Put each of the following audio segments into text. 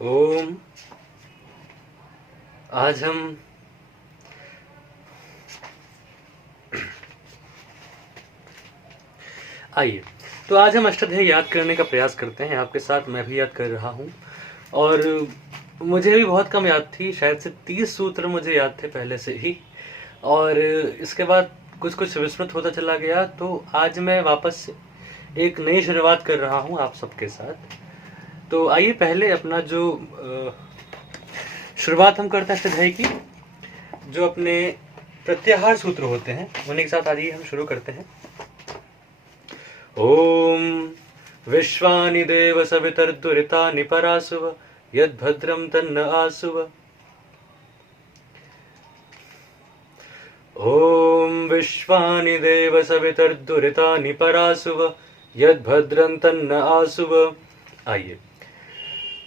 ओम। आज हम आइए, तो आज हम अष्टाध्यायी याद करने का प्रयास करते हैं। आपके साथ मैं भी याद कर रहा हूँ और मुझे भी बहुत कम याद थी, शायद से 30 सूत्र मुझे याद थे पहले से ही, और इसके बाद कुछ कुछ विस्मृत होता चला गया। तो आज मैं वापस एक नई शुरुआत कर रहा हूँ आप सबके साथ। तो आइए पहले अपना जो शुरुआत हम करते हैं अष्टाध्यायी की, जो अपने प्रत्याहार सूत्र होते हैं उन्हीं के साथ आइए हम शुरू करते हैं। ओम विश्वानि देव सवितर्दुरितानि परासुव यद्भद्रं तन्न आसुव। ओम विश्वानि देव सवितर्दुरितानि परासुव यद्भद्रं तन्न आसुव। आइए,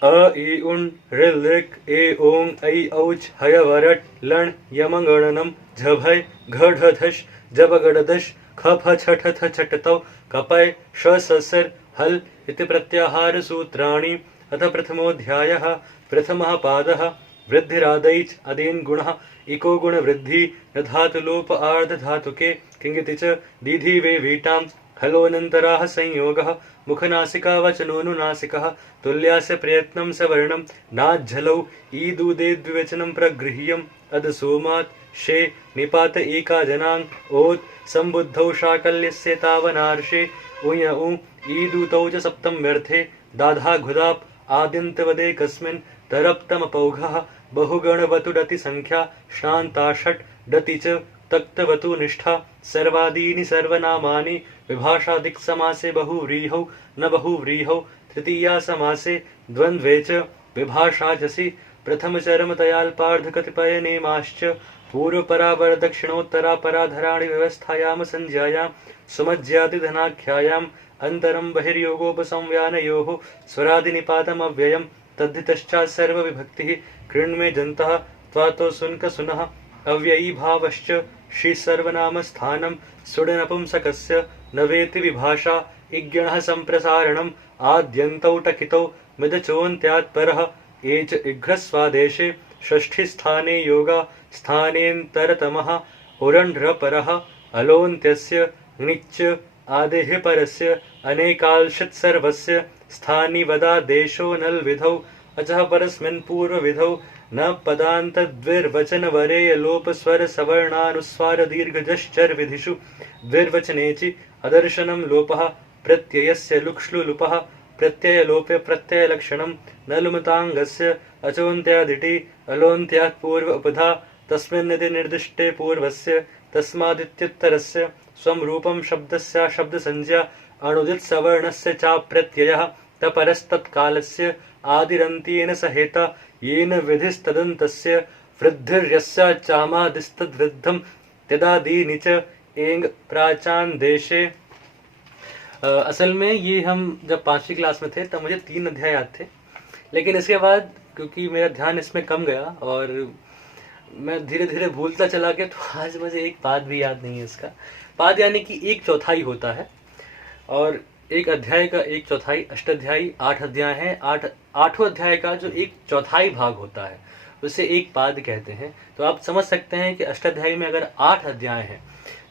अ ई उन ऋल ऋक ए ओं ऐ औच हय वरट लण यमगणनम झभय घढधश जबगडधश ख फ छठ थ छटतौ कपय श ससर हल इति प्रत्याहार सूत्राणि। अथ प्रथमोऽध्यायः। प्रथमः पादः। वृद्धिरादैच अदेन गुणः इको गुण वृद्धि न धातु लोप आर्ध धातुके किंगिति च दीधि वे वीटां हलोऽनन्तराः संयोगः मुखनासिका वचनोऽनुनासिकः तुल्यास्य प्रयत्नं सवर्णं नाज्झलौ ईदुदे द्विवचनं प्रगृह्यम् अद सोमात् शे निपात एका जनांग ओत संबुद्धौ शाकल्यस्य तावनार्षे उय उ ईदुतौ च सप्तम व्यर्थे दाधा घुदाप आद्यन्तवदे कस्मिन् तरप्तमपौघः बहुगणवतुडति संख्या श्नान्ताषट् डति च तक्तवतु निष्ठा सर्वादीनि सर्वनामानि विभाषादिक समासे बहुव्रीहौ न बहुव्रीहौ तृतीया समासे द्वन्द्वे च विभाषाजसि प्रथम चरम तयाल्पार्ध कतिपय नेमाश्च पूर्वपरावर दक्षिणोत्तरा पराधराणि व्यवस्थायाम संज्ञायां सुमज्ज्यादि धनाख्यायाम् अंतरं बहिर्योगोपसंव्यानयोः स्वरादिनिपातम् अव्ययम् तद्धितश्चात् सर्वविभक्तिः कृण्मे जन्तः त्वातो सुनक सुनः अव्ययी भावश्च श्री सर्वनाम स्थानं सुडनपुंसकस्य नवेति विभाषा इज्ञणः संप्रसारणम् आद्यन्तौ टकितौ मिदचोऽन्त्यात् परः एच इघ्रस्वादेशे षष्ठी स्थाने योगा स्थानेन्तरतमः उरण्ढ्रपरः अलोन्त्यस्य ङिच्च आदेः परस्य अनेकाल्षित् सर्वस्य स्थानि वदादेशो नल् विधौ अचः परस्मिन् पूर्वविधौ न पदान्तद्विर्वचन वरेय लोप स्वर सवर्णानुस्वार दीर्घजश्चर विधिषु द्विर्वचनेचि अदर्शनं लोपः प्रत्ययस्य लुक्ष्लुलुपः प्रत्यय लोपे प्रत्यय लक्षणं नलुमताङ्गस्य अचोन्त्यादिति अलोन्त्यात् पूर्व उपधा तस्मिन्निति निर्दिष्टे पूर्वस्य तस्मादित्युत्तरस्य स्वं रूपं शब्दस्य शब्द संज्ञा अणुदित् सवर्णस्य चाप्रत्ययः तपरस्तत्कालस्य आदिरन्त्येन सहेता येन विधिस्तदन्तस्य वृद्धिर्यस्य चामादिस्तद्वृद्धं त्यदादीनि च एंग प्राचान देशे। असल में ये हम जब 5वीं क्लास में थे तब मुझे 3 अध्याय याद थे, लेकिन इसके बाद क्योंकि मेरा ध्यान इसमें कम गया और मैं धीरे धीरे भूलता चला गया, तो आज मुझे एक पाद भी याद नहीं है। इसका पाद यानी कि 1/4 होता है, और एक अध्याय का 1/4 अष्टाध्यायी 8 अध्याय है। आठवें अध्याय का जो 1/4 भाग होता है उसे एक पाद कहते हैं। तो आप समझ सकते हैं कि अष्टाध्यायी में अगर 8 अध्याय हैं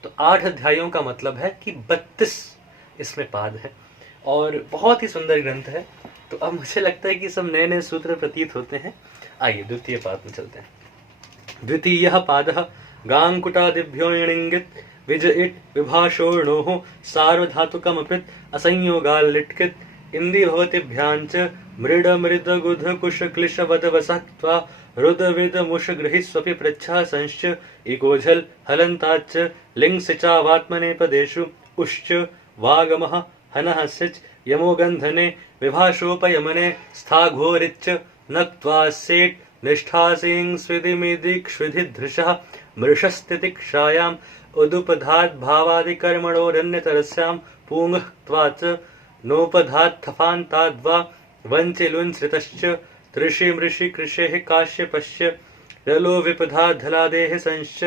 तो 8 अध्यायों का मतलब है कि 32 इसमें पाद है, और बहुत ही सुंदर ग्रंथ है। तो अब मुझे लगता है कि सब नए नए सूत्र प्रतीत होते हैं। आइए द्वितीय पाद में चलते हैं। द्वितीयः पादः गाङ्कुटादिभ्यो यणिङ्गित् विज इट विभाषोर्णोः सार्वधातुकमपित् असंयोगाल्लिट्कित् इन्दि भवतिभ्याञ्च मृड मृद गुध कुश क्लिश वद वसक्त्वा रुद विद मुष गृहीस्वपि पृच्छा संश्च इकोझल हलन्ताच्च लिङ् सिचावात्मनेपदेषु उश्च वागमः हनः सिच् यमोगन्धने विभाषोपयमने स्थाघोरिच्च नक्त्वा सेट् निष्ठासिं स्विदिमिदिक्ष्विधिधृशः मृषस्तितिक्षायाम् उदुपधात् भावादिकर्मणोरन्यतरस्यां पूङः त्वाच नोपधात् थफान्ताद्वा वञ्चि लुञ्छृतश्च तृषि मृषि कृषेः काश्यपश्य रलो विपधात् धलादेः संश्च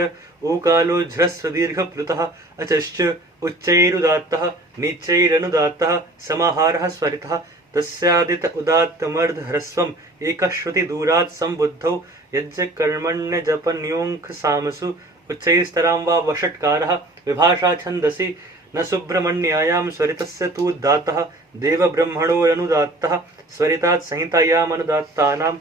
ऊकालो झ्रस्वदीर्घप्लुतः अचश्च उच्चैरुदात्तः नीचैरनुदात्तः समाहारः स्वरितः तस्यादित उदात्तमर्ध ह्रस्वम् एकश्रुति दूरात् संबुद्धौ यज्ञ कर्मण्य जपन्योंख सामसु उच्चैस्तरां वा वषट्कारः विभाषा छन्दसि न सुब्रह्मण्यायां स्वरितस्य तु दातः देवब्रह्मणोरनुदात्तः स्वरितात् संहितायामनुदात्तानाम्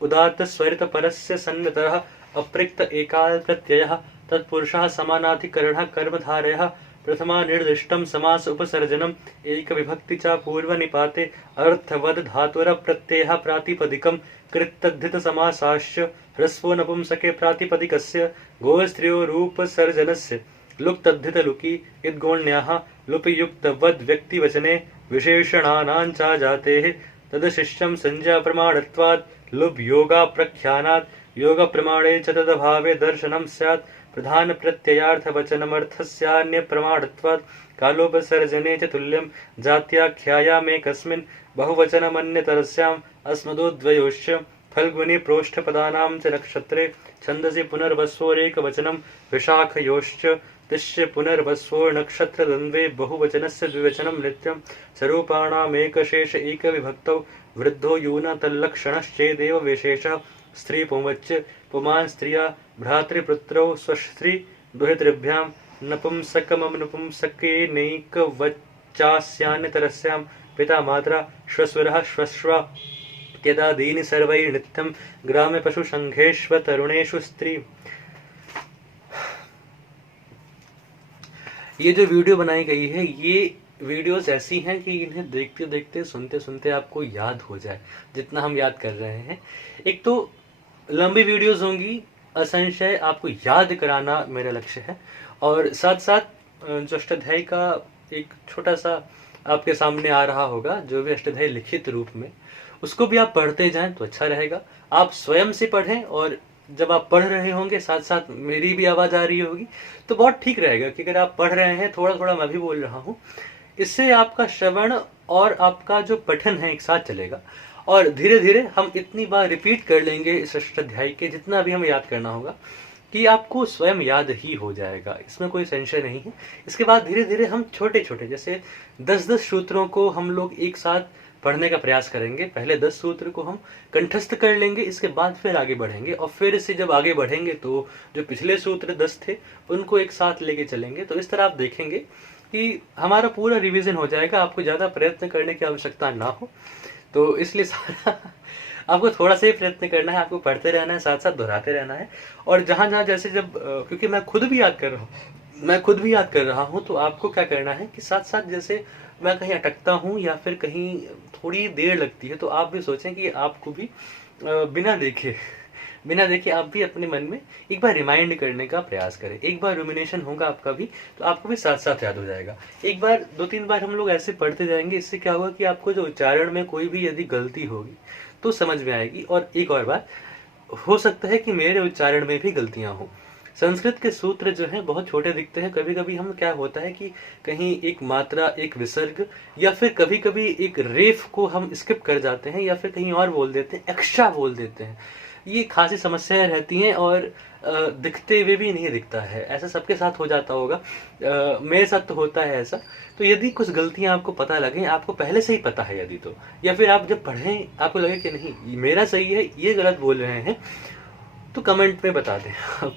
उदात्त स्वरित परस्य सन्नतः अप्रिक्त एकाल प्रत्ययः तत्पुरुषः समानाधिकरणः कर्मधारयः प्रथमा निर्दिष्टं समास उपसर्जनम् एक विभक्ति च पूर्वनिपाते अर्थवद धातुर प्रत्ययः प्रातिपदिकं कृत्तद्धित समासाश्च ह्रस्वो नपुंसके प्रातिपदिकस्य गोस्त्रियो रूपसर्जनस्य लुक तद्धित लुकी इद्गोण्याः लुपयुक्त वद व्यक्तिवचने विशेषणानां च जातेः तदशिष्यं संज्ञा प्रमाणत्वात् लुब योगा प्रख्यानात् योग प्रमाणे च तदभावे दर्शनं स्यात् प्रधान प्रत्ययार्थवचनमर्थस्यान्य प्रमाणत्वात् कालोपसर्जने च तुल्यं जात्याख्यायामेकस्मिन् बहुवचनमन्यतरस्याम् अस्मदोद्वयोश्च फल्गुनी प्रोष्ठपदानां च नक्षत्रे छन्दसि पुनर्वस्वोरेकवचनं विशाखयोश्च तिष्य पुनर्वस्वोर्नक्षत्रद्वन्द्वे बहुवचनस्य द्विवचनं नित्यं स्वरूपाणामेकशेष एकविभक्तौ वृद्धो यून तल्लक्षणश्चेदेव विशेषः स्त्री पुंवच्च पुमान् स्त्रिया भ्रातृपुत्रौ स्वस्त्री दुहितृभ्यां नपुंसकमनुपुंसकेनैकवच्चास्यान्यतरस्यां पिता मात्रा श्वशुरः श्वश्वा इत्यादीनि सर्वैः नित्यं ग्रामे पशुसंघेष्वतरुणेषु स्त्री। ये जो वीडियो बनाई गई है ये वीडियोस ऐसी हैं कि इन्हें देखते देखते सुनते सुनते आपको याद हो जाए जितना हम याद कर रहे हैं। एक तो लंबी वीडियोस होंगी, असंशय आपको याद कराना मेरा लक्ष्य है, और साथ साथ जो अष्टाध्यायी का एक छोटा सा आपके सामने आ रहा होगा, जो भी अष्टाध्यायी लिखित रूप में, उसको भी आप पढ़ते जाएं तो अच्छा रहेगा। आप स्वयं से पढ़ें और जब आप पढ़ रहे होंगे साथ साथ मेरी भी आवाज आ रही होगी तो बहुत ठीक रहेगा कि अगर आप पढ़ रहे हैं थोड़ा थोड़ा मैं भी बोल रहा हूँ, इससे आपका श्रवण और आपका जो पठन है एक साथ चलेगा। और धीरे धीरे हम इतनी बार रिपीट कर लेंगे इस अष्टाध्यायी के, जितना भी हमें याद करना होगा, कि आपको स्वयं याद ही हो जाएगा, इसमें कोई संशय नहीं है। इसके बाद धीरे धीरे हम छोटे छोटे जैसे 10-10 सूत्रों को हम लोग एक साथ पढ़ने का प्रयास करेंगे। पहले 10 सूत्र को हम कंठस्थ कर लेंगे, इसके बाद फिर आगे बढ़ेंगे, और फिर इससे जब आगे बढ़ेंगे तो जो पिछले सूत्र 10 थे उनको एक साथ लेके चलेंगे। तो इस तरह आप देखेंगे कि हमारा पूरा रिवीजन हो जाएगा, आपको ज्यादा प्रयत्न करने की आवश्यकता ना हो। तो इसलिए सारा आपको थोड़ा सा ही प्रयत्न करना है, आपको पढ़ते रहना है, साथ साथ दोहराते रहना है। और जहां जहां जैसे जब क्योंकि मैं खुद भी याद कर रहा हूँ तो आपको क्या करना है कि साथ साथ जैसे मैं कहीं अटकता हूँ या फिर कहीं थोड़ी देर लगती है तो आप भी सोचें कि आपको भी बिना देखे आप भी अपने मन में एक बार रिमाइंड करने का प्रयास करें। एक बार रुमिनेशन होगा आपका भी तो आपको भी साथ साथ याद हो जाएगा। एक बार 2-3 बार हम लोग ऐसे पढ़ते जाएंगे, इससे क्या होगा कि आपको जो उच्चारण में कोई भी यदि गलती होगी तो समझ में आएगी। और एक और बात, हो सकता है कि मेरे उच्चारण में भी गलतियां हो। संस्कृत के सूत्र जो हैं बहुत छोटे दिखते हैं, कभी कभी हम क्या होता है कि कहीं एक मात्रा, एक विसर्ग, या फिर कभी कभी एक रेफ को हम स्किप कर जाते हैं, या फिर कहीं और बोल देते हैं, एक्स्ट्रा बोल देते हैं। ये खासी समस्याएं रहती हैं और दिखते हुए भी नहीं दिखता है। ऐसा सबके साथ हो जाता होगा, मेरे साथ तो होता है ऐसा। तो यदि कुछ गलतियां आपको पता लगे, आपको पहले से ही पता है यदि तो, या फिर आप जब पढ़ें आपको लगे कि नहीं मेरा सही है, ये गलत बोल रहे हैं, तो कमेंट में बता दें। आप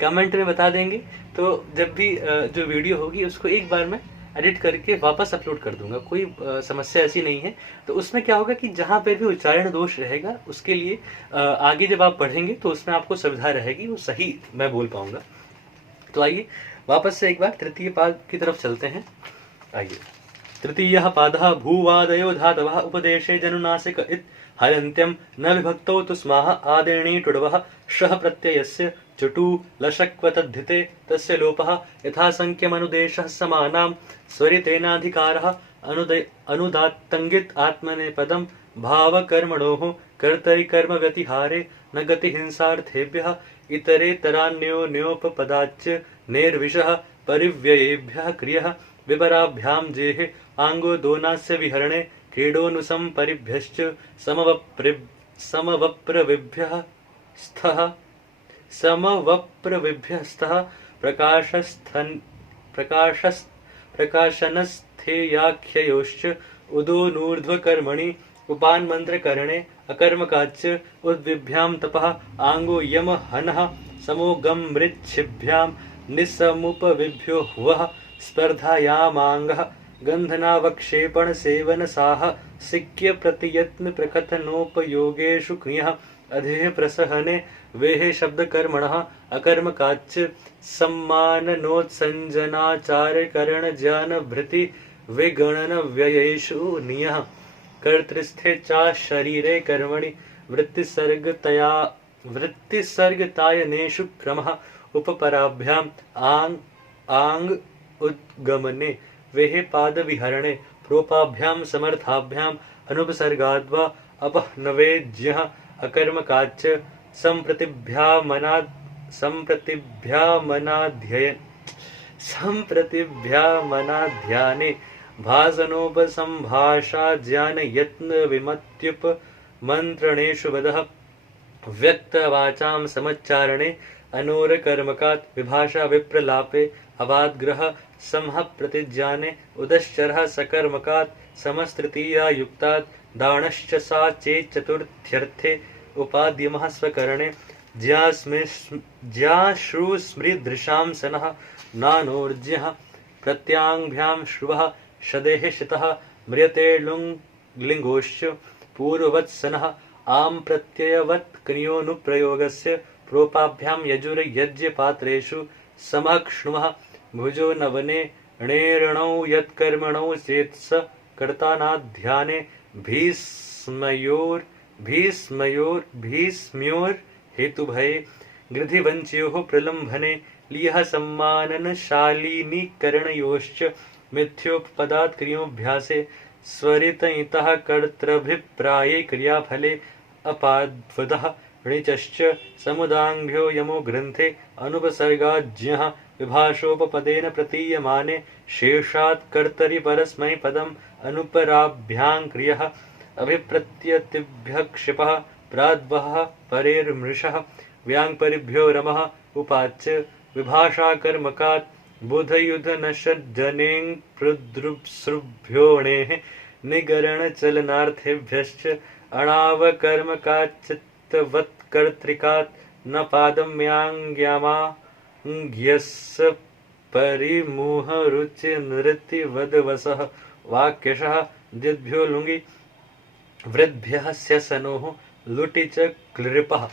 कमेंट में बता देंगे तो जब भी जो वीडियो होगी उसको एक बार मैं एडिट करके वापस अपलोड कर दूंगा, कोई समस्या ऐसी नहीं है। तो उसमें क्या होगा कि जहां पे भी उच्चारण दोष रहेगा उसके लिए आगे जब आप पढ़ेंगे तो उसमें आपको सुविधा रहेगी, वो सही मैं बोल पाऊंगा। तो आइए वापस से एक बार तृतीय पाद की तरफ चलते हैं। आइए, तृतीयः पादः भूवादयो धातवः उपदेशे जनुनासिक इत् हयन्त्यं न विभक्तौ तु स्माः आदिर्णी टुडवः शः प्रत्ययस्य चुटु लशक्व तद्धिते तस्य लोपः यथासंख्यमनुदेशः समानां स्वरितेनाधिकारः अनुदात्तङ्गित आत्मनेपदं भावकर्मणोः कर्तरि कर्म व्यतिहारे न गतिहिंसार्थेभ्यः इतरेतरान्योन्योपपदाच्च निर्विशः परिव्ययेभ्यः क्रियः विपराभ्यां जेहे आंगो दोनास्य विहरणे क्रीडोनुसंपरिभ्यश्च समवप्रविभ्यः स्तः प्रकाशनस्थेयाख्ययोश्च उदो नूर्ध्व कर्मणि उपान मंत्र करणे अकर्म काच उद्विभ्याम तपः आंगो यम हनः समो गम मृच्छिभ्याम निसमुपविभ्यो हुवः स्पर्धायामांगः गंधनावक्षेपण सेवन साह सिक्य प्रतियत्न प्रकथनोपयोगेषु क्रियः अधेह प्रसहने वेहे शब्द कर्मणः अकर्म काच सम्माननोत्संजनाचार करण ज्ञान भृति विगणन व्ययेषु नियः कर्तृस्थे चा शरीरे कर्मणि वृत्तिसर्गतायनेषु क्रमः उपपराभ्याम आंग उद्गमने वेहे पाद विहरणे प्रोपाभ्याम समर्थाभ्याम अनुपसर्गाद्वा अपह्नवेज्यः अकर्म काच संप्रतिभ्यामनाध्याने भासनोपसंभाषा ज्ञान यत्न विमत्युप मंत्रणेषु वदः व्यक्तवाचां समुच्चारणे अनोर कर्मकात् विभाषा विप्रलापे अवाद्ग्रह समः प्रतिज्ञाने उदश्चरः सकर्मकात् समस्तृतीया युक्तात् दानश्च सा चेच्चतुर्थ्यर्थे उपाद्यमः स्वकरणे ज्याश्रुस्मृदृशां सनः नानोर्ज्यः प्रत्याङ्भ्यां श्रुवः शदेः शितः म्रियते लिङ्गोश्च पूर्ववत्सनः आं प्रत्ययवत् क्रियोनुप्रयोगस्य प्रोपाभ्यां यजुर्यज्ञपात्रेषु समक्ष्णुमः भुजो नवने णेरणौ यत्कर्मणौ चेत्स कर्तानाध्याने भीष्मयोर् हेतुभये गृधिवंच्योः प्रलम्भने लियः सम्माननशालिनीकरणयोश्च मिथ्योपपदात् क्रियोऽभ्यासे स्वरितइतः कर्तृभिप्राये क्रियाफले अपाद्वदः णिचश्च समुदाङ्घ्यो यमो ग्रन्थे अनुपसर्गाज्ञः विभाषोपपदेन प्रतीयमाने शेषात् कर्तरि परस्मैपदम् अनुपराभ्यां क्रियः अभिप्रत्यतिभ्यः क्षिपः प्राद्वः परेर्मृषः व्याङ्परिभ्यो रमः उपाच्य विभाषाकर्मकात् बुधयुधनषज्जनेङ् प्रद्रुप्सृभ्योणेः निगरणचलनार्थेभ्यश्च अणावकर्मकाच्चित्तवत्कर्तृकात् न पादम्याङ्ग्यस्य परिमुहरुचिनृतिवदवसः वाक्यशः द्विभ्यो लुङि वृद्भ्यः स्यसनोः लुटि च क्लृपः।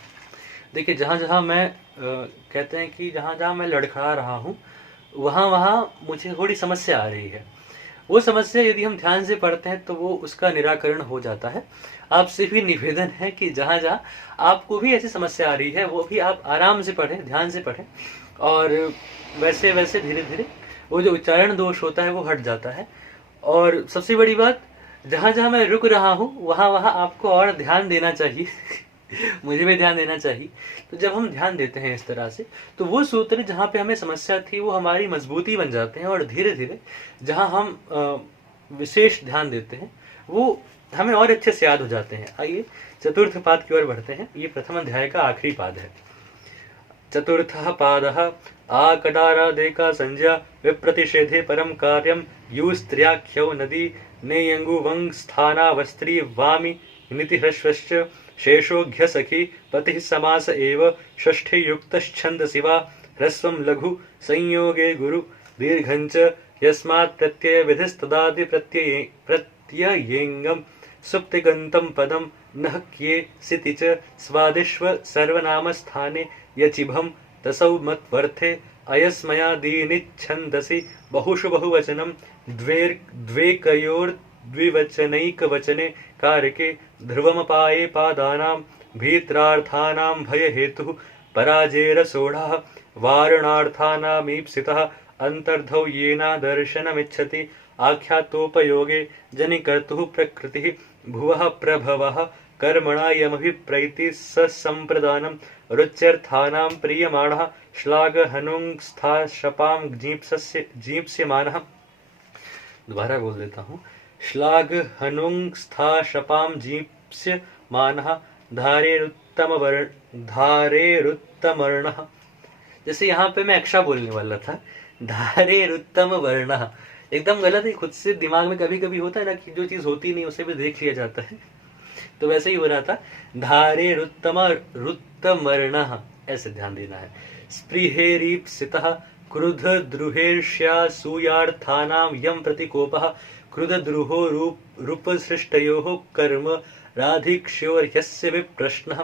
देखिए, जहाँ जहाँ मैं कहते हैं कि जहाँ जहाँ मैं लड़खड़ा रहा हूँ वहाँ वहाँ मुझे थोड़ी समस्या आ रही है। वो समस्या यदि हम ध्यान से पढ़ते हैं तो वो उसका निराकरण हो जाता है। आपसे भी निवेदन है कि जहाँ जहाँ आपको भी ऐसी समस्या आ रही है वो भी आप आराम से पढ़ें, ध्यान से पढ़ें, और वैसे वैसे धीरे धीरे वो जो उच्चारण दोष होता है वो हट जाता है। और सबसे बड़ी बात, जहाँ जहाँ मैं रुक रहा हूँ वहाँ वहाँ आपको और ध्यान देना चाहिए मुझे भी ध्यान देना चाहिए। तो जब हम ध्यान देते हैं इस तरह से तो वो सूत्र जहाँ पे हमें समस्या थी वो हमारी मजबूती बन जाते हैं, और धीरे धीरे जहाँ हम विशेष ध्यान देते हैं वो हमें और अच्छे से याद हो जाते हैं। आइए चतुर्थ पाद की ओर बढ़ते हैं। ये प्रथम अध्याय का आखिरी पाद है। चतुर्थः पादः आकडारादेका संज्ञा विप्रतिषेधे परम कार्यम यूस्त्र्याख्यौ नदी नेयंगुवंस्थानावस्त्री वामि निति ह्रस्वश्च शेषोघ्य सखी पतिः समास एव षष्ठे युक्तश्छन्दसि वा ह्रस्वं लघु संयोगे गुरु दीर्घञ्च यस्मात् प्रत्यय विधिस्तदादि प्रत्ययेङ्गं सुप्तिगन्तं पदं नः क्ये सिति च स्वादिष्व सर्वनामस्थाने यचिभं तसौ मत्वर्थे अयस्मयादीनिच्छन्दसि बहुषु बहुवचनं द्वेकयोर्द्विवचनैकवचने कारके ध्रुवमपाये पादानां भीत्रार्थानां भयहेतुः पराजेरसोढः वारणार्थानामीप्सितः अन्तर्धौ येनादर्शनमिच्छति आख्यातोपयोगे जनिकर्तुः प्रकृतिः भुवः प्रभवः कर्मणा यमभिप्रैति ससम्प्रदानं रुच्यर्थानां प्रीयमाणः श्लाघहनुंस्थाशपां जीप्स्यमानः। दोबारा बोल देता हूँ। श्लाघहनुंस्थाशपां जीप्स्यमानः धारेरुत्तमवर्णः। जैसे यहाँ पे मैं अक्षा बोलने वाला था, धारेरुत्तम वर्णः, एकदम गलत है। खुद से दिमाग में कभी कभी होता है ना कि जो चीज होती नहीं उसे भी देख लिया जाता है। तो वैसे ही हो रहा था। धारे रुत्तमर्ण, ऐसे ध्यान देना है। स्पृहेरीप्सितः क्रुध द्रुहेर्ष्या सूयार्थानां यम प्रतिकोपः क्रुध द्रुहो रूपसृष्टयोः कर्म राधिक्ष्योर्यस्य विप्रश्नः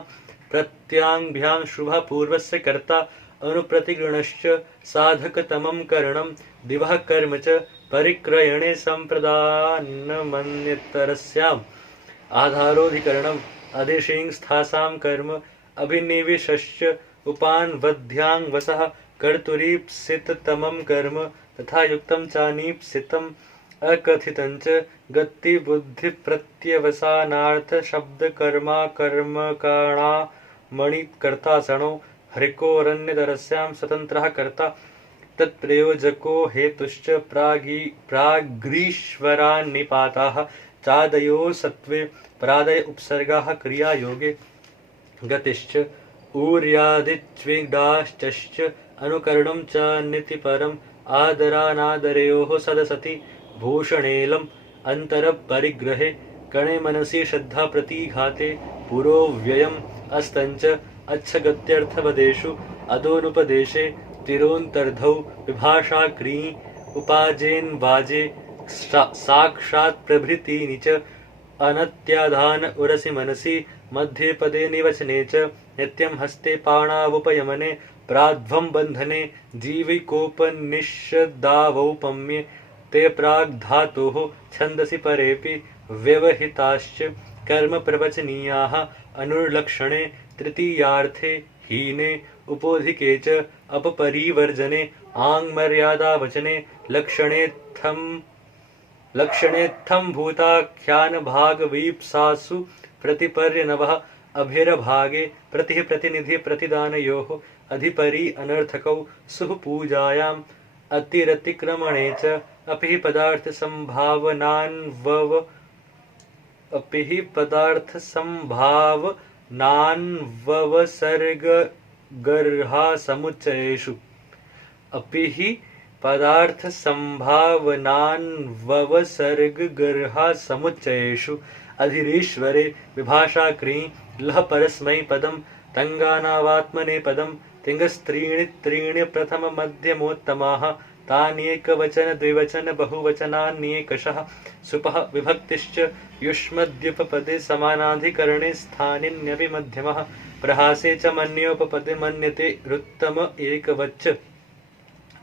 प्रत्यांभ्यां शुभः पूर्वस्य कर्ता अनुप्रतिगृणश्च साधकतमं करणं दिवः कर्म च परिक्रयणे संप्रदानमन्यतरस्याम् आधारोऽधिकरणम् अदेशेंस्थासां कर्म अभिनिवेशश्च उपान्वध्यां वसः कर्तुरीप्सिततमं कर्म तथा युक्तं चानीप्सितम् अकथितं च गतिबुद्धिप्रत्यवसानार्थशब्दकर्माकर्मकाणामणिकर्ता हरिकोरन्यतरस्यां स्वतन्त्रः कर्ता तत्प्रयोजको हेतुश्च प्राग्रीश्वरान्निपाताः चादयो सत्त्वे परादय उपसर्गाः क्रियायोगे गतिश्च ऊर्यादित्वेडाश्च अनुकरणं च नितिपरम् आदरानादरयोः सदसति भूषणेलम् अन्तरपरिग्रहे कणे मनसि श्रद्धा प्रतिघाते पुरो व्ययम् अस्तञ्च अच्छगत्यर्थपदेषु अदोनुपदेशे तिरोन्तर्धौ विभाषाक्री उपाजेन वाजे साक्षात् प्रभृतीनि च अनत्याधान उरसि मनसि मध्ये पदे निवचने च नित्यं हस्ते पाणावुपयमने प्राध्वं बन्धने जीविकोपनिषदावौपम्ये ते प्राग्धातोः छन्दसि परेऽपि व्यवहिताश्च कर्म प्रवचनीयाः अनुर्लक्षणे तृतीयार्थे हीने उपोधिके च अपपरिवर्जने आङ्मर्यादावचने लक्षणेत्थं भूताख्यानभागवीप्सासु प्रतिपर्यनवः अभिरभागे प्रतिः प्रतिनिधि प्रतिदानयोः अधिपरि अनर्थकौ सुः पूजायाम् अतिरतिक्रमणे च अपि पदार्थसंभावनान्ववसर्गगर्हासमुच्चयेषु अधिरीश्वरे विभाषाक्री लह परस्मै पदं तङ्गानावात्मनेपदं तिङ्गस्त्रीणि त्रीणि प्रथममध्यमोत्तमाः तान्येकवचन द्विवचन बहुवचनान्येकशः सुपः विभक्तिश्च युष्मद्युपपदे समानाधिकरणे स्थानिन्यपि मध्यमः प्रहासे च मन्योपपदे मन्यते रुत्तम एकवच्च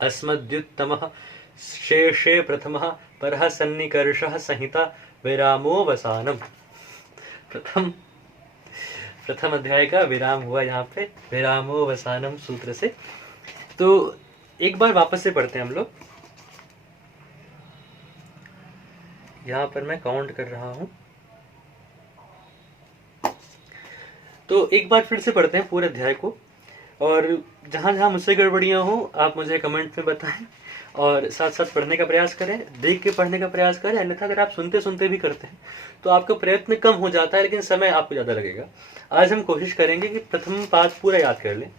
अस्मद्युत्तमः शेषे प्रथमः परः सन्निकर्षः संहिता विरामोवसानम। प्रथम अध्याय का विराम हुआ यहाँ पे विरामोवसानम सूत्र से। तो एक बार वापस से पढ़ते हैं हम लोग। यहाँ पर मैं काउंट कर रहा हूँ। तो एक बार फिर से पढ़ते हैं पूरे अध्याय को, और जहाँ जहाँ मुझसे गड़बड़ियाँ हो आप मुझे कमेंट में बताएं, और साथ साथ पढ़ने का प्रयास करें, देख के पढ़ने का प्रयास करें। अन्यथा अगर आप सुनते सुनते भी करते हैं तो आपका प्रयत्न कम हो जाता है, लेकिन समय आपको ज़्यादा लगेगा। आज हम कोशिश करेंगे कि प्रथम पाद पूरा याद कर लें।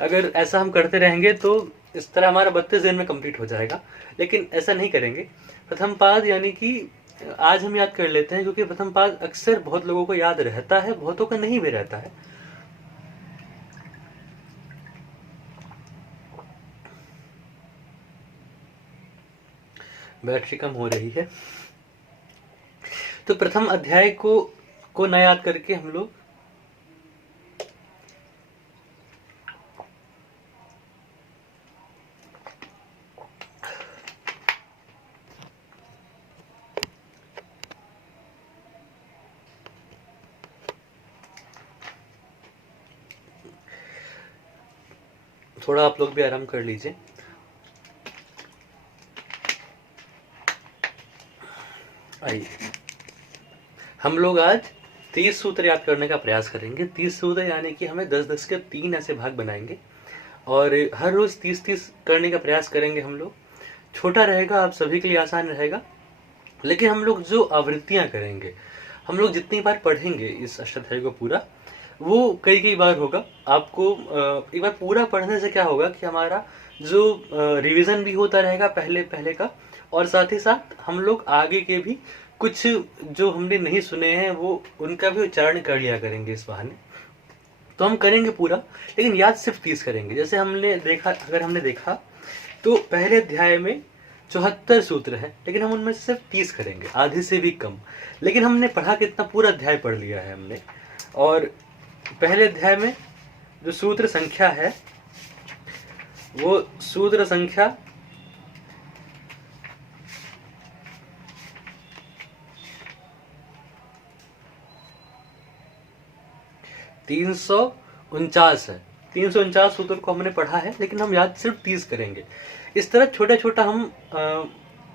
अगर ऐसा हम करते रहेंगे तो इस तरह हमारा 32 दिन में कंप्लीट हो जाएगा, लेकिन ऐसा नहीं करेंगे। प्रथम पाद यानी कि आज हम याद कर लेते हैं, क्योंकि प्रथम पाद अक्सर बहुत लोगों को याद रहता है, बहुतों का नहीं भी रहता है। बैटरी कम हो रही है। तो प्रथम अध्याय को न याद करके हम लोग थोड़ा आप लोग भी आराम कर लीजिए। आइए हम लोग आज 30 सूत्र याद करने का प्रयास करेंगे। 30 सूत्र यानी कि हमें 10-10 के 3 ऐसे भाग बनाएंगे, और हर रोज 30-30 करने का प्रयास करेंगे हम लोग। छोटा रहेगा, आप सभी के लिए आसान रहेगा, लेकिन हम लोग जो आवृत्तियां करेंगे, हम लोग जितनी बार पढ़ेंगे इस अष्टाध्यायी को पूरा, वो कई बार होगा। आपको एक बार पूरा पढ़ने से क्या होगा कि हमारा जो रिवीजन भी होता रहेगा पहले पहले का, और साथ ही साथ हम लोग आगे के भी कुछ जो हमने नहीं सुने हैं वो उनका भी उच्चारण कर लिया करेंगे इस बहाने। तो हम करेंगे पूरा, लेकिन याद सिर्फ 30 करेंगे। जैसे हमने देखा, अगर हमने देखा तो पहले अध्याय में 74 सूत्र हैं, लेकिन हम उनमें से सिर्फ 30 करेंगे, आधे से भी कम। लेकिन हमने पढ़ा कितना, पूरा अध्याय पढ़ लिया है हमने। और पहले अध्याय में जो सूत्र संख्या है वो सूत्र संख्या 349 है। 349 सूत्र को हमने पढ़ा है, लेकिन हम याद सिर्फ 30 करेंगे। इस तरह छोटा छोटा हम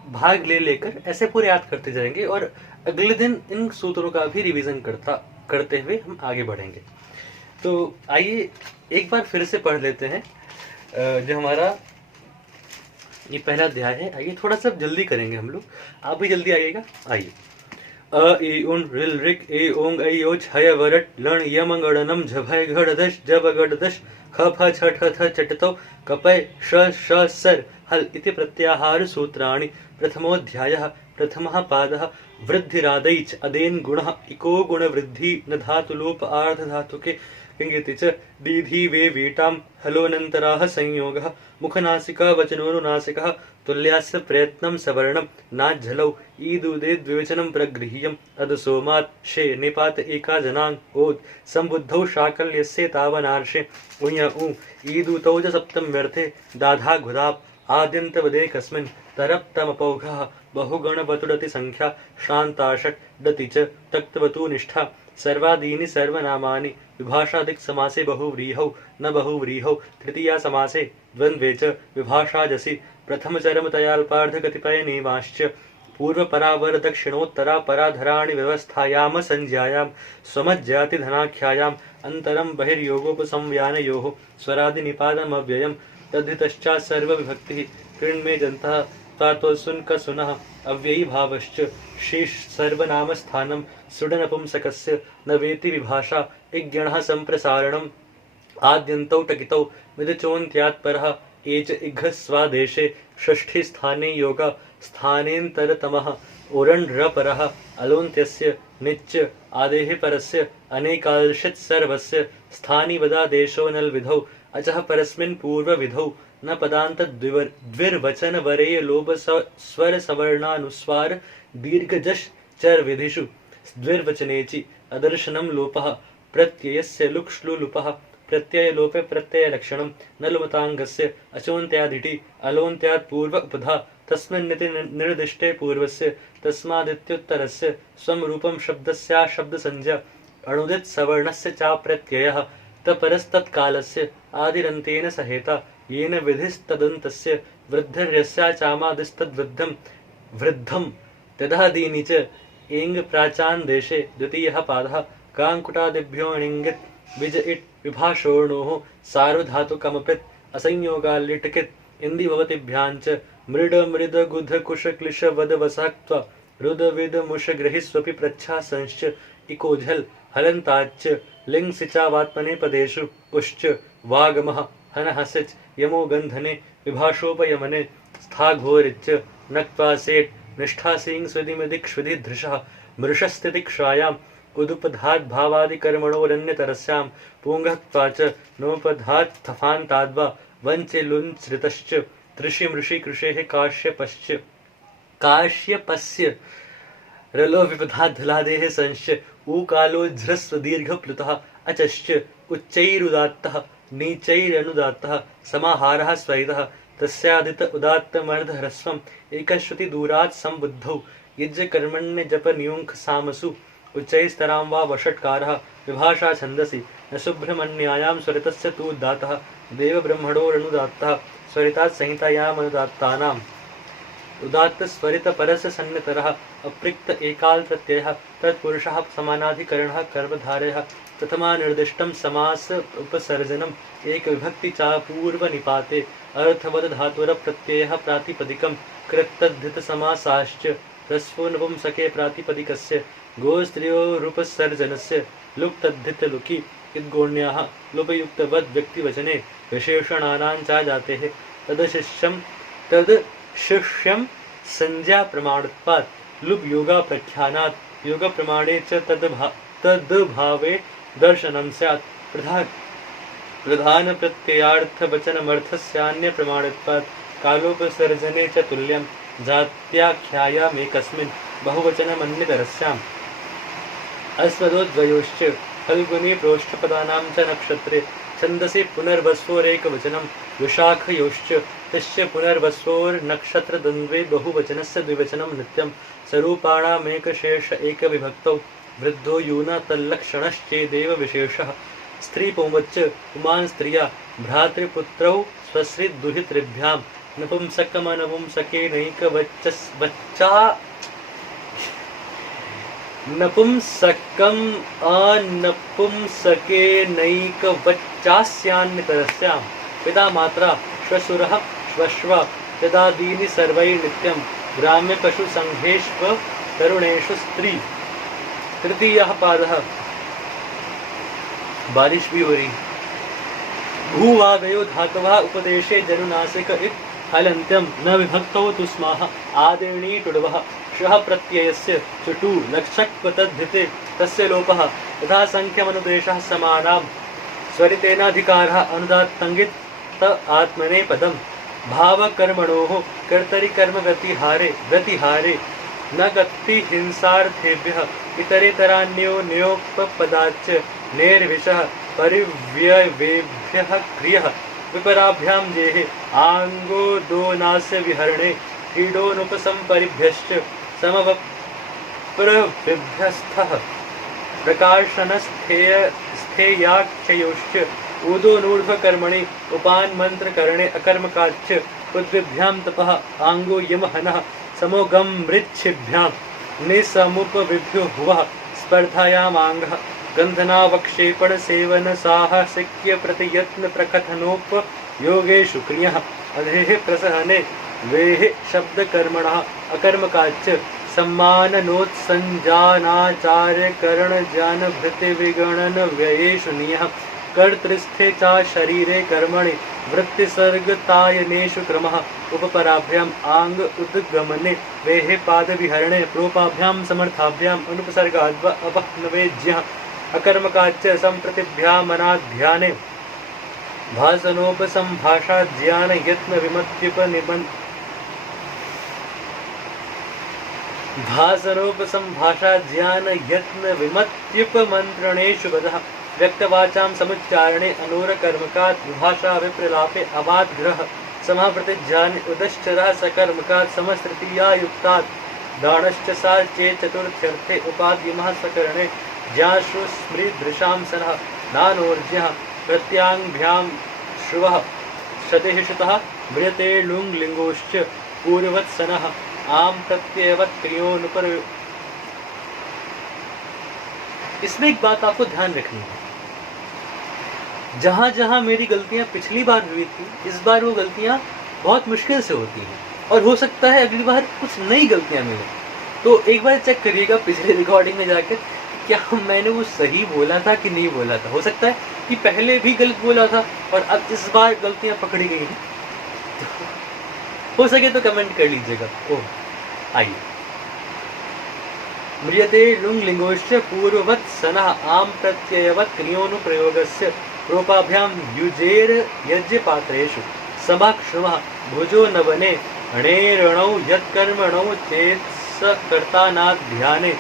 भाग ले लेकर ऐसे पूरे याद करते जाएंगे, और अगले दिन इन सूत्रों का भी रिवीजन करते हुए हम आगे बढ़ेंगे। तो आइए एक बार फिर से पढ़ लेते हैं जो हमारा ये पहला अध्याय है। आइए थोड़ा सा जल्दी करेंगे हम लोग, आप भी जल्दी आइएगा। आइए। अ इ उन रिल रिक ए ओंग ऐ ओ छय वरट लण यम गणनम झभय घड़दश जब गड़दश ख फ छ ठ थ चटतो कपय श श सर हल इति प्रत्याहार सूत्राणि। प्रथमोऽध्यायः प्रथमः पादः वृद्धिरादैच अदेन गुणः इको गुण वृद्धि न धातु लोप आर्ध धातुके किंगिति च दीधी वे वीटाम हलोनन्तराः संयोगः मुखनासिका वचनोनुनासिकः तुल्यास्य प्रयत्नं सवर्णं नाज्झलौ ईदुदे द्विवचनं प्रगृह्यम् अदसोमात् शे निपात एका जनाङ् ओद संबुद्धौ शाकल्यस्य तावनार्षे उञ उ ईदुतौ च सप्तम्यर्थे दाधा घुदाप् आद्यन्तवदे कस्मिन् तरप्तमपौघः बहुगणवतुडति संख्या श्रान्ताषट् डति च तक्तवतु निष्ठा सर्वादीनि सर्वनामानि विभाषादिक समासे बहुव्रीहौ न बहुव्रीहौ तृतीया समासे द्वन्द्वे च विभाषाजसि प्रथमचरमतयाल्पार्ध कतिपय नियमाश्च पूर्वपरावर दक्षिणोत्तरा पराधराणि व्यवस्थायाम संज्ञायां स्वमज्जाति धनाख्यायाम् अन्तरं बहिर्योगोपसंव्यानयोः स्वरादिनिपातमव्ययम् तद्धितश्चा सर्वविभक्तिः कृण्मे जन्तः तातोऽसुनः अव्ययी भावश्च शीर्ष सर्वनामस्थानं सुडनपुंसकस्य न वेति विभाषा इज्ञणः सम्प्रसारणम् आद्यन्तौ टकितौ विदचोन्त्यात्परः एच इघस्वादेशे षष्ठी स्थाने योगा स्थानेन्तरतमः ओरण्रपरः अलोन्त्यस्य निच्च आदेः परस्य अनेकाल्षित् सर्वस्य स्थानि वदादेशो नल्विधौ अचः परस्मिन् पूर्वविधौ न पदान्त द्विर्वचन वरेय लोभ स्वर सवर्णानुस्वार दीर्घजश चर विधिषु द्विर्वचनेचि अदर्शनं लोपः प्रत्ययस्य लुक्ष्लुलुपः प्रत्यय लोपे प्रत्यय लक्षणं न लुमताङ्गस्य अचोन्त्यादिति अलोन्त्यात् पूर्व उपधा तस्मिन्निति निर्दिष्टे पूर्वस्य तस्मादित्युत्तरस्य स्वं रूपं शब्दस्या शब्दसंज्ञा अणुदित् सवर्णस्य चा प्रत्ययः तपरस्तत्कालस्य आदिरन्तेन सहेता येन विधिस्तदन्तस्य वृद्धिर्यस्या चामादिस्तद्वृद्धं वृद्धं तदादीनि च एङ् प्राचान् देशे द्वितीयः पादः काङ्कुटादिभ्यो णिङ्गित् विज इट् विभाषोणोः सार्वधातुकमपित् असंयोगाल्लिटिकित् इन्दिभवतिभ्यां च मृड मृद गुध कुश क्लिश वद वसाक्त्वा रुद विद मुष ग्रहिस्वपि प्रच्छासंश्च इकोझल् हलन्ताच्च लिङ् सिचावात्मने पदेषु उश्च वागमः हनहसिच यमो गन्धने विभाषोपयमने स्थाघोरिच्च नक्त्वा सेट् निष्ठासीं स्विदिमिदिक्ष्विधिधृशः मृषस्तितिक्षायाम् उदुपधात् भावादिकर्मणोरन्यतरस्यां पूङ्गक्त्वा च नोपधात् थफान्ताद्वा वञ्चे लुञ्छृतश्च तृषि मृषि कृषेः काश्यपस्य रलो विपधाद्धलादेः संश्च ऊकालोज्झ्रस्व दीर्घप्लुतः अचश्च उच्चैरुदात्तः नीचैरनुदात्तः समाहारः स्वैतः तस्यादित उदात्तमर्धह्रस्वम् एकश्रुति दूरात् संबुद्धौ युज्यकर्मण्य जप न्यूङ्ख सामसु उच्चैस्तरां वा वषट्कारः विभाषा छन्दसि न सुब्रह्मण्यायां स्वरितस्य तु उदात्तः देवब्रह्मणोरनुदात्तः स्वरितात् संहितायामनुदात्तानाम् उदात्त स्वरित परस्य सन्नितरः अप्रिक्त एकाल प्रत्ययः तत्पुरुषः समानाधिकरणः कर्मधारयः प्रथमा निर्दिष्टं समास उपसर्जनम् एक विभक्ति चा पूर्व निपाते अर्थवद धातुर प्रत्ययः प्रातिपदिकं कृत्तद्धित समासाश्च ह्रस्वो नपुंसके प्रातिपदिकस्य गोस्त्रियोरुपसर्जनस्य लुप्तद्धित लुकि इद्गोण्याः लुपयुक्तवद् व्यक्तिवचने विशेषणानां चा जातेः तद शिष्यम संज्ञा प्रमाणत्वात् लुब योगा प्रख्यानात् योग प्रमाणे च तद भावे दर्शनम स्यात् प्रधान प्रत्ययार्थ वचनमर्थस्यान्य प्रमाणत्वात् कालोपसर्जने च तुल्यं जात्याख्यायामेकस्मिन् बहुवचनमन्यतरस्याम् अस्मदोद्वयोश्च फल्गुनी प्रोष्ठपदानां च नक्षत्रे छन्दसि पुनर्वस्वोरेकवचनं विशाखयोश्च तस्य पुनर्वस्वोर्नक्षत्रद्वन्द्वे बहुवचनस्य द्विवचनं नित्यं स्वरूपाणामेकशेष एकविभक्तौ वृद्धो यून तल्लक्षणश्चेदेव विशेषः स्त्रीपुंवच्च पुमान् स्त्रिया भ्रातृपुत्रौ स्वश्रीदुहितृभ्यां नपुंसकेनैकवच्चास्यान्यतरस्यां पिता मात्रा श्वशुरः श्वश्वा यदादीनि सर्वै नित्यं ग्राम्यपशुसङ्घेष्व तरुणेषु स्त्री। तृतीयः पादः। बारिश भी हो रही। भूवादयो धातवः उपदेशे जनुनासिक इत् हलन्त्यं न विभक्तौ तुस्माः आदिर्णी टुडवः श्वः प्रत्ययस्य चुटु लक्षक्वतद्धिते तस्य लोपः तथा संख्यमनुदेशः समानां स्वरितेनाधिकारः अनुदात्तङ्गित आत्मने पदम् भावकर्मणोः कर्तरि कर्म व्यतिहारे न गति हिंसार्थेभ्यः इतरेतरान्यो न्योपपदाच्च निर्विशः परिव्ययेभ्यः क्रियः विपराभ्यां जेहे आंगो दोनास्य विहरणे क्रीडोनुपसंपरिभ्यश्च समवप्रविभ्यस्थः प्रकाशनस्थेयाक्षयोश्च ऊदोनूर्ध्वकर्मणि उपान्मन्त्रकरणे अकर्मकाच्च पृथ्वीभ्यां तपः आंगो यमहनः समोगमृच्छिभ्यां निसमुपविभ्यो हुवः स्पर्धायामांगः गन्धनावक्षेपण सेवन साहसिक्य प्रतियत्न प्रकथनोपयोगेषु क्रियः अधेः प्रसहने वेः शब्दकर्मणः अकर्मकाच्च सम्माननोत्सञ्जानाचार्यकरणज्ञानभृतिविगणन व्ययेषु नियः कर्तृस्थे च शरीरे कर्मणि वृत्तिसर्गतायनेषु क्रमः उपपराभ्याम् आंग उद्गमने वेः पादविहरणे प्रोपाभ्यां समर्थाभ्याम् अनुपसर्गाद्व अपह्नवेज्यः अकर्मकाच्च सम्प्रतिभ्यामनाध्याने भासनोपसंभाषाज्ञान यत्न विमत्युपनिबन् भासनोपसंभाषाज्ञान यत्न विमत्युपमन्त्रणेषु वदः व्यक्तवाचां समुच्चारणे अनूरकर्मकात् विभाषा विप्रलापे अवाद्ग्रह समाप्रतिज्ञाने उदश्चरः सकर्मकात् समस्तृतीयायुक्तात् दाणश्च सा चेत् चतुर्थ्यर्थे उपाद्यमः सकरणे ज्याशु स्मृदृशां सनः नानोर्ज्यः प्रत्याङ्भ्यां श्रुवः शतेः श्रुतः म्रियते लुङ्लिङ्गोश्च पूर्ववत्सनः आम प्रत्ययवत् क्रियोनुपर। इसमें एक बात आपको ध्यान रखनी है, जहां जहां मेरी गलतियां पिछली बार हुई थी इस बार वो गलतियां बहुत मुश्किल से होती हैं और हो सकता है अगली बार कुछ नई गलतियां मिले। तो एक बार चेक करिएगा पिछले रिकॉर्डिंग में जाकर क्या मैंने वो सही बोला था कि नहीं बोला था। हो सकता है कि पहले भी गलत बोला था और अब इस बार गलतियां पकड़ी गई हैं। हो सके तो कमेंट कर लीजिएगा। ओह आइए, म्रियते लुङ्लिङ्गोश्च पूर्ववत् सनः आम प्रत्ययवत् क्रियोनुप्रयोगस्य रूपाभ्यां युजेर यज्ञपात्रेषु समाक्षमः भुजो नवने णेरणौ यत्कर्मणौ चेत्स कर्तानाध्याने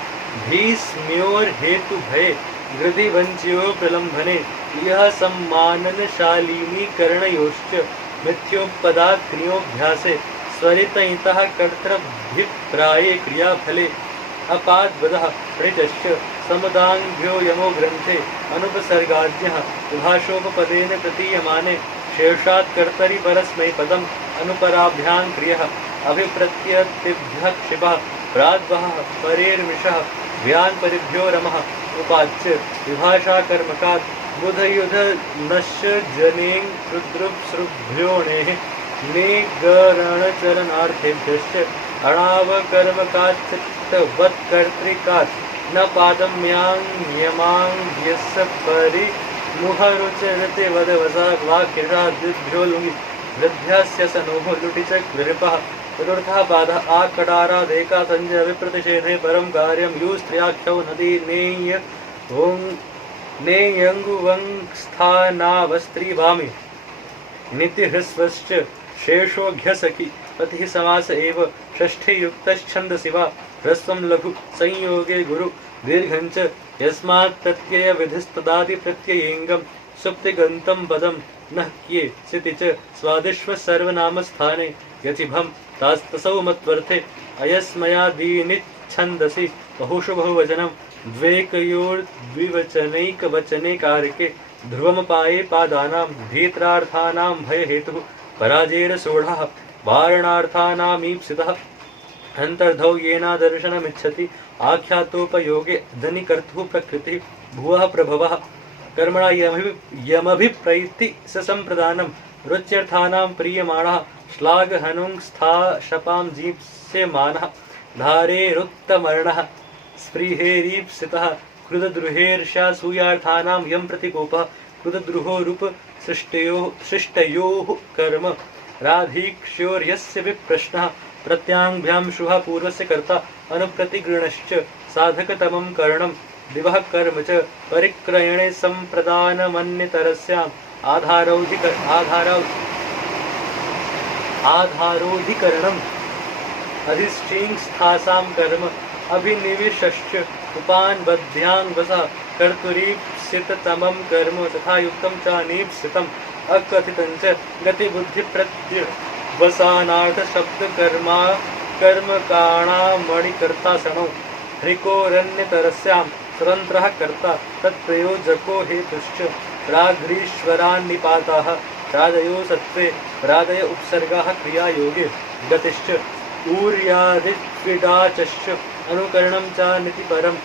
भीष्म्योर्हेतुभये गृधिवञ्च्यो प्रलम्भने यः सम्माननशालिनी करणयोश्च मिथ्योपदात् क्रियोऽभ्यासे स्वरितइतः कर्तृभिप्राये क्रियाफले अपाद्वदः प्रणितश्च समुदाङ्भ्यो यमो ग्रन्थे अनुपसर्गाद्यः विभाषोपपदेन प्रतीयमाने शेषात् कर्तरि परस्मै पदम् अनुपराभ्यां क्रियः अभिप्रत्यतिभ्यः क्षिपः प्राद्वः परेर्मिषः व्यान् परिभ्यो रमः उपाच्य विभाषा कर्मकात् बुधयुध नश्च जनेङ् रुद्रुप्सृभ्योणेः निगरणचरणार्थेभ्यश्च अणावकर्मकाच्चित्तवत्कर्तृकात् न पादम्याङ्यमाङ्ग्यस्य परिमुहरुचरते वदवसा वाक्यषाद्भ्यो लुङि वृद्ध्यस्य सनोः लुटि च नृपः चतुर्थः पादः आकटारादेका संजय विप्रतिषेधे परं कार्यं यु स्त्रियाख्यौ नदी नेय ओं नेयङ्गुवंस्थानावस्त्रीभामि नितिह्रस्वश्च शेषोऽघ्यसखि पतिः समास एव षष्ठे युक्तश्छन्दसि वा ह्रस्वं लघु संयोगे गुरु दीर्घञ्च यस्मात् प्रत्यय विधिस्तदादि प्रत्ययेङ्गं सुप्तिगन्तं पदं नः क्ये सिति च स्वादिष्व सर्वनाम स्थाने यचिभं तास्तसौ मत्वर्थे अयस्मयादीनिच्छन्दसि बहुषु बहुवचनं द्वेकयोर्द्विवचनैकवचने कारके ध्रुवमपाये पादानां भीत्रार्थानां भयहेतुः पराजेर सोढः वारणार्थानामीप्सितः अन्तर्धौ येनादर्शनमिच्छति आख्यातोपयोगे धनिकर्तुः प्रकृतिः भुवः प्रभवः कर्मणा यमभिप्रैति ससम्प्रदानं रुच्यर्थानां प्रीयमाणः श्लाघहनुङ्स्था शपां जीप्स्यमानः धारेरुक्तमर्णः स्पृहेरीप्सितः कृतद्रुहेर्षासूयार्थानां यं प्रतिकोपः कृतद्रुहोरूप सृष्टयोः कर्म राधीक्ष्योर्यस्य विप्रश्नः प्रत्याङ्भ्यां शुभः पूर्वस्य कर्ता अनुप्रतिगृणश्च साधकतमं करणं दिवः कर्म च परिक्रयणे सम्प्रदानमन्यतरस्याम् आधारोधिकरणम् अधिष्ठींस्थासां कर्म अभिनिविशश्च उपान्बध्याङ्वसः कर्तुरीप्सिततमं कर्म तथा युक्तं च अनीप्सितम् अकथितं च गतिबुद्धिप्रत्यवसानार्थशब्दकर्मा कर्मकाणामणिकर्तासनौ ह्रिकोरन्यतरस्यां स्वतन्त्रः कर्ता तत्प्रयोजको हेतुश्च प्राग्रीश्वरान्निपाताः प्रादयो सत्त्वे प्रादय उपसर्गाः क्रियायोगे गतिश्च ऊर्यादिक्रीडाचश्च अनुकरणं च नितिपरम्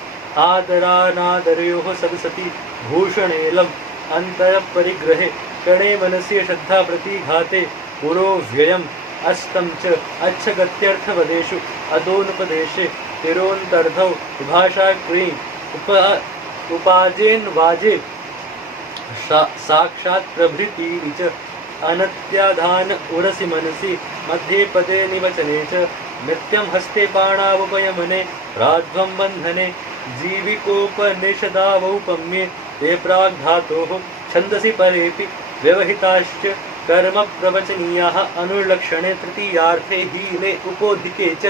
आदरानादरयोः सदसति भूषणेलम् अन्तरपरिग्रहे कणे मनसि श्रद्धा प्रतिघाते पुरो व्ययम् अस्तं च अच्छगत्यर्थपदेषु अदोनुपदेशे तिरोन्तर्धौ विभाषा क्रीं उपाजेन वाजे साक्षात् प्रभृतीनि च अनत्याधान उरसि मनसि मध्ये पदे निवचने च नित्यं हस्ते पाणावपयमने राध्वं बन्धने जीविकोपनिषदावौपम्ये ते प्राग्धातोः छन्दसि परेऽपि व्यवहिताश्च कर्म प्रवचनीयाः अनुलक्षणे तृतीयार्थे हीने उपोधिके च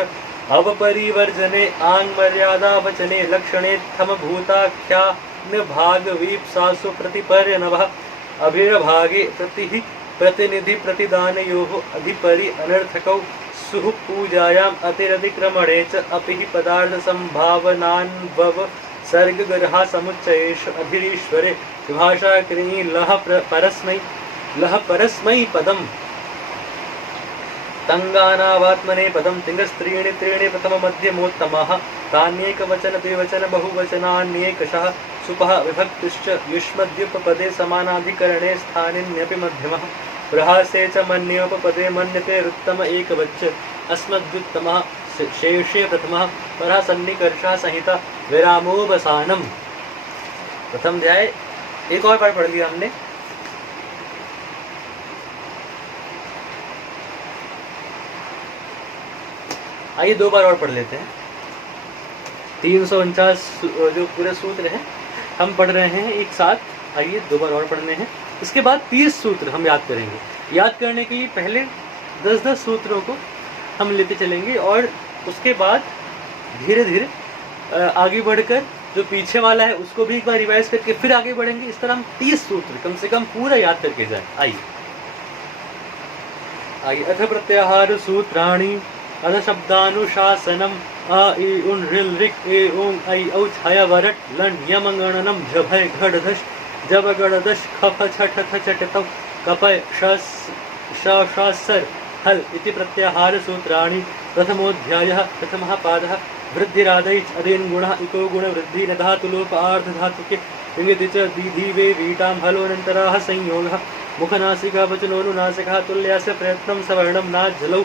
अवपरिवर्जने आङ्मर्यादावचने लक्षणे थमभूताख्यानभागवीप्सासु प्रतिपर्यनवः अभिर्भागे प्रतिः प्रतिनिधिप्रतिदानयोः अधिपरि अनर्थकौ सुः पूजायाम् अतिरतिक्रमणे च अपि हि पदार्थसम्भावनान्वव सर्गगर्हा समुच्चयेषु अधिरीश्वरे विभाषाकृनि लह परस्मै पदम् तङ्गानावात्मने पदं तिङ्गस्त्रीणि त्रीणि प्रथममध्यमोत्तमः तान्येकवचन द्विवचन बहुवचनान्येकशः सुपः विभक्तिश्च युष्मद्युपपदे समानाधिकरणे स्थानिन्यपि मध्यमः प्रहासे च मन्योपपदे मन्यते रुत्तम एकवच्च अस्मद्युत्तमः शेषे प्रथमः परः सन्निकर्षः संहिता विरामोवसानम्। प्रथम अध्याय एक और बार पढ़ लिया हमने। आइए दो बार और पढ़ लेते हैं। 349 जो पूरे सूत्र हैं हम पढ़ रहे हैं एक साथ। आइए दो बार और पढ़ने हैं। इसके बाद 30 सूत्र हम याद करेंगे। याद करने के लिए पहले 10-10 सूत्रों को हम लेते चलेंगे और उसके बाद धीरे धीरे आगे बढ़कर जो पीछे वाला है उसको भी एक बार रिवाइज करके फिर आगे बढ़ेंगे। इस तरह हम 30 सूत्र कम से कम पूरा याद करके जाए। आइए अथ प्रत्याहार सूत्राणि अध शब्दानुशासनम अ इ उन ऋल ऋक ए ओं ऐ औ छय वरट लं यमगणनम झभय घड़धश जब गणदश खफ छठ थ चटतौ कपय शसर हल इति प्रत्याहार सूत्राणि। प्रथमोऽध्यायः प्रथमः पादः वृद्धिरादैच अदेन गुणः इको गुण वृद्धि न धातुलोप आर्ध धातुके इंगिति च दीधीवे वीटां हलोऽनन्तराः संयोगः मुखनासिका वचनोनुनासिकः तुल्यस्य प्रयत्नं सवर्णं नाज्जलौ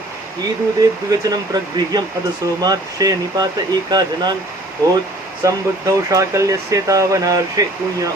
ईदुदे द्विवचनं प्रगृह्यम् अधसोमात् शे निपात एका जनान् ओत् सम्बुद्धौ शाकल्यस्य तावनार्षे उञ्या उ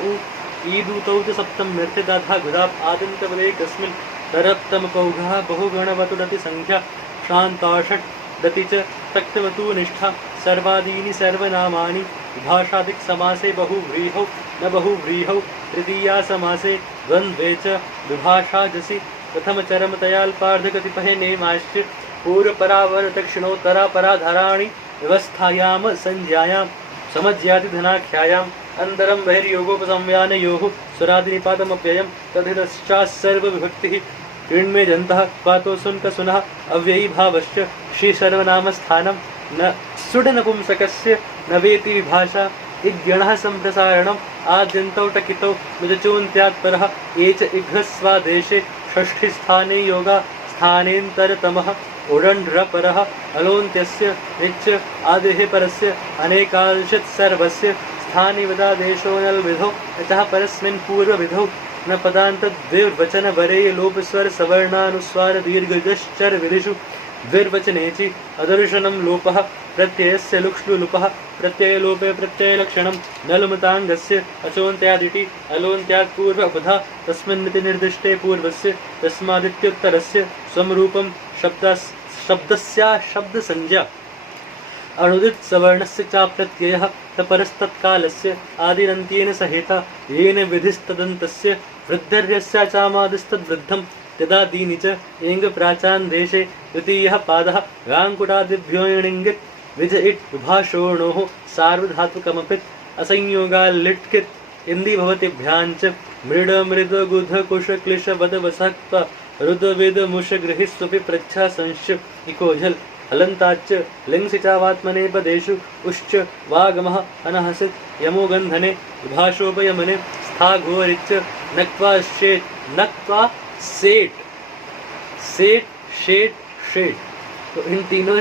ईदुतौ च सप्तम्यर्थे तथा गुदाप् आदिन्तपदे कस्मिन् तरप्तम पौघः बहुगणवतुरति संख्या शान्ताषट् दति च तक्तवतु निष्ठा सर्वादीनि सर्वनामानि विभाषादिक समासे बहुव्रीहौ न बहुव्रीहौ तृतीया समासे द्वन्द्वे च विभाषाजसि प्रथम चरम तयाल्पार्धकतिपहे नेमाश्च पूर्वपरावर दक्षिणोत्तरापराधाराणि व्यवस्थायाम संज्ञायां समज्ञाति धनाख्यायाम् अंतरम बहिर्योगोपसंयानयोः स्वरादिनिपातमव्ययम् तद्धितश्चास्सर्वविभक्तिः कृण्मे जन्तः पातो सुनक सुनः अव्ययी भावश्च श्री सर्वनाम स्थानं न सुड नपुंसकस्य न वेति विभाषा इद्गणः संप्रसारणम् आद्यन्तौ टकितौ विजचून्त्यात्परः ये च इघ्रस्वादेशे षष्ठी स्थाने योगा स्थानेन्तरतमः उडण्ड्रपरः अलोन्त्यस्य निच्च आदिः परस्य अनेकांशत् सर्वस्य स्थानि वदादेशो नल्विधौ यतः परस्मिन् पूर्वविधौ न पदान्तद्विर्वचन वरे लोप स्वर सवर्णानुस्वार दीर्घजश्चर विधिषु द्विर्वचनेचि अदर्शनं लोपः प्रत्ययस्य लुक्ष्लुलुपः प्रत्ययलोपे प्रत्ययलक्षणं नलुमताङ्गस्य अचोन्त्यादिति अलोन्त्यात् पूर्वबधा तस्मिन्निति निर्दिष्टे पूर्वस्य तस्मादित्युत्तरस्य स्वरूपं शब्दस्या शब्दसंज्ञा अनुदित सवर्णस्य चाप्रत्ययः तपरस्तत्कालस्य आदिरन्त्येन सहेता येन विधिस्तदन्तस्य वृद्धर्यस्य चामादिस्तद्वृद्धं तदादीनि च एङ् प्राचान् देशे द्वितीयः पादः गाङ्कुटादिभ्यो णिङ्गित् विज इट् विभाषोणोः सार्वधातुकमपित् असंयोगाल्लिट्कित् इन्दि भवतिभ्याञ्च मृड मृद गुध कुश क्लिश वद वसक्त्वा रुद विद मुष गृहिस्वपि प्रच्छा संश्च इकोझल् हलन्ताच्च लिङ्सिचावात्मनेपदेषु उश्च वागमः अनहसित् यमोगन्धने विभाषोपयमने स्थाघोरिच्च नक्त्वा शेट् नक्त्वा सेट सेट शेट शेट। तो इन तीनों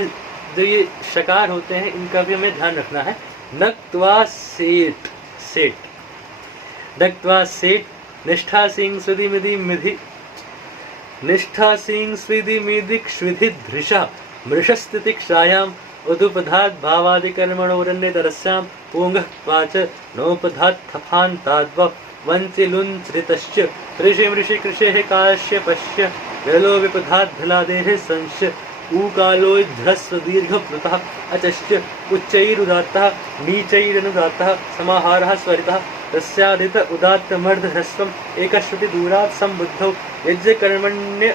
जो ये शकार होते हैं इनका भी हमें ध्यान रखना है। नक्त्वा सेट सेट नक्त्वा सेट निष्ठा सिंह स्विधि मिधि मिधि निष्ठा सिंह स्विधि मिधिक श्विधि धृषा मृषस्थितिक्षायाम् उदुपधात् भावादिकर्मणोरन्यतरस्यां पूङ्गः क्वाच नोपधात् थफान्ताद्व वञ्चिलुञ्चृतश्च ऋषि मृषि कृषेः काश्यपश्य वेलो विपधात् भलादेः संश्च ऊकालोऽध्रस्व दीर्घप्लुतः अचश्च उच्चैरुदात्तः नीचैरनुदात्तः समाहारः स्वरितः तस्यादित उदात्तमर्धह्रस्वम् एकश्रुतिदूरात् सम्बुद्धौ यज्ञकर्मण्य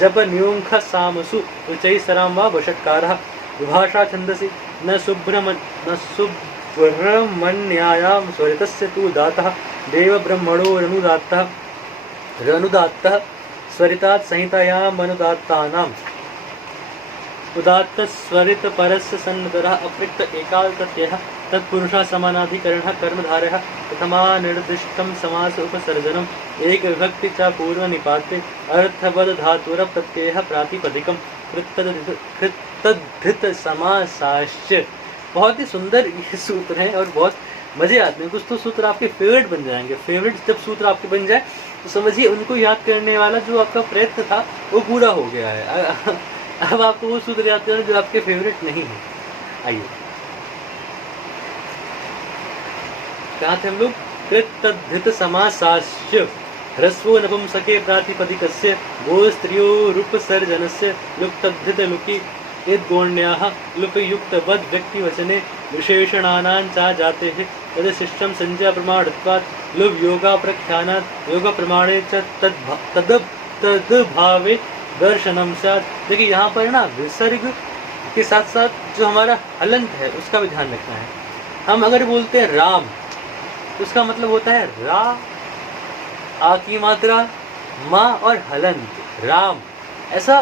जप न्यूङ्ख सामसु उच्चैः वा वषट्कारः विभाषा छन्दसि न सुब्रह्मण्यायां स्वरितस्य तु दातः देवब्रह्मणोरनुदात्तः रनुदात्तः स्वरितात् संहितायामनुदात्तानाम् उदात्तस्वरित परस्य सन्नतरः अपृक्त एकाल प्रत्ययः तत्पुरुषः समानाधिकरणः कर्मधारयः प्रथमा निर्दिष्टं समास उपसर्जनम् एक विभक्ति च पूर्वनिपाते अर्थवद धातुर प्रत्ययः प्रातिपदिकं कृत्तद्धित समासाश्च। बहुत ही सुंदर ये सूत्र है और बहुत मजे आते हैं। कुछ तो सूत्र आपके फेवरेट बन जाएंगे। फेवरेट जब सूत्र आपके बन जाए तो समझिए उनको याद करने वाला जो आपका प्रयत्न था वो पूरा हो गया है। अब आपको वो सूत्र याद करना जो आपके फेवरेट नहीं है। आइए कहाँ थे हम लोग? कृत्तद्धित समासाश्च ह्रस्वो नपुंसके प्रातिपदिकस्य गो स्त्रियो रूपसर्जनस्य लुप्तद्धित लुकि यद्गोण्याः लुपयुक्तवद् व्यक्तिवचने विशेषणानां चा जातेः तदशिष्टं संज्ञा प्रमाणत्वात् लुप् योगाप्रख्यानात् योगप्रमाणे च तद्भावे दर्शनम स्यात्। देखिए यहाँ पर ना विसर्ग के साथ साथ जो हमारा हलंत है उसका भी ध्यान रखना है। हम अगर बोलते हैं राम तो उसका मतलब होता है रा, आ की मात्रा, माँ और हलंत राम। ऐसा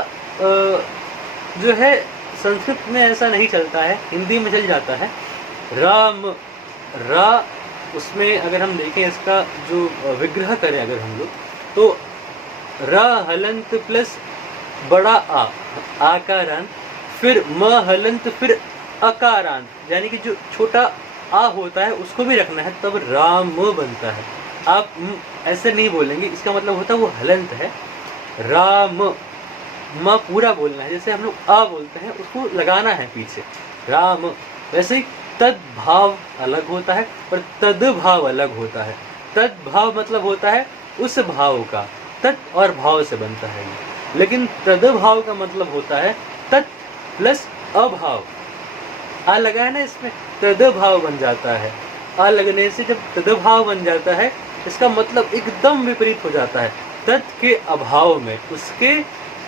जो है संस्कृत में ऐसा नहीं चलता है, हिंदी में चल जाता है राम रा। उसमें अगर हम देखें इसका जो विग्रह करें अगर हम लोग तो रा हलंत प्लस बड़ा आ आकारांत, फिर म हलंत, फिर अकारांत, यानी कि जो छोटा आ होता है उसको भी रखना है तब राम बनता है। आप ऐसे नहीं बोलेंगे, इसका मतलब होता है वो हलंत है। राम म पूरा बोलना है, जैसे हम लोग आ बोलते हैं उसको लगाना है पीछे राम। वैसे ही तद भाव अलग होता है और तद भाव अलग होता है। तद भाव मतलब होता है उस भाव का, तत् और भाव से बनता है। लेकिन तदभाव का मतलब होता है तत् प्लस अभाव। आ लगा है ना, इसमें तदभाव बन जाता है। आ लगने से जब तदभाव बन जाता है, इसका मतलब एकदम विपरीत हो जाता है। तत् के अभाव में, उसके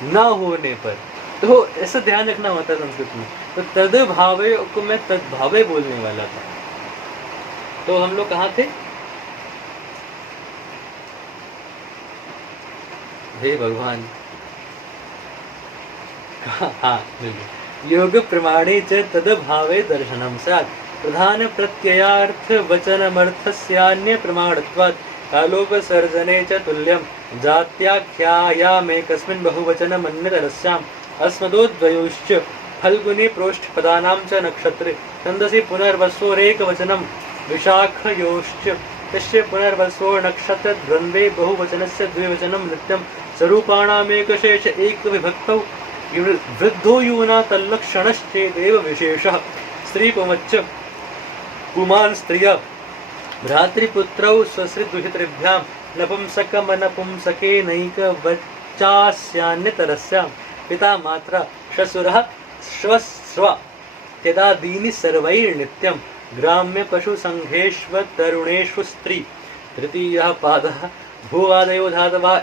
न होने पर। तो ऐसा ध्यान रखना होता है संस्कृत में। तो तदभावे को मैं तद्भावे बोलने वाला था। तो हम लोग कहाँ थे? हे भगवान, हाँ, योग प्रमाणे च तदभावे दर्शनम स्यात्। प्रधान प्रत्ययार्थ वचनमर्थस्यान्य प्रमाणत्वात् कालोपसर्जने च तुल्यं जात्याख्यायामेकस्मिन् बहुवचनमन्यतरस्याम् अस्मदोद्वयोश्च फल्गुनी प्रोष्ठपदानां च नक्षत्रे छन्दसि पुनर्वसोरेकवचनं विशाखयोश्च तस्य पुनर्वसो नक्षत्र द्वन्द्वे बहुवचनस्य द्विवचनं नित्यं स्वरूपाणामेकशेष एकविभक्तौ वृद्धो यूना तल्लक्षणश्चेदेव विशेषः। स्त्रीपुमच्च पुमान् स्त्रिय भ्रातृपुत्रौ स्वश्रिद्विहितृभ्यां नपुंसकमनपुंसकेनैकवचास्यान्यतरस्यां पिता मात्रा श्वशुरः श्वश्व त्यदादीनि सर्वैर्नित्यं ग्राम्य पशुसङ्घेष्वतरुणेषु स्त्री। तृतीयः पादः भूवादयो धातवः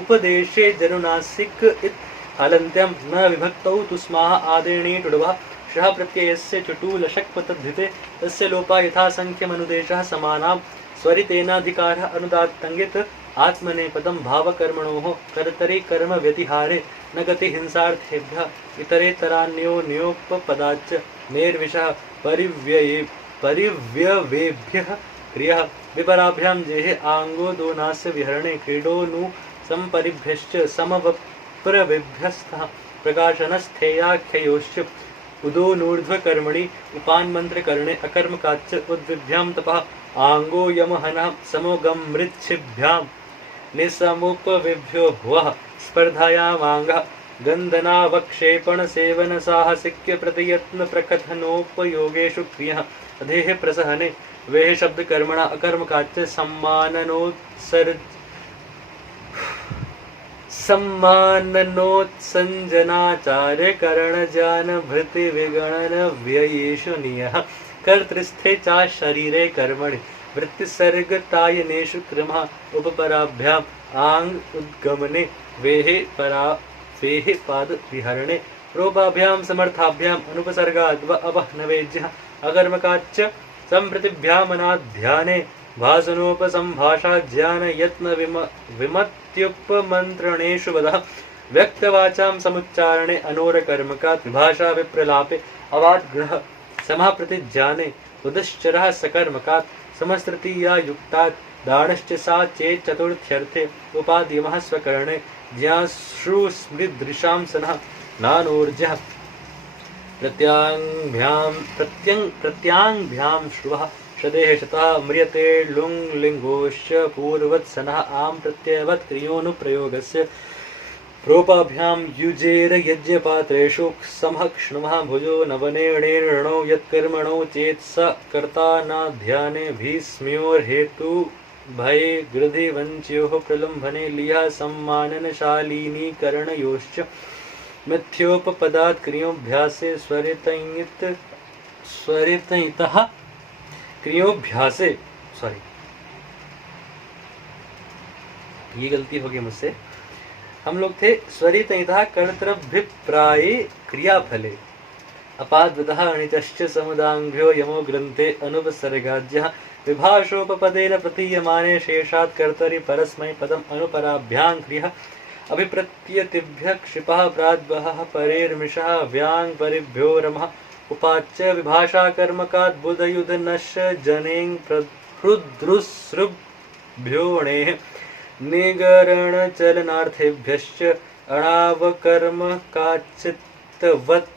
उपदेशे जनुनासिक इत् हलन्त्यं न विभक्तौ तुस्माः आदेणे टुडवः शः प्रत्ययस्य चुटु लशक्पतद्धिते तस्य लोपा यथासङ्ख्यमनुदेशः समानां स्वरितेनाधिकारः अनुदात्तङ्गित आत्मनेपदं भावकर्मणोः कर्तरि कर्म व्यतिहारे न गति हिंसार्थेभ्यः इतरेतरान्यो न्योपपदाच्च निर्विशः परिव्यवेभ्यः क्रियः विपराभ्यां जेहे आंगो दोनास्य विहरणे क्रीडो नु संपरिभ्यश्च समवप्रविभ्यस्तः प्रकाशनस्थेयाख्ययोश्च उदो नूर्ध्वकर्मणि उपान्मन्त्रकर्णे अकर्मकाच्च उद्विभ्यां तपः आंगो यमहनः समोगमृच्छिभ्यां निसमुपविभ्यो भुवः स्पर्धायामांगः गन्धनावक्षेपणसेवन साहसिक्य प्रतियत्न प्रकथनोपयोगेषु क्रियः अधेः प्रसहने वेह शब्दकर्मणा अकर्मकाच्च सम्माननोत्सञ्जनाचार्य करणजानभृति विगणन व्ययेषु नियः कर्तृस्थे च शरीरे कर्मणि वृत्तिसर्गतायनेषु क्रमः उपपराभ्याम् आंग उद्गमने वेहे पाद विहरणे रोपाभ्यां समर्थाभ्याम् अनुपसर्गाद्व अवः नवेज्यः अकर्मकाच्च संप्रतिभ्यामनाध्याने भासनोपसंभाषा ज्ञान यत्न विमत्युपमन्त्रणेषु वदः व्यक्तवाचां समुच्चारणे अनोरकर्मकात् विभाषा विप्रलापे अवाद्ग्रह समाप्रतिज्ञाने उदश्चरः सकर्मकात् समस्तृतीया युक्तात् दाणश्च सा चेत् चतुर्थ्यर्थे उपाद्यमः स्वकर्णे ज्ञाश्रुस्मृदृशां सनः नानोर्जः प्रत्यांभ्यां श्रुवः शदेः शतः म्रियते लुङ् लिङ्गोश्च पूर्वत्सनः आं प्रत्ययवत् क्रियोनुप्रयोगस्य प्रोपाभ्यां युजेर यज्ञपात्रेषु समः क्ष्णुमः भुजो नवनेणेर्णो यत्कर्मणो चेत् स कर्ता न ध्याने भीस्म्योर्हेतु भये गृधि वंच्योः प्रलम्भने लिया सम्माननशालिनी करणयोश्च मिथ्योपपदात् क्रियोऽभ्यासे स्वरितः क्रियोऽभ्यासे ये गलती होगी मुझसे। हम लोग थे स्वरितः कर्तृभिप्राये क्रियाफले अपाद्वदः अनितश्च समुदांभ्यो यमो ग्रन्थे अनुपसर्गाद्यः विभाषोपपदेन प्रतीयमाने शेषात् कर्तरि परस्मै पदम् अनुपराभ्यां क्रियः अभिप्रत्यतिभ्यः क्षिपः प्राद्वहः परेर्मिषः व्याङ् परिभ्यो रमः उपाच्च विभाषाकर्मकात् बुधयुधनश्च जनेङ् प्रहृद्रुसृभ्योणेः निगरणचलनार्थेभ्यश्च अणावकर्मकाच्चित्तवत्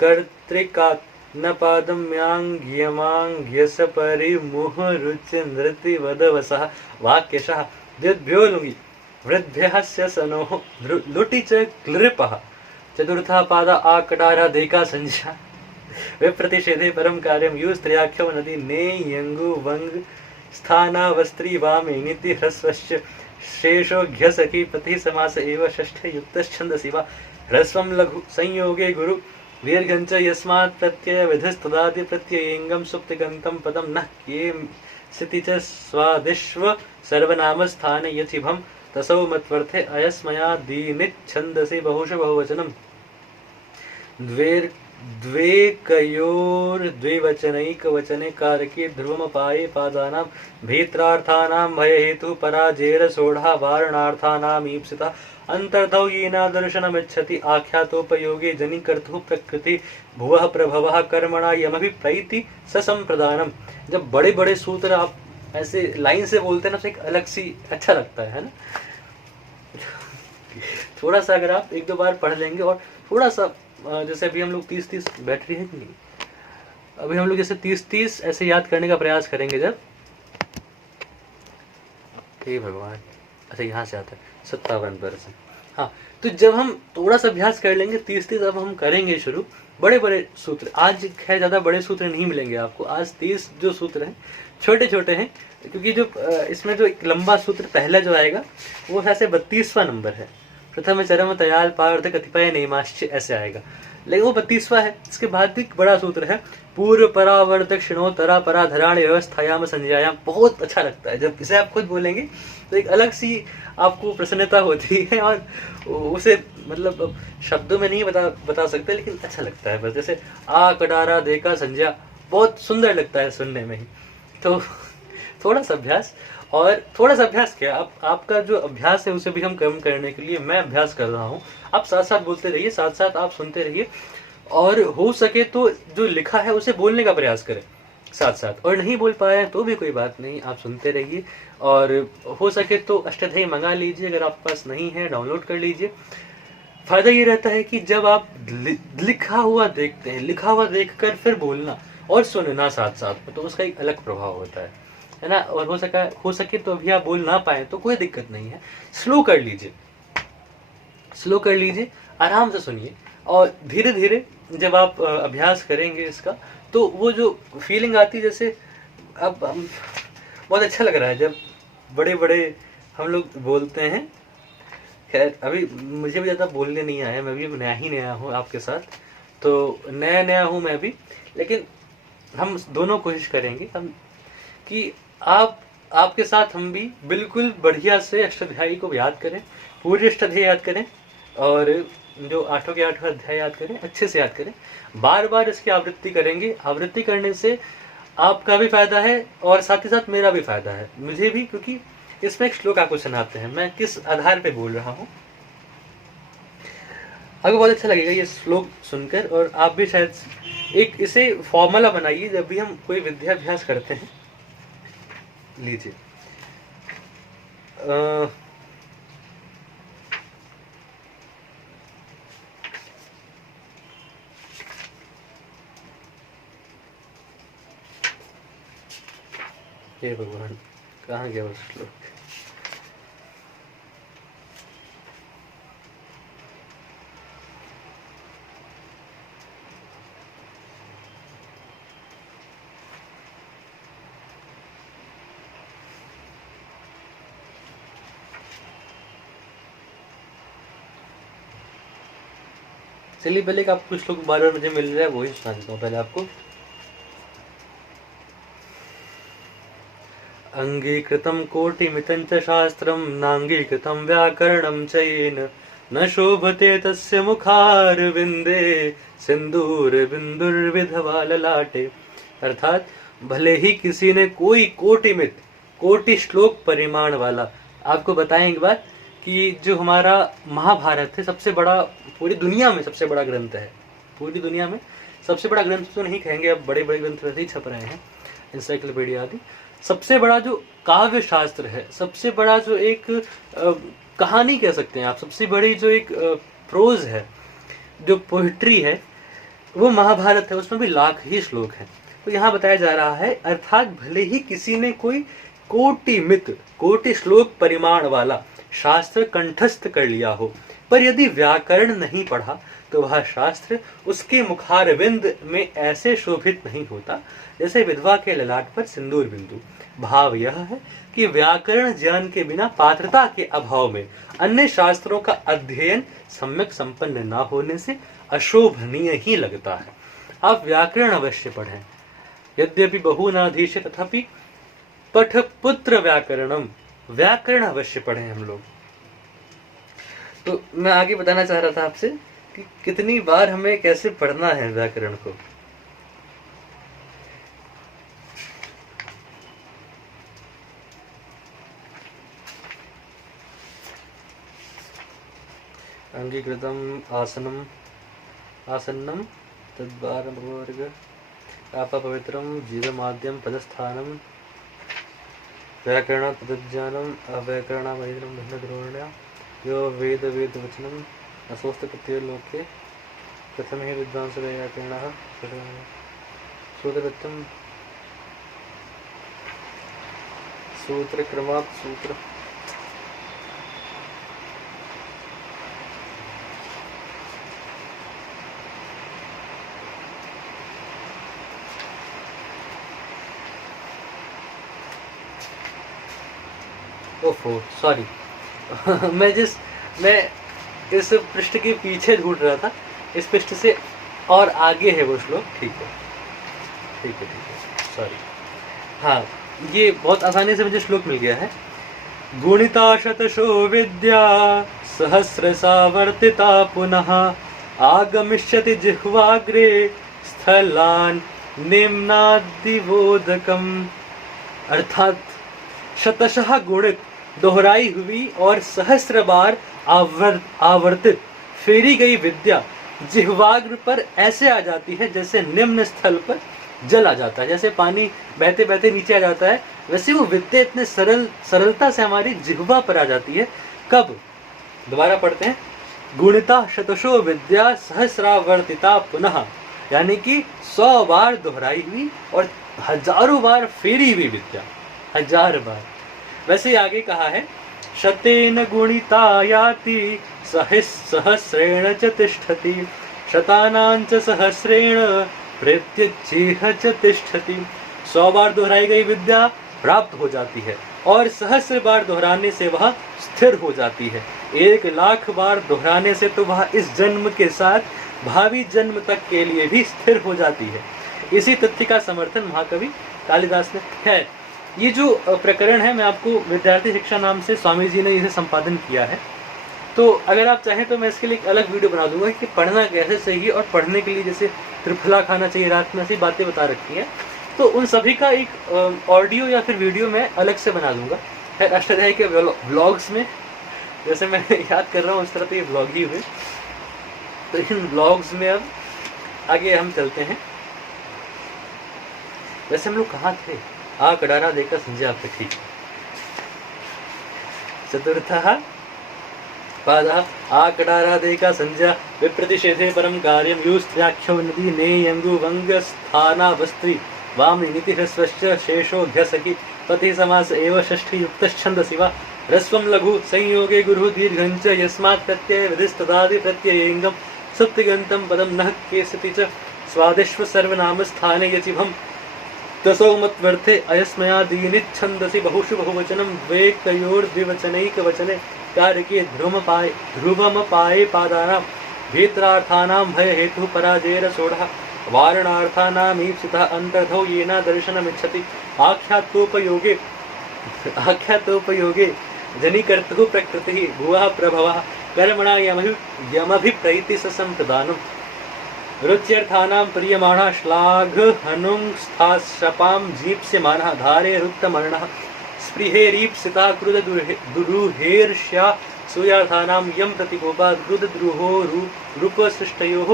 कर्तृकात् न पादम्याङ्ग्यमाङ्ग्यस परिमुहुरुचिनृतिवदवसः वाक्यशः द्विभ्यो लुङि वृद्भ्यः स्यसनोः लुटि च क्लृपः चतुर्था पाद आकटारा देका संज्ञा विप्रतिषेधे परम कार्यं यु स्त्रियाख्यो नदी ने यंगु वंग स्थानावस्त्री वामे नीति ह्रस्वश्च शेषो घ्य सखी पति समास एव षष्ठे युक्तः छन्दसि वा ह्रस्वं लघु संयोगे गुरु दीर्घञ्च यस्मात् प्रत्यय विधस्तदादि प्रत्ययेङ्गं सुप्तिगन्तं पदं न ये स्थिति च स्वादिष्व सर्वनामस्थाने यथिभं तसौ मत्वर्थे अयस्मया दीनिच्छन्दसि बहुश बहुवचनम् द्वेकयोर्द्विवचनैकवचने कारके ध्रुवमपाये पादानां भीत्रार्थानां भयहेतुः पराजेर सोढा वारणार्थानाम् ईप्सिता अंतर्धौ येना दर्शनमिच्छति आख्यातोपयोगे जनिकर्तुः प्रकृति भुवः प्रभवः कर्मणा यमभिप्रैति ससंप्रदानम। जब बड़े बड़े सूत्र आप ऐसे लाइन से बोलते हैं ना तो एक अलग सी अच्छा लगता है ना। थोड़ा सा अगर आप एक दो बार पढ़ लेंगे और थोड़ा सा जैसे अभी हम लोग 30-30 बैटरी है कि नहीं, अभी हम लोग जैसे 30-30 ऐसे याद करने का प्रयास करेंगे जब हे भगवान, अच्छा यहाँ से आता है 57%। हाँ, तो जब हम थोड़ा सा अभ्यास कर लेंगे 30-30 अब हम करेंगे शुरू। बड़े बड़े सूत्र आज खैर ज़्यादा बड़े सूत्र नहीं मिलेंगे आपको, आज 30 जो सूत्र हैं छोटे छोटे हैं, क्योंकि जो इसमें जो एक लंबा सूत्र पहला जो आएगा वो ऐसे 32वां नंबर है। प्रथम चरम तयाल पार्थ कतिपय नैमाश्च ऐसे आएगा, लेकिन वो 32वां है। इसके बाद भी बड़ा सूत्र है पूर्व परावर्त क्षणोत्तरा पराधराण व्यवस्थायाम संज्ञायाम। बहुत अच्छा लगता है जब इसे आप खुद बोलेंगे तो एक अलग सी आपको प्रसन्नता होती है, और उसे मतलब शब्दों में नहीं बता सकते, लेकिन अच्छा लगता है। बस जैसे आ कटारा देखा संज्ञा, बहुत सुंदर लगता है सुनने में ही। तो थोड़ा सा अभ्यास, और थोड़ा सा अभ्यास क्या आपका जो अभ्यास है उसे भी हम कम करने के लिए मैं अभ्यास कर रहा हूँ। आप साथ साथ बोलते रहिए, साथ साथ आप सुनते रहिए, और हो सके तो जो लिखा है उसे बोलने का प्रयास करें साथ साथ, और नहीं बोल पाए तो भी कोई बात नहीं, आप सुनते रहिए। और हो सके तो अष्टाध्यायी मंगा लीजिए, अगर आपके पास नहीं है डाउनलोड कर लीजिए। फायदा ये रहता है कि जब आप लिखा हुआ देखते हैं, लिखा हुआ देखकर फिर बोलना और सुनना साथ साथ, तो उसका एक अलग प्रभाव होता है ना। और हो सके तो अभी आप बोल ना पाए तो कोई दिक्कत नहीं है, स्लो कर लीजिए, स्लो कर लीजिए, आराम से सुनिए, और धीरे धीरे जब आप अभ्यास करेंगे इसका तो वो जो फीलिंग आती है, जैसे अब हम बहुत अच्छा लग रहा है जब बड़े बड़े हम लोग बोलते हैं। खैर अभी मुझे भी ज़्यादा बोलने नहीं आया, मैं भी नया ही नया हूँ आपके साथ, तो नया हूँ मैं भी, लेकिन हम दोनों कोशिश करेंगे हम कि आपके साथ हम भी बिल्कुल बढ़िया से अष्टाध्यायी को याद करें, पूरे अष्टाध्यायी याद करें, और जो 8 के 8 अध्याय याद करें, अच्छे से याद करें, बार बार इसकी आवृत्ति करेंगे। आवृत्ति करने से आपका भी फायदा है और साथ ही साथ मेरा भी फायदा है, मुझे भी, क्योंकि इसमें एक श्लोक आपको सुनाते हैं, मैं किस आधार पे बोल रहा हूँ आपको बहुत अच्छा लगेगा ये श्लोक सुनकर। और आप भी शायद एक इसे फॉर्मूला बनाइए जब भी हम कोई विद्याभ्यास करते हैं। लीजिए हे भगवान, कहाँ गया वो श्लोक? चलिए पहले कि आपको श्लोक बार बार मुझे मिल रहा है वही सुना देता हूँ पहले आपको। अंगीकृतं कोटिमितं च शास्त्रं नांगीकृतं व्याकरणं च येन न शोभते तस्य मुखारविंदे सिंदूरबिंदुर्विधवा ललाटे। अर्थात भले ही किसी ने कोई कोटि श्लोक परिमाण वाला, आपको बताएं एक बात कि जो हमारा महाभारत है सबसे बड़ा, पूरी दुनिया में सबसे बड़ा ग्रंथ है, पूरी दुनिया में सबसे बड़ा ग्रंथ तो नहीं कहेंगे, अब बड़े बड़े ग्रंथ वैसे ही छप रहे हैं, इंसाइक्लोपीडिया आदि। सबसे बड़ा जो काव्य शास्त्र है, सबसे बड़ा जो एक कहानी कह सकते हैं आप, सबसे बड़ी जो एक प्रोज है, जो पोइट्री है, वो महाभारत है। उसमें भी लाख ही श्लोक हैं। तो यहाँ बताया जा रहा है, अर्थात भले ही किसी ने कोई कोटि श्लोक परिमाण वाला शास्त्र कंठस्थ कर लिया हो, पर यदि व्याकरण नहीं पढ़ा तो तो वह शास्त्र उसके मुखारविंद में ऐसे शोभित नहीं होता जैसे विधवा के ललाट पर सिंदूर बिंदु। भाव यह है कि व्याकरण ज्ञान के बिना पात्रता के अभाव में अन्य शास्त्रों का अध्ययन सम्यक संपन्न न होने से अशोभनीय ही लगता है। आप व्याकरण अवश्य पढ़ें, यद्यपि बहुनाधीश तथापि पठ पुत्र व्याकरणम, व्याकरण अवश्य पढ़ें हम लोग। तो मैं आगे बताना चाह रहा था आपसे कि कितनी बार हमें कैसे पढ़ना है व्याकरण को। अंगीकृतम आसनम आसन्नम तद्वारवर्ग अपवित्रम जीवमाद्यम पदस्थानम व्याकरण पदज्ञानम अव्याकरणामयिनम भिन्नद्रोण्या यो वेद वेद वचनम असोस्त प्रत्यय लोके प्रथम ही विद्वांस व्याकरणः सूत्रदत्तम सूत्र क्रमात् सूत्र ओफो सॉरी मैं इस पृष्ठ के पीछे ढूंढ रहा था, इस पृष्ठ से और आगे है वो श्लोक। ठीक है सॉरी। हाँ, ये बहुत आसानी से मुझे श्लोक मिल गया है। गुणिता शतशो विद्या सहस्रसा वर्तिता पुनः आगमिष्यति जिह्वाग्रे स्थलान् निम्नादिवोदकम। अर्थात शतशः गुणित दोहराई हुई और सहस्र बार आवर्तित फेरी गई विद्या जिह्वाग्र पर ऐसे आ जाती है जैसे निम्न स्थल पर जल आ जाता है। जैसे पानी बहते बहते नीचे आ जाता है, वैसे वो विद्या इतने सरलता से हमारी जिह्वा पर आ जाती है। कब? दोबारा पढ़ते हैं। गुणिता शतशो विद्या सहस्रावर्तिता पुनः, यानी कि 100 बार दोहराई हुई और हजारों बार फेरी हुई विद्या, 1000 बार। वैसे ही आगे कहा है शतेन गुणिता याति सहस्रेण च तिष्ठति शतानां च सहस्रेण प्रत्यच्छेह च तिष्ठति। 100 बार दोहराई गई विद्या प्राप्त हो जाती है और सहस्र बार दोहराने से वह स्थिर हो जाती है। 1,00,000 बार दोहराने से तो वह इस जन्म के साथ भावी जन्म तक के लिए भी स्थिर हो जाती है। इसी तथ्य का समर्थन महाकवि कालिदास ने है। ये जो प्रकरण है, मैं आपको विद्यार्थी शिक्षा नाम से स्वामी जी ने इसे संपादन किया है। तो अगर आप चाहें तो मैं इसके लिए एक अलग वीडियो बना दूंगा कि पढ़ना कैसे चाहिए और पढ़ने के लिए जैसे त्रिफला खाना चाहिए रात में, ऐसी बातें बता रखी हैं। तो उन सभी का एक ऑडियो या फिर वीडियो मैं अलग से बना दूंगा। है अष्टाध्यायी के व्लॉग्स में, जैसे मैं याद कर रहा हूँ उस तरह तो ये व्लॉग ही हुए। तो इन व्लॉग्स में अब आगे हम चलते हैं। वैसे हम लोग कहाँ थे? कडारा देकर संजय आपसे। ठीक। चतुर्थः पादः कडारा देका संजय विप्रतिषेधे परम कार्यं यूस्त्र्याख्यो नदी नेयंगु वंगस्थानावस्त्री वामनि नीति ह्रस्वश्च शेषो घ्यसखि पति समास एव षष्ठी युक्तच्छन्दसि वा ह्रस्वं लघु संयोगे गुरुः दीर्घञ्च यस्मात् प्रत्यय विधिस्तदादि प्रत्ययेङ्गं सप्तिगन्तं पदं नः केसति च स्वादिष्व सर्वनाम स्थाने यचिभम् दसौ मत्वर्थे अयस्मयादीनिच्छन्दसि बहुषु बहुवचनं द्वेकयोर्द्विवचनैकवचने कारके ध्रुवमपाये पादानां भेत्रार्थानां भयहेतुः पराजयेर सोढः वारणार्थानामीप्सितः अन्तर्धौ येना दर्शनमिच्छति आख्यातोपयोगे जनिकर्तुः प्रकृतिः भुवः प्रभवः कर्मणा यमभिप्रैति ससम्प्रदानम् रुच्यर्थानां प्रियमाणः श्लाघहनुंस्थाशपां जीप्स्यमानः धारेरुत्तमर्णः स्पृहेरीप्सिता क्रुददुरूहेर्ष्या सूयार्थानां यं प्रतिकोपा क्रुदद्रुहो रूपसृष्टयोः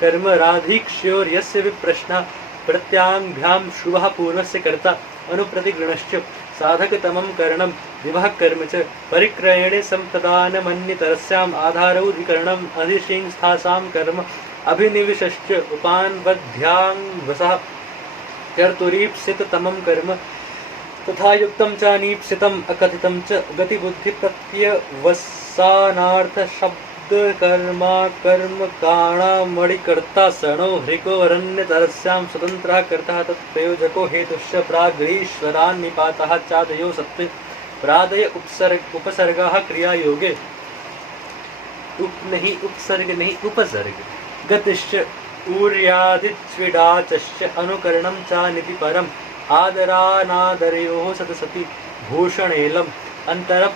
कर्म राधीक्ष्योर्यस्य विप्रश्नः प्रत्याङ्भ्यां शुभः पूर्वस्य कर्ता अनुप्रतिगृणश्च साधकतमं करणं विवाह कर्म च परिक्रयणे संप्रदानमन्यतरस्याम् आधारौधिकरणम् अधिशिंस्थासां कर्म अभिनिविशश्च उपान्वध्याङ्वसः कर्तुरीप्सिततमं कर्म तथा युक्तं च नीप्सितम् अकथितं च गतिबुद्धिप्रत्यवसानार्थशब्द कर्मा कर्म काणा मणिकर्ता सणो हृको अरण्य तरस्याम स्वतंत्रः कर्ता तत्प्रयोजको हेतुश्च प्राग्रीश्वरान् निपातः चादयो सत्त्वे प्रादय उपसर्गाः क्रिया योगे उपसर्ग नहीं उपसर्ग गतिश्च ऊर्यादिच्विडाचश्च अनुकरणं च निति परम् आदरानादरयोः सतसति भूषणेलम् अंतर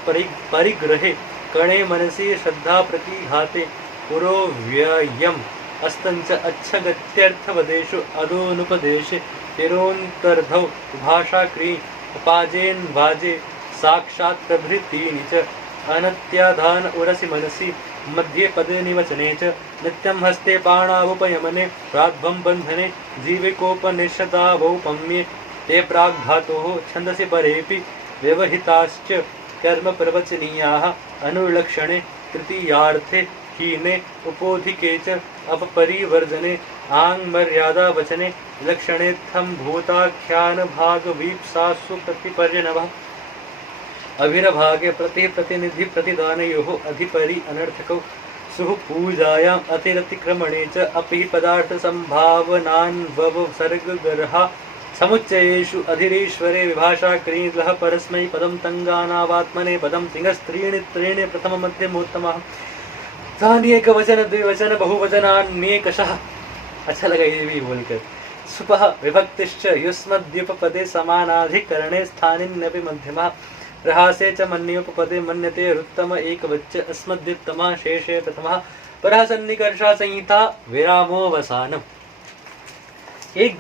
परिग्रहे कणे मनसि श्रद्धा प्रतिघाते पुरोव्ययम् अस्तंच अच्छगत्यर्थवदेषु अदोनुपदेशे तिरोन्तर्धौ भाषा क्री उपाजेन वाजे साक्षात् प्रभृतीनि च अनत्याधान उरसि मनसि मध्ये पदे निवचने च नित्यं हस्ते पाणावुपयमने प्राग्भं बन्धने जीविकोपनिषदावौपम्ये ते प्राग्धातोः छन्दसि परेऽपि व्यवहिताश्च कर्म प्रवचनीयाः अनुलक्षणे तृतीयार्थे हीने उपोधिके च अपपरिवर्जने आङ्मर्यादा वचने लक्षणेत्थं भूताख्यान भाग वीप्सासु प्रतिपर्यनवः अभिरभागे प्रतिनिधि प्रतिदानयोः अधिपरि अनर्थकौ सुः पूजायाम् अतिरतिक्रमणे च अपि पदार्थ संभावनान्वसर्गगर्हा समुच्चयेषु अधिरीश्वरे विभाषा क्रीलः परस्मै पदं तङ्गानावात्मने पदं तिङस्त्रीणि त्रीणि प्रथममध्यमोत्तमः एकवचन द्विवचन बहुवचनान्येकशः। अच्छा लगा ये भी बोलकर। सुपः विभक्तिश्च युष्मद्युपपदे समानाधिकरणे स्थानिन्यपि मध्यमः प्रहासे च मन्योपपदे मन्यते रुत्तम एकवच्च अस्मद्युत्तमः शेषे प्रथमः परः सन्निकर्षा संहिता विरामोऽवसानम्। एक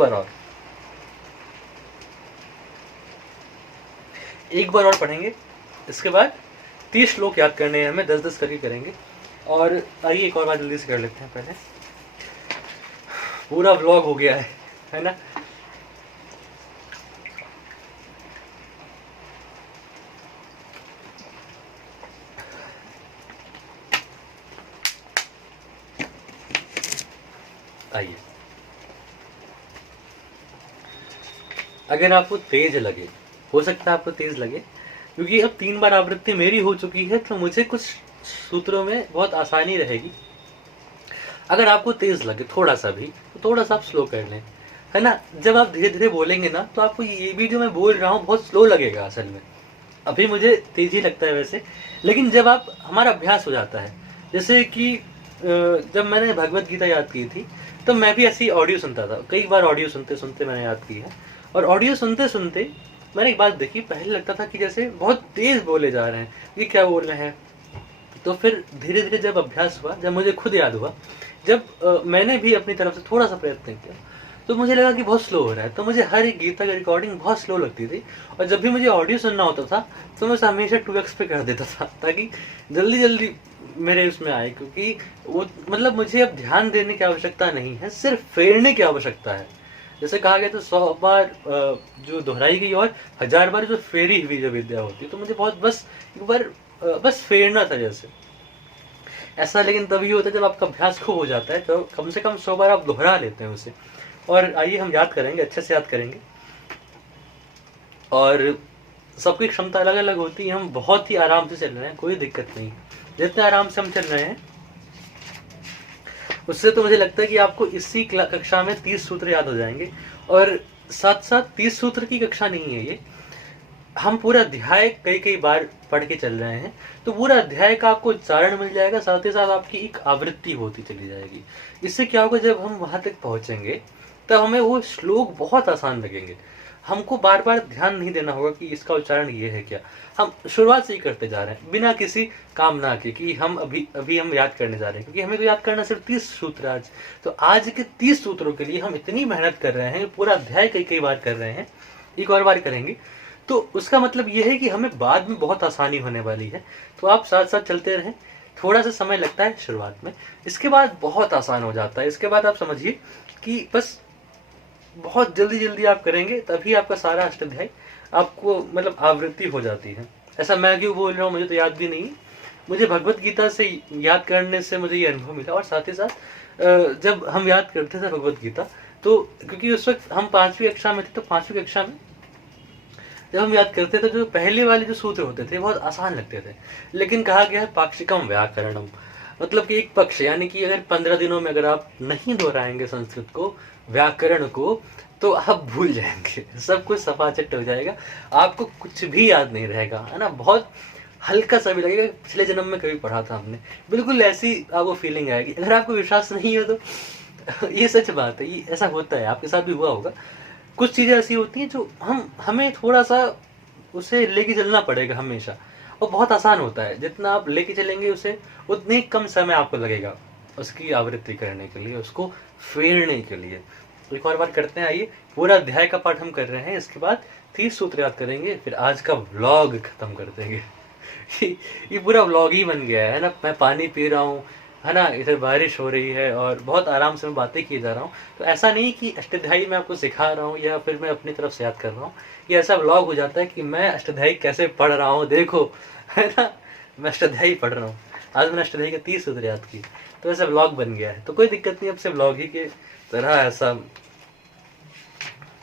बार और पढ़ेंगे, इसके बाद 30 श्लोक याद करने हैं हमें, 10-10 करके करेंगे। और आइए एक और बार जल्दी से कर लेते हैं। पहले पूरा व्लॉग हो गया है ना। आइए, अगर आपको तेज लगे, हो सकता है आपको तेज लगे क्योंकि अब 3 बार आवृत्ति मेरी हो चुकी है, तो मुझे कुछ सूत्रों में बहुत आसानी रहेगी। अगर आपको तेज लगे थोड़ा सा भी, तो थोड़ा सा आप स्लो कर लें, है ना। जब आप धीरे धीरे बोलेंगे ना, तो आपको ये भी जो मैं बोल रहा हूँ बहुत स्लो लगेगा। असल में अभी मुझे तेज ही लगता है वैसे, लेकिन जब आप हमारा अभ्यास हो जाता है, जैसे कि जब मैंने भगवत गीता याद की थी, तो मैं भी ऐसी ऑडियो सुनता था। कई बार ऑडियो सुनते सुनते मैंने याद की है। और ऑडियो सुनते सुनते मैंने एक बात देखी, पहले लगता था कि जैसे बहुत तेज बोले जा रहे हैं, ये क्या बोल रहे हैं। तो फिर धीरे धीरे जब अभ्यास हुआ, जब मुझे खुद याद हुआ, जब मैंने भी अपनी तरफ से थोड़ा सा प्रयत्न किया, तो मुझे लगा कि बहुत स्लो हो रहा है। तो मुझे हर एक गीता की रिकॉर्डिंग बहुत स्लो लगती थी। और जब भी मुझे ऑडियो सुनना होता था, तो मैं उसे हमेशा 2x पे कर देता था, ताकि जल्दी जल्दी मेरे उसमें आए। क्योंकि वो मतलब मुझे अब ध्यान देने की आवश्यकता नहीं है, सिर्फ फेरने की आवश्यकता है। जैसे कहा गया तो 100 बार जो दोहराई गई और 1000 बार जो फेरी हुई जो विद्या होती है, तो मुझे बहुत बस एक बार बस फेरना था जैसे ऐसा। लेकिन तभी होता है जब आपका अभ्यास खूब हो जाता है, तो कम से कम 100 बार आप दोहरा लेते हैं उसे। और आइए हम याद करेंगे, अच्छे से याद करेंगे। और सबकी क्षमता अलग अलग होती है। हम बहुत ही आराम से चल रहे हैं, कोई दिक्कत नहीं। जितने आराम से हम चल रहे हैं, उससे तो मुझे लगता है कि आपको इसी कक्षा में 30 सूत्र याद हो जाएंगे। और साथ साथ 30 सूत्र की कक्षा नहीं है ये, हम पूरा अध्याय कई बार पढ़ के चल रहे हैं, तो पूरा अध्याय का आपको उच्चारण मिल जाएगा, साथ ही साथ आपकी एक आवृत्ति होती चली जाएगी। इससे क्या होगा, जब हम वहां तक पहुंचेंगे तब हमें वो श्लोक बहुत आसान लगेंगे। हमको बार बार ध्यान नहीं देना होगा कि इसका उच्चारण ये है क्या। हम शुरुआत से ही करते जा रहे हैं बिना किसी कामना के कि हम अभी हम याद करने जा रहे हैं। क्योंकि हमें तो याद करना सिर्फ 30 सूत्र आज, तो आज के 30 सूत्रों के लिए हम इतनी मेहनत कर रहे हैं, पूरा अध्याय कई बार कर रहे हैं, एक और बार करेंगे। तो उसका मतलब ये है कि हमें बाद में बहुत आसानी होने वाली है। तो आप साथ साथ चलते रहें। थोड़ा सा समय लगता है शुरुआत में, इसके बाद बहुत आसान हो जाता है। इसके बाद आप समझिए कि बस बहुत जल्दी जल्दी आप करेंगे, तभी आपका सारा अष्टाध्याय आपको मतलब आवृत्ति हो जाती है। ऐसा मैं क्यों बोल रहा हूँ, मुझे तो याद भी नहीं। मुझे भगवत गीता से याद करने से मुझे ये अनुभव मिला। और साथ ही साथ जब हम याद करते थे भगवत गीता, तो क्योंकि उस वक्त हम 5वीं कक्षा में थे, तो 5वीं कक्षा में जब हम याद करते थे, जो पहले वाले जो सूत्र होते थे बहुत आसान लगते थे। लेकिन कहा गया है पाक्षिकम व्याकरणम, मतलब कि एक पक्ष, यानी कि अगर 15 दिनों में अगर आप नहीं दोहराएंगे संस्कृत को, व्याकरण को, तो आप भूल जाएंगे, सब कुछ सफाचट हो जाएगा, आपको कुछ भी याद नहीं रहेगा, है ना। बहुत हल्का सा भी लगेगा, पिछले जन्म में कभी पढ़ा था हमने, बिल्कुल ऐसी आपको फीलिंग आएगी। अगर आपको विश्वास नहीं है तो ये सच बात है, ये ऐसा होता है, आपके साथ भी हुआ होगा। कुछ चीजें ऐसी होती हैं जो हमें थोड़ा सा उसे लेके चलना पड़ेगा हमेशा, और बहुत आसान होता है, जितना आप लेके चलेंगे उसे उतनी कम समय आपको लगेगा उसकी आवृत्ति करने के लिए, उसको फेरने के लिए। एक और बार करते हैं, आइए। पूरा अध्याय का पाठ हम कर रहे हैं, इसके बाद 30 सूत्र याद करेंगे, फिर आज का व्लॉग खत्म कर देंगे। ये पूरा व्लॉग ही बन गया है ना। मैं पानी पी रहा हूँ, है ना, इधर बारिश हो रही है और बहुत आराम से मैं बातें किए जा रहा हूँ। तो ऐसा नहीं कि अष्टाध्यायी मैं आपको सिखा रहा हूँ या फिर मैं अपनी तरफ से याद कर रहा हूँ, ये ऐसा व्लॉग हो जाता है कि मैं अष्टाध्यायी कैसे पढ़ रहा हूँ, देखो, है ना, मैं अष्टाध्यायी पढ़ रहा हूँ। आज मैंने अष्टाध्यायी के 30 सूत्र याद किए, तो ऐसा व्लॉग बन गया है। तो कोई दिक्कत नहीं, अब से व्लॉग ही के तरह ऐसा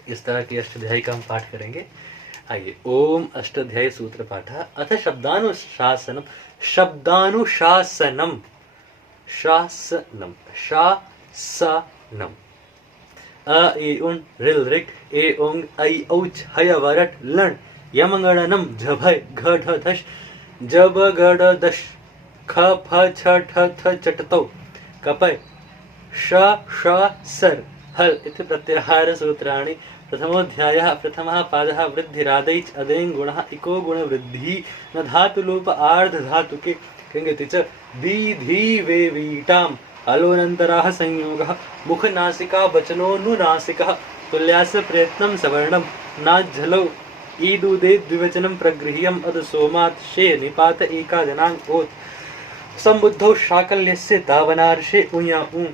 इस तरह की अष्टाध्यायी का हम पाठ करेंगे। आइए, ओम अष्टाध्यायी सूत्र पाठ। अथ शब्दानुशासनम, शब्दानुशासनम, शासनम, शासनम। अ इ उन रिल रिक ए ओंग ऐ औच हय वरट लण यमगणनम झभय घ ढ धश जब गड दश ख फ छ ठ थ चटतौ कपय श श सर हल इति प्रत्याहार सूत्राणि। प्रथमोऽध्यायः प्रथमः पादः वृद्धिरादैच अदेङ् गुणः इको गुणवृद्धि न धातुलोप आर्ध धातुके किंगति च दीधी वेवीटाम् अलोनन्तराः संयोगः मुखनासिका वचनोऽनुनासिकः तुल्यास्य प्रयत्नं सवर्णं नाज्झलौ ईदुदे द्विवचनं प्रगृह्यम् अद सोमात् शे निपात एका जनाङ् ओत् सम्बुद्धौ शाकल्यस्य दावनार्षे उञा उ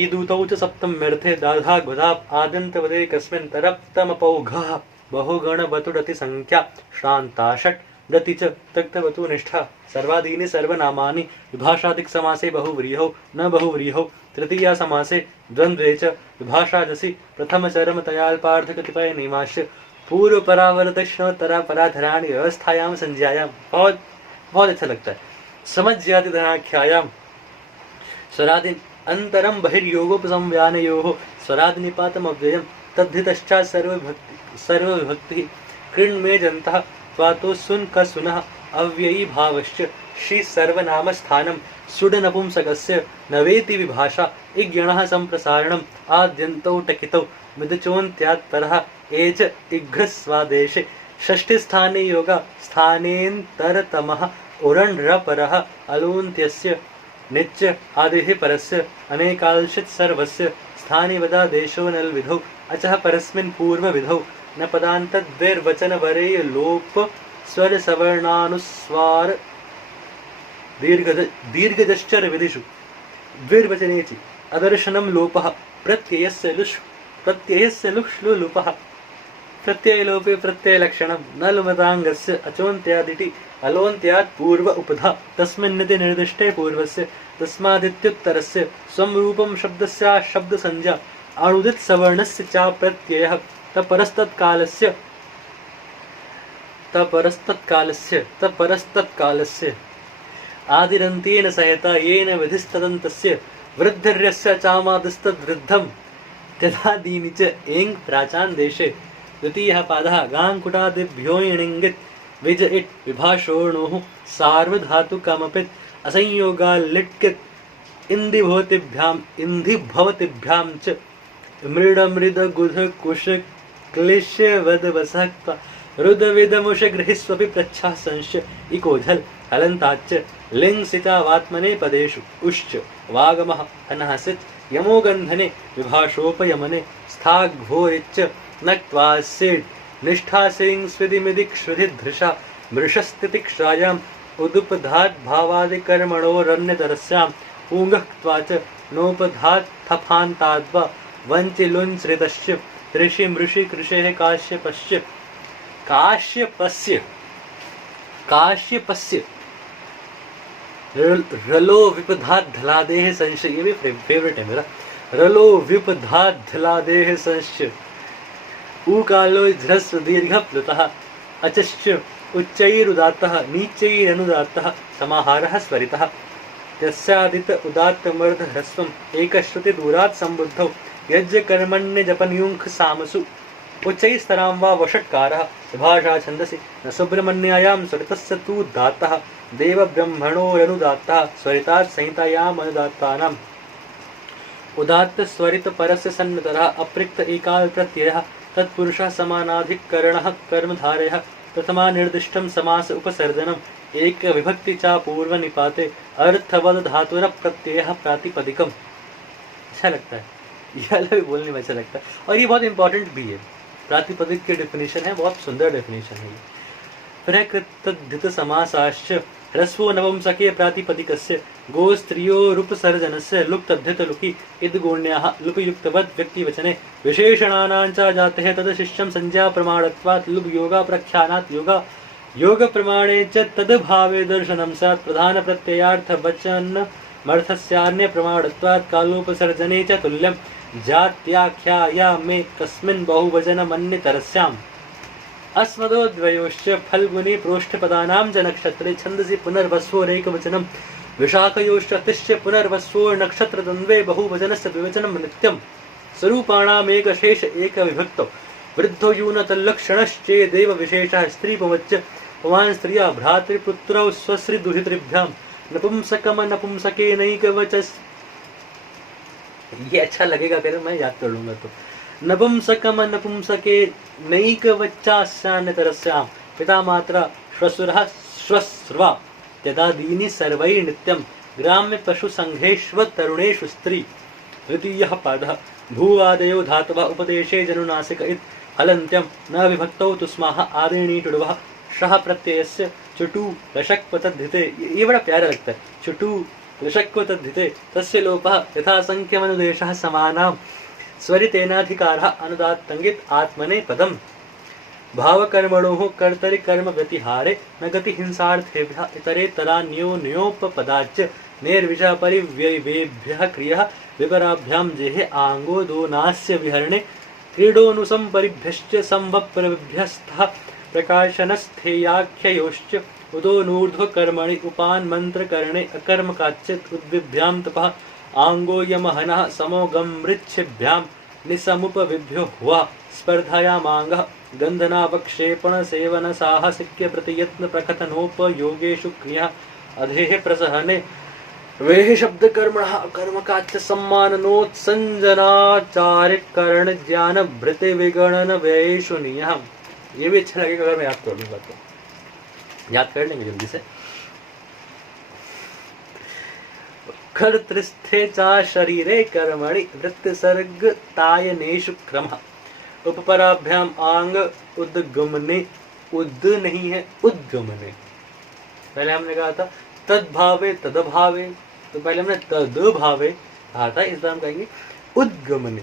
ईदूतौ च सप्तम्यर्थे दाधा गुधाप् आदन्तवदे कस्मिन् तरप्तमपौघः बहुगणवतुरति संख्या श्रान्ताषट् गति च तक्तवतु निष्ठा सर्वादीनि सर्वनामानि विभाषादिक समासे बहुव्रीहौ न बहुव्रीहौ तृतीया समासे द्वन्द्वे च विभाषादसि प्रथम चरम तयाल्पार्थ कतिपय नियमाश्च पूर्व परावर्तश्नोत्तरा पराधराणि व्यवस्थायां संज्ञायां। बहुत बहुत अच्छा लगता है। समझ जाति धनाख्यायाम स्वरादि अंतरम बहिर्योगोपसंव्यानयोः स्वरादि निपातम अव्ययम् तद्धितश्चा सर्वविभक्ति कृण्मे जन्तः त्वातो सुन क सुनः अव्ययी भावश्च श्री सर्वनाम स्थानम सुड नपुंसकस्य नवेति विभाषा इज्ञणः संप्रसारणम् आद्यन्तौ टकितौ मिदचोन्त्यात्परः एच इघ्रस्वादेशे षष्ठी स्थाने योगा स्थानेन्तरतमः उरण्रपरः अलोन्त्यस्य निच्च आदिः परस्य अनेकाल्शित् सर्वस्य स्थाने वदा देशो नल विधौ अचः परस्मिन् पूर्व विधौ न पदान्तद्विर्वचन वरेय लोप स्वर सवर्णानुस्वार दीर्घजश्चर विधिषु द्विर्वचनेचि अदर्शनम लोपः प्रत्ययस्य लुष् लुपः प्रत्ययलोपे प्रत्ययलक्षणं न लुमताङ्गस्य अचोन्त्यादिति अलोन्त्यात् पूर्व उपधा तस्मिन्निति निर्दिष्टे पूर्वस्य तस्मादित्युत्तरस्य स्वं रूपं शब्दस्य शब्दसंज्ञा अणुदित सवर्णस्य च प्रत्ययः तपरस्तत्कालस्य आदिरन्तेन सहिता येन विधिस्तदन्तस्य वृद्धिर्यस्य चामादिस्तद्वृद्धं त्यदादीनि च एङ् प्राचान् देशे। द्वितीयः पादः गाङ्कुटादिभ्यो इणिङ्गित् विज इट् विभाषोणोः सार्वधातुकमपित् असंयोगाल्लिट्कित् इन्धिभवतिभ्यां च मृडमृदगुधकुश क्लिश्यवदवसक्त रुदविदमुषगृहिस्वपि प्रच्छः संश्च इकोझल् हलन्ताच्च लिङ्सितावात्मने पदेषु उश्च वागमः अनहसित् यमोगन्धने विभाषोपयमने स्थाग्भोरिच्च नक्त्वास्येत् निष्ठासिं स्विदिमिदिक्षुधिधृषा मृषस्तितिक्षायाम् उदुपधात् भावादिकर्मणोरन्यतरस्याम् पूङ्गः क्त्वाच नोपधात् थफान्ताद्वा वञ्चिलुञ्चृतश्च ऋषि मृषि कृषेः काश्यपस्य रलो विपधात् धलादेः संशय। ये भी फेवरेट है मेरा। रलो विपधात् धलादेः संशय ऊकालो ध्रस्व दीर्घ प्लुतः अचश्च उच्चैरुदात्तः नीचैरनुदात्तः समाहारः स्वरितः यस्यादित उदात्त मर्द ह्रस्वम् एकश्रुति दूरात् संबुद्धौ यज्ञ कर्मण्य जपन्युंख सामसु उच्चैस्तरां वा वषट्कारः विभाषा छन्दसि न सुब्रह्मण्यायां स्वरितस्य तु दात्तः देवब्रह्मणोरनुदात्तः स्वरितात् संहितायाम् अनुदात्तानाम् उदात्त स्वरित परस्य सन्नतरः अप्रिक्त एकाल प्रत्ययः तत्पुरुषः समानाधिकरणः कर्मधारयः प्रथमा निर्दिष्टं समास उपसर्जनम् एक विभक्ति चा पूर्व निपाते अर्थवद धातुर प्रत्ययः प्रातिपदिकम्। अच्छा लगता है, यह भी बोलने में अच्छा लगता है और ये बहुत इंपॉर्टेंट भी है। प्रातिपदिक की डेफिनेशन है, बहुत सुंदर डेफिनेशन है। प्रकृतधित समासाश्च ह्रस्वो नपुंसके प्रातिपदिकस्य गो स्त्रियो रूपसर्जनस्य लुक्तद्धित लुकि इद्गुण्याः लुकयुक्तवद् व्यक्तिवचने विशेषणानां च जातेः तदशिष्यं संज्ञा प्रमाणत्वात् लुक योगा प्रख्यानात् योगा योग प्रमाणे च तद्भावे दर्शनं स्यात् प्रधान प्रत्ययार्थ वचन मर्थस्यान्य प्रमाणत्वात् कालोपसर्जने च तुल्यं जात्याख्याया में कस्मिन् बहुवचनमन्यतरस्याम् अस्मदोद्वयोश्च फल्गुनी प्रोष्ठपदानां च नक्षत्रे छन्दसि पुनर्वस्वोरेकवचनं विशाखयोश्च तिश्च पुनर्वस्वो नक्षत्रद्वन्द्वे बहुवचनस्य द्विवचनं नित्यं स्वरूपाणामेकशेष एकविभक्तौ वृद्धो यूनतल्लक्षणश्चेदेव विशेषः स्त्रीपवच्च पवान् स्त्रिया भ्रातृपुत्रौ स्वश्रीदुहितृभ्यां नपुंसकम नपुंसके नैकवचस्। ये अच्छा लगेगा फिर मैं याद कर लूंगा। तो नपुंसकम नपुंसके नैकवच्चास्यान्यतरस्यां पिता मात्रा श्वशुरः श्वश्रवा यदादीनि सर्वैः नित्यं ग्राम्य पशु संघेष्व तरुणेषु स्त्री। तृतीयः पादः भूवादयो धातवः उपदेशे जनुनासिक इत् हलन्त्यं न विभक्तौ तुस्माः आदिनी टुडवः शः प्रत्ययस्य चुटु लशक्वतद्धिते। ये बड़ा प्यारा लगता है, चुटु लशक्वतद्धिते तस्य लोपः यथा संख्यमनुदेशः समानां स्वरितेनाधिकारः अनुदात्तङ्गित आत्मने पदम्। भावकर्मणोः कर्तरि कर्म व्यतिहारे न गति हिंसार्थेभ्यः इतरेतरान्योन्योपपदाच्च निर्विषः परिव्ययेभ्यः क्रियः विपराभ्यां जेहे आंगो दो नास्य विहरणे क्रीडोनुसंपरिभ्यश्च संवप्रभ्यस्तः प्रकाशनस्थेयाख्ययोश्च उदोनूर्ध्व कर्मणि उपान मंत्र करणे अकर्मकाच्चित् उद्विभ्यां तपः आंगो यमहनः समोगमृच्छिभ्यां निसमुपविभ्यो हुआ स्पर्धायामांगः गन्धनावक्षेपण सेवन साहसिक्य प्रतियत्न प्रकथनोपयोगेषु क्रिया अधेः प्रसहने वेह शब्द कर्मणः कर्मकाच्च सम्माननोत्संजनाचारिकरण ज्ञान भृति विगणन व्ययेषु नियः। ये भी अच्छा लगेगा अगर मैं याद कर लूंगा, तो याद कर लेंगे जल्दी से। कर्तृस्थे चा शरीरे कर्मणि वृत्तिसर्गतायनेषु क्रमः उपपराभ्याम आंग उद्गमने, उद् नहीं है उद्गमने। पहले हमने कहा था तद्भावे तदभावे, तो पहले हमने तदभावे कहा था, इस बार हम कहेंगे उद्गमने।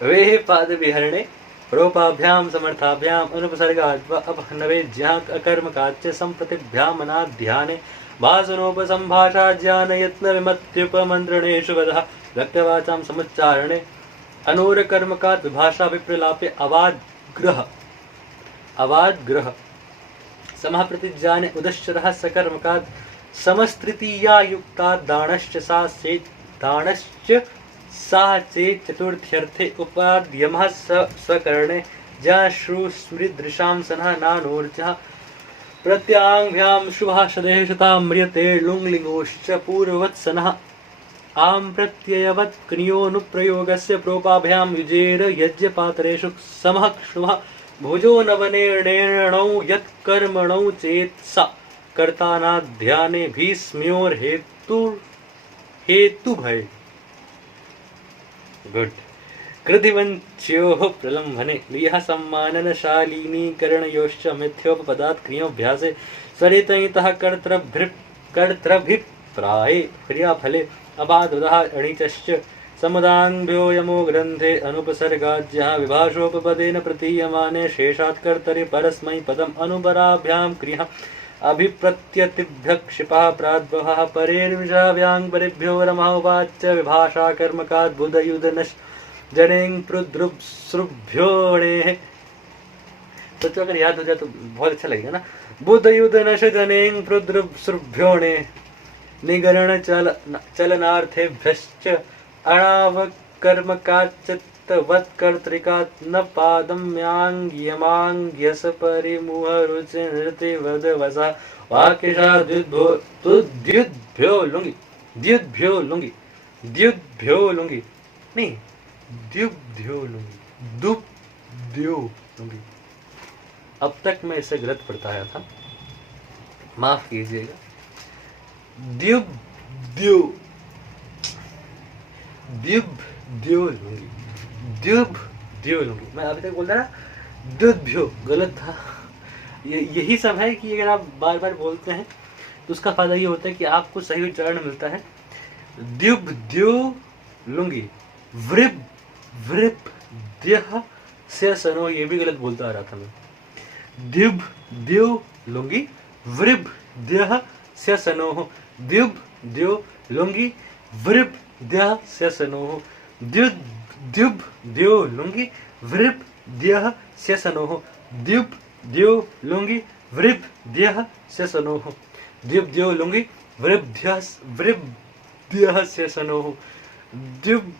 वे पाद विहरणे रोपाभ्याम समर्थाभ्याम अनुपसर्गाद्वा अपहनवे ज्ञाक अकर्मकाच्च संप्रतिभ्याम अनाध्याने भासनोपसंभाषा ज्ञान यत्न विमत्युपमंत्रणेषु वदः व्यक्तवाचां समुच्चारणे अनूर कर्मकात् विभाषा विप्रलापे अवाद्ग्रह समः प्रतिज्ञाने उदश्चरः सकर्मकात् समस्तृतीया युक्तात् दानश्च सा चेत् चतुर्थ्यर्थे उपाद्यमः स्वकरणे ज्ञाश्रुस्मृदृशां सनः नानोर्जः प्रत्याङ्भ्यां शुभः शदेः शतां म्रियते लुङ्लिङ्गोश्च पूर्ववत्सनः आं प्रत्ययवत् क्रियोनुप्रयोगस्य प्रोपाभ्यां युजेर यज्ञपात्रेषु समः शुभः भुजो नवनेर्णौ यत्कर्मणौ चेत् स कर्तानाध्याने भीष्म्योर्हेतु भय। गुड। कृधिवंच्योः प्रलम्भने लियः सम्माननशालीनीकरणयोश्च मिथ्योपपदात् क्रियोऽभ्यासे स्वरितैतः कर्तृभिप्राये क्रियाफले अबाधुदः अणिचश्च समुदाङ्भ्यो यमो ग्रन्थे अनुपसर्गाज्यः विभाषोपपदेन प्रतीयमाने शेषात् कर्तरि परस्मै पदम् अनुपराभ्यां क्रियः अभिप्रत्यतिभ्यः क्षिपः प्राद्भवः परेर्विषाव्याङ्परिभ्यो रमः उवाच विभाषा कर्मकात् बुधयुधनश् जनें प्रुद्रुभ्योणेः। तो अगर याद हो जाए तो बहुत अच्छा लगेगा ना। बुधयुधनश् जनें प्रुद्रुभ्योणेः निगरण चलनार्थेभ्यश्च अणावकर्मकाचित्तवत्कर्तृकात् न पादम्याङ्ग्यमाङ्ग्यस परिमुहरुचिनृतिवदवसा वाक्यशा द्युद्भ्यो लुंगी द्युद्भ्यो लुंगी द्युद्भ्यो लुंगी नहीं द्युद्भ्यो लुंगी दुद्यो लुंगी। अब तक मैं इसे गलत पढ़ता आया था, माफ कीजिएगा। द्युब द्यो द्युब द्यो लूंगी द्युब द्यो लूंगी। मैं अभी तक बोल रहा ना द्युद्भ्यो, गलत था। यही सब है कि अगर आप बार बार बोलते हैं तो उसका फायदा ये होता है कि आपको सही उच्चारण मिलता है। द्युब द्यो लूंगी वृब वृप द्यह से सनो, ये भी गलत बोलता आ रहा था मैं। द्युब द्यो लूंगी वृब द्यह से सनो, द्युब द्यो लूंगी वृब द्यह से सनो, द्युब द्यो लूंगी वृब द्यह से सनो, द्युब द्यो लूंगी वृब द्यह से सनो, द्युब द्यो लूंगी वृब द्यह से सनो, द्युब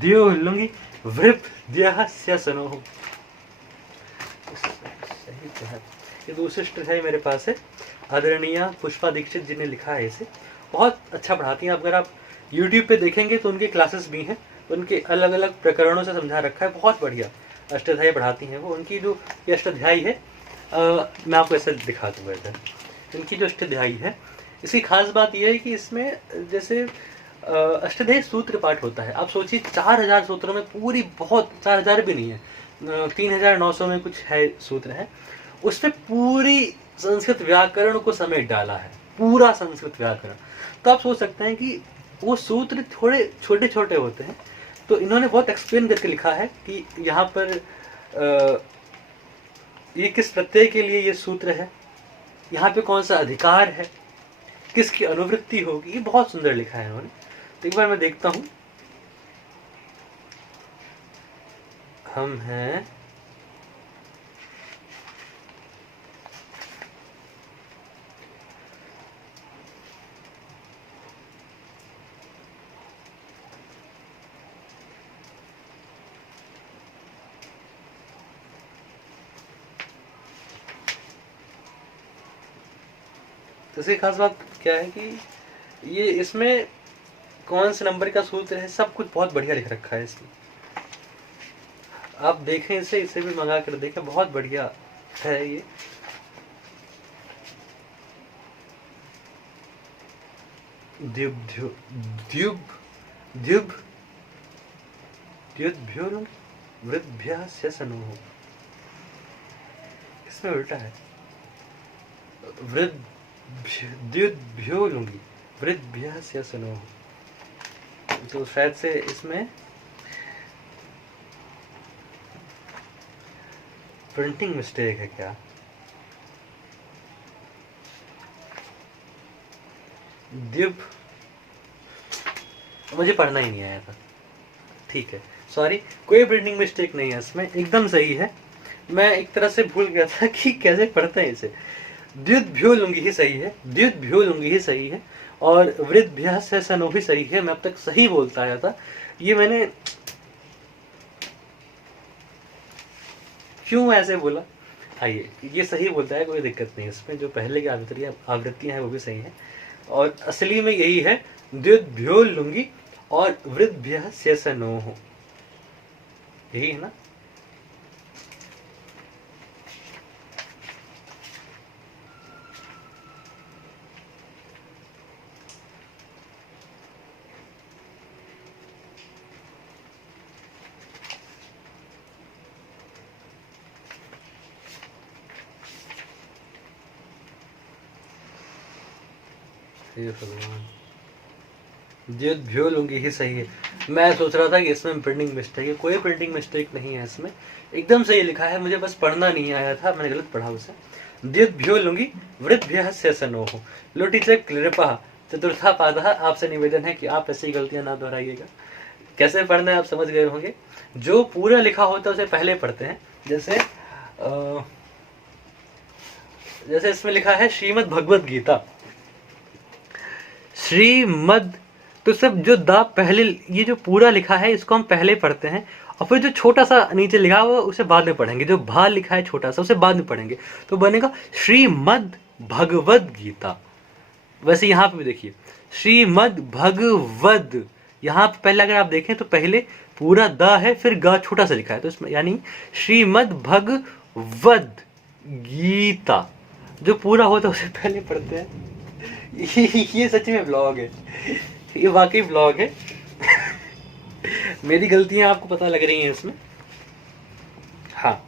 द्यो लूंगी वृब द्यह से सनो। ये दूसरी स्टेज मेरे पास है, आदरणीय पुष्पा दीक्षित जी ने लिखा है इसे, बहुत अच्छा पढ़ाती हैं। अगर आप YouTube पे देखेंगे तो उनके क्लासेस भी हैं, उनके अलग अलग प्रकरणों से समझा रखा है, बहुत बढ़िया अष्टाध्यायी पढ़ाती हैं वो। उनकी जो ये अष्टाध्यायी है, मैं आपको ऐसे दिखा दूंगा इधर। इनकी जो अष्टाध्यायी है, इसकी खास बात यह है कि इसमें जैसे अष्टाध्यायी सूत्र पाठ होता है। आप सोचिए 4000 सूत्रों में पूरी, बहुत 4000 भी नहीं है, 3900 में कुछ है सूत्र है, उसमें पूरी संस्कृत व्याकरण को समेट डाला है, पूरा संस्कृत व्याकरण। तो आप सोच सकते हैं कि वो सूत्र थोड़े छोटे छोटे होते हैं, तो इन्होंने बहुत एक्सप्लेन करके लिखा है कि यहाँ पर ये किस प्रत्यय के लिए ये सूत्र है, यहाँ पे कौन सा अधिकार है, किसकी अनुवृत्ति होगी, ये बहुत सुंदर लिखा है इन्होंने। तो एक बार मैं देखता हूँ। हम हैं तो इसकी खास बात क्या है कि ये इसमें कौन से नंबर का सूत्र है, सब कुछ बहुत बढ़िया लिख रखा है इसमें। आप देखें इसे भी मंगा कर देखें, बहुत बढ़िया है ये। द्युब द्युब द्युब द्युब द्युद्भ्यो लुंगी वृद्भ्यः से सनोः, इसमें उल्टा है, द्युद्भ्यो लुंगी वृद्भ्यः से सनोः। तो शायद से इसमें प्रिंटिंग मिस्टेक है क्या? द्युब, मुझे पढ़ना ही नहीं आया था, ठीक है, सॉरी, कोई प्रिंटिंग मिस्टेक नहीं है इसमें, एकदम सही है। मैं एक तरह से भूल गया था कि कैसे पढ़ते हैं इसे। द्युद्भ्यो लुंगी ही सही है, द्युद्भ्यो लुंगी ही सही है, और वृद्भ्यः से सनो भी सही है। मैं अब तक सही बोलता आया था, ये मैंने क्यों ऐसे बोला, आइए, ये सही बोलता है, कोई दिक्कत नहीं इसमें। जो पहले की आवृत्तियां हैं वो भी सही है, और असली में यही है, द्युद्भ्यो लुंगी और वृद्भ्यः से सनोः, यही है ना। भगवान, द्युद्भ्यो लुंगी ही सही है। मैं सोच रहा था कि इसमें प्रिंटिंग मिस्टेक है, कोई प्रिंटिंग मिस्टेक नहीं है इसमें, एकदम सही लिखा है। मुझे बस पढ़ना नहीं आया था, मैंने गलत पढ़ा उसे। द्युद्भ्यो लुंगी वृद्भ्यः से सनोः लोटी च कृपा चतुर्था पादः। आपसे निवेदन है कि आप ऐसी गलतियां ना दोहराइएगा। कैसे पढ़ना है आप समझ गए होंगे। जो पूरा लिखा होता है उसे पहले पढ़ते हैं। जैसे जैसे इसमें लिखा है श्रीमद् भगवद गीता, श्रीमद, तो सब जो द पहले, ये जो पूरा लिखा है इसको हम पहले पढ़ते हैं, और फिर जो छोटा सा नीचे लिखा हुआ उसे बाद में पढ़ेंगे। जो भा लिखा है छोटा सा उसे बाद में पढ़ेंगे, तो बनेगा श्रीमद भगवद गीता। वैसे यहाँ पे भी देखिए श्रीमद भगवद, यहाँ पे पहले अगर आप देखें तो पहले पूरा द है, फिर ग छोटा सा लिखा है, तो इसमें यानी श्रीमद भगवद गीता, जो पूरा होता है उसे पहले पढ़ते हैं। ये सच में ब्लॉग है, ये वाकई ब्लॉग है। मेरी गलतियां आपको पता लग रही हैं इसमें। हाँ,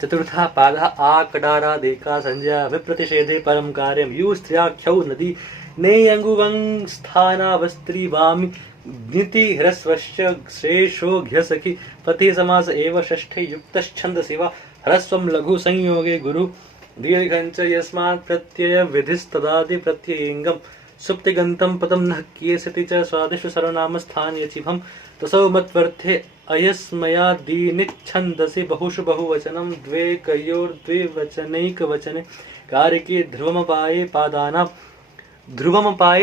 चतुर्था पादः आकडारा देका संज्ञा विप्रतिषेधे परम कार्यम यु स्त्रियाख्यौ नदी नेयंगुवं स्थानावस्त्री वामि नीति ह्रस्वश्च श्रेषो घ्यसखि पति समास एव षष्ठे युक्तश्छन्दसि वा ह्रस्वं लघु संयोगे गुरु दीर्घञ्च यस्मात् प्रत्यय विधिस्तदादि प्रत्ययेङ्गं सुप्तिगन्तं पदं न कियसति च स्वादिषु सर्वनाम स्थानयचिभं तसौ मत्वर्थे अयस्मयादीनिच्छन्दसि बहुषु बहुवचनं द्वे कयोर्द्विवचनैकवचने कारके ध्रुवमपाये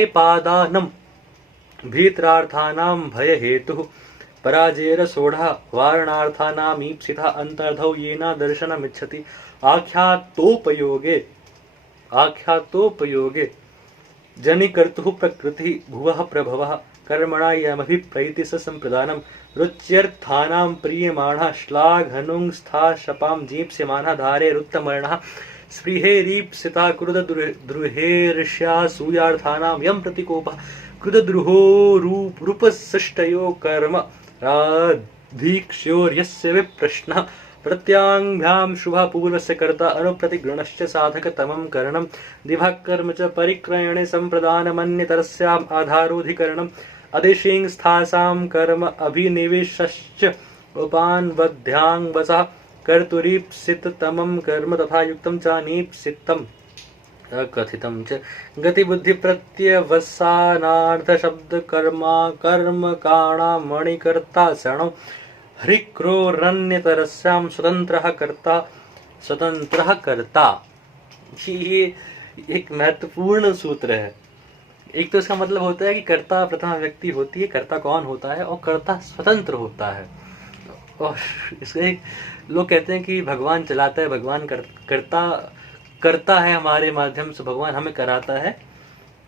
पादानं भीतरार्थानां भयहेतुः पराजेर सोढः वारणार्थानामीप्सितः अन्तर्धौ येना दर्शनमिच्छति आख्यातोपयोगे जनिकर्तुः प्रकृतिः भुवः प्रभवः कर्मणा यमभिप्रैति स संप्रदानं रुच्यर्थानां प्रीयमाणः श्लाघनुंस्था शपां जीप्स्यमानः धारेरुत्तमर्णः स्पृहेरीप्सिता क्रुधद्रुहेर्ष्या सूयार्थानां यं प्रतिकोपः कृतद्रुहो रूपसृष्टयो कर्म राधीक्ष्योर्यस्य विप्रश्नः प्रत्यांभ्यां शुभः पूर्वस्य कर्ता अनुप्रतिगृणश्च साधकतमं करणं दिभः कर्म च परिक्रयणे सम्प्रदानमन्यतरस्याम् आधारोऽधिकरणम् अदिशिंस्थासां कर्म अभिनिवेशश्च उपान्वध्याङ्वसः कर्तुरीप्सिततमं कर्म तथा युक्तं चानीप्सितम् कथितं च गतिबुद्धिप्रत्यवसानार्थशब्दकर्मकाणा मणिकर्ता शरणौ हरिक्रोरन्यतरस्यां स्वतंत्रः कर्ता। ये एक महत्वपूर्ण सूत्र है। एक तो इसका मतलब होता है कि कर्ता प्रथम व्यक्ति होती है, कर्ता कौन होता है, और कर्ता स्वतंत्र होता है। और इसके लोग कहते हैं कि भगवान चलाता है, भगवान करता है हमारे माध्यम से, भगवान हमें कराता है।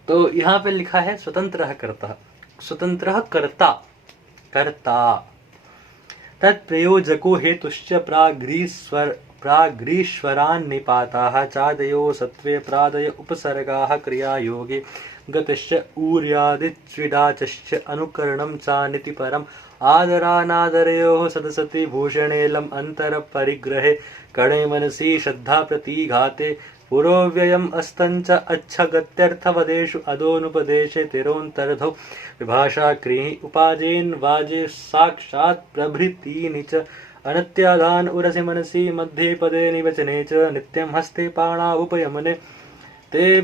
तो यहाँ पे लिखा है स्वतंत्रः कर्ता, स्वतंत्रः कर्ता तत्प्रयोजको हेतुश्च प्राग्रीश्वरान् निपाताः चादयो सत्त्वे प्रादय उपसर्गाः क्रियायोगे गतिश्च ऊर्यादिच्विडाचश्च अनुकरणं चानिति परम् आदरानादरयोः सदसति भूषणेलम् अन्तरपरिग्रहे कणे मनसि श्रद्धा प्रतिघाते पुरोव्ययम् अस्तञ्च अच्छगत्यर्थपदेषु अदोनुपदेशे तिरोन्तर्धौ विभाषा क्रीः उपाजेन् वाजे साक्षात् प्रभृतीनि च अनत्यादान उरसि मनसि मध्ये पदे निवचने च नित्यं हस्ते पाणा उपयमने ते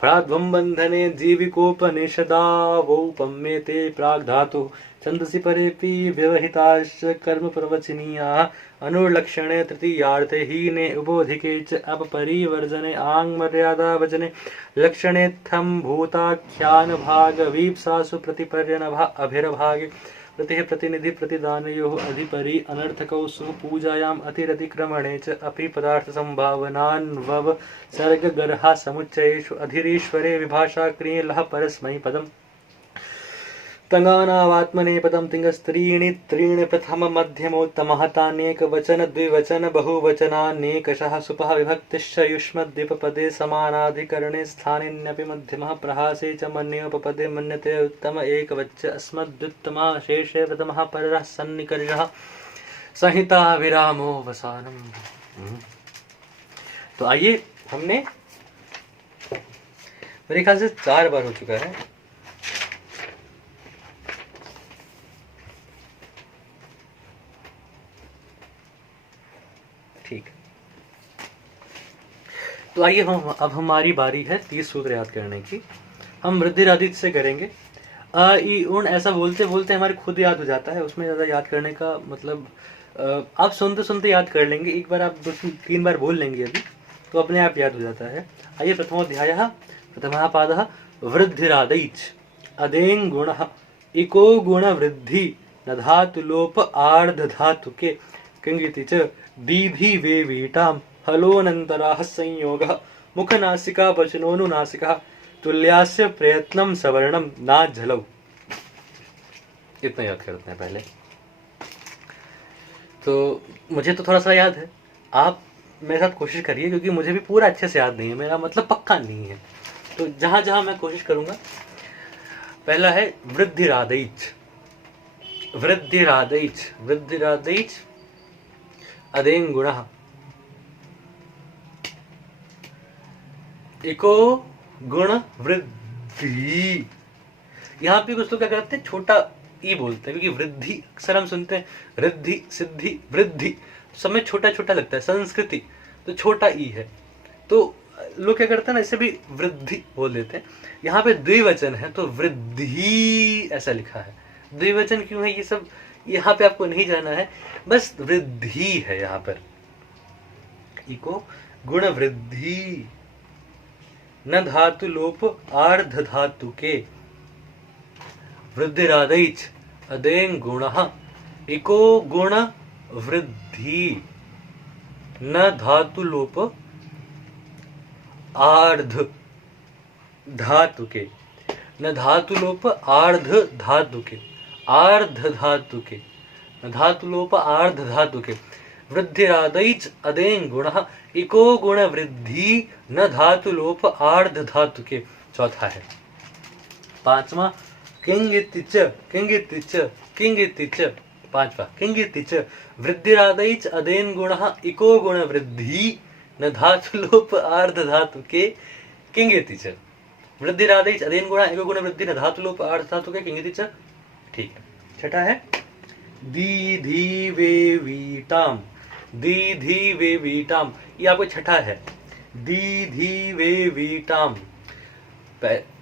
प्राध्वं बन्धने जीविकोपनिषदावौपम्ये ते प्राग्धातुः छन्दसि परेऽपि व्यवहिताश्च कर्म प्रवचनीयाः अनुर्लक्षणे तृतीयार्थे हीने उपोधिके च अपपरिवर्जने आङ्मर्यादावचने लक्षणेत्थं भूताख्यानभागवीप्सासु प्रतिपर्यनभा अभिरभागे प्रतिः प्रतिनिधि प्रतिदानयोः अधिपरि अनर्थकौ सुपूजायाम् अतिरतिक्रमणे च अपि पदार्थसंभावनान्ववसर्गगर्हा समुच्चयेषु अधिरीश्वरे विभाषा क्रियलः परस्मै पदम् तङ्गानावात्मनेपदं तिङ्गस्त्रीणि त्रीणि प्रथम मध्यमोत्तमः तान्येकवचन द्विवचन बहुवचनान्येकशः सुपः विभक्तिश्च युष्मद्विपपदे समानाधिकरणे स्थानेऽन्यपि मध्यमः प्रहासे च मन्योपपदे मन्यते उत्तम एकवच्च अस्मद्युत्तमः शेषे प्रथमः परः सन्निकर्षः संहिता विरामोऽवसानम्। तो आइए, हमने मेरे ख्याल से 4 बार हो चुका है। ठीक, तो आइए अब हमारी बारी है 30 सूत्र याद करने की। हम वृद्धिरादित्य से करेंगे। अ ई उण ऐसा बोलते बोलते हमारे खुद याद हो जाता है, उसमें ज़्यादा याद करने का मतलब आप सुनते सुनते याद कर लेंगे। एक बार आप 2-3 बार बोल लेंगे अभी तो अपने आप याद हो जाता है। आइए, प्रथमोऽध्यायः प्रथमः पादः वृद्धिरादैच अदें गुणः इको गुण वृद्धि न धातु लोप आर्ध धातु के किंगिति च दीधि वे वीटाम हलोनंतराः संयोगः मुखनासिका वचनोनुनासिकः तुल्यास्य प्रयत्नं सवर्णम ना झलौ। इतना याद करते हैं पहले। तो मुझे तो थोड़ा सा याद है, आप मेरे साथ कोशिश करिए, क्योंकि मुझे भी पूरा अच्छे से याद नहीं है, मेरा मतलब पक्का नहीं है। तो जहां जहां मैं कोशिश करूंगा। पहला है वृद्धिरादैच, वृद्धिरादैच, वृद्धिरादैच अदें गुणः इको गुण वृद्धि। यहाँ पे कुछ लोग क्या करते हैं, छोटा ई बोलते हैं, क्योंकि वृद्धि अक्सर हम सुनते हैं रिद्धि सिद्धि वृद्धि, सब में छोटा छोटा लगता है। संस्कृति तो छोटा ई है, तो लोग क्या करते हैं ना, इसे भी वृद्धि बोल देते हैं। यहाँ पे द्विवचन है तो वृद्धि ऐसा लिखा है। द्विवचन क्यों है ये सब यहाँ पे आपको नहीं जाना है, बस वृद्धि है यहाँ पर। इको गुण वृद्धि न धातु लोप आर्ध धातु के वृद्धिरादैच अदें गुणः इको गुण वृद्धि न धातु लोप आर्ध धातु के, न धातु लोप आर्ध धातु के, आर्ध धातु के, न धातु लोप आर्ध धातु के वृद्धिरादैच अदें गुणः इको गुण वृद्धि न धातु लोप आर्ध धातु के। चौथा है। पांचवा किंगिति च, किंगिति च, किंगिति च, पांचवा किंगिति च वृद्धिरादैच अदें गुणः इको गुण वृद्धि न धातु लोप आर्ध धातु के किंगिति च। वृद्धिरादैच अदें गुणः इको गुण वृद्धि न धातु लोप आर्ध धातु के किंगिति च। ठीक है। छठा है दीधि वे वीटाम, दीधि वे वीटाम, ये आपको छठा है। दीधि वे वीटाम,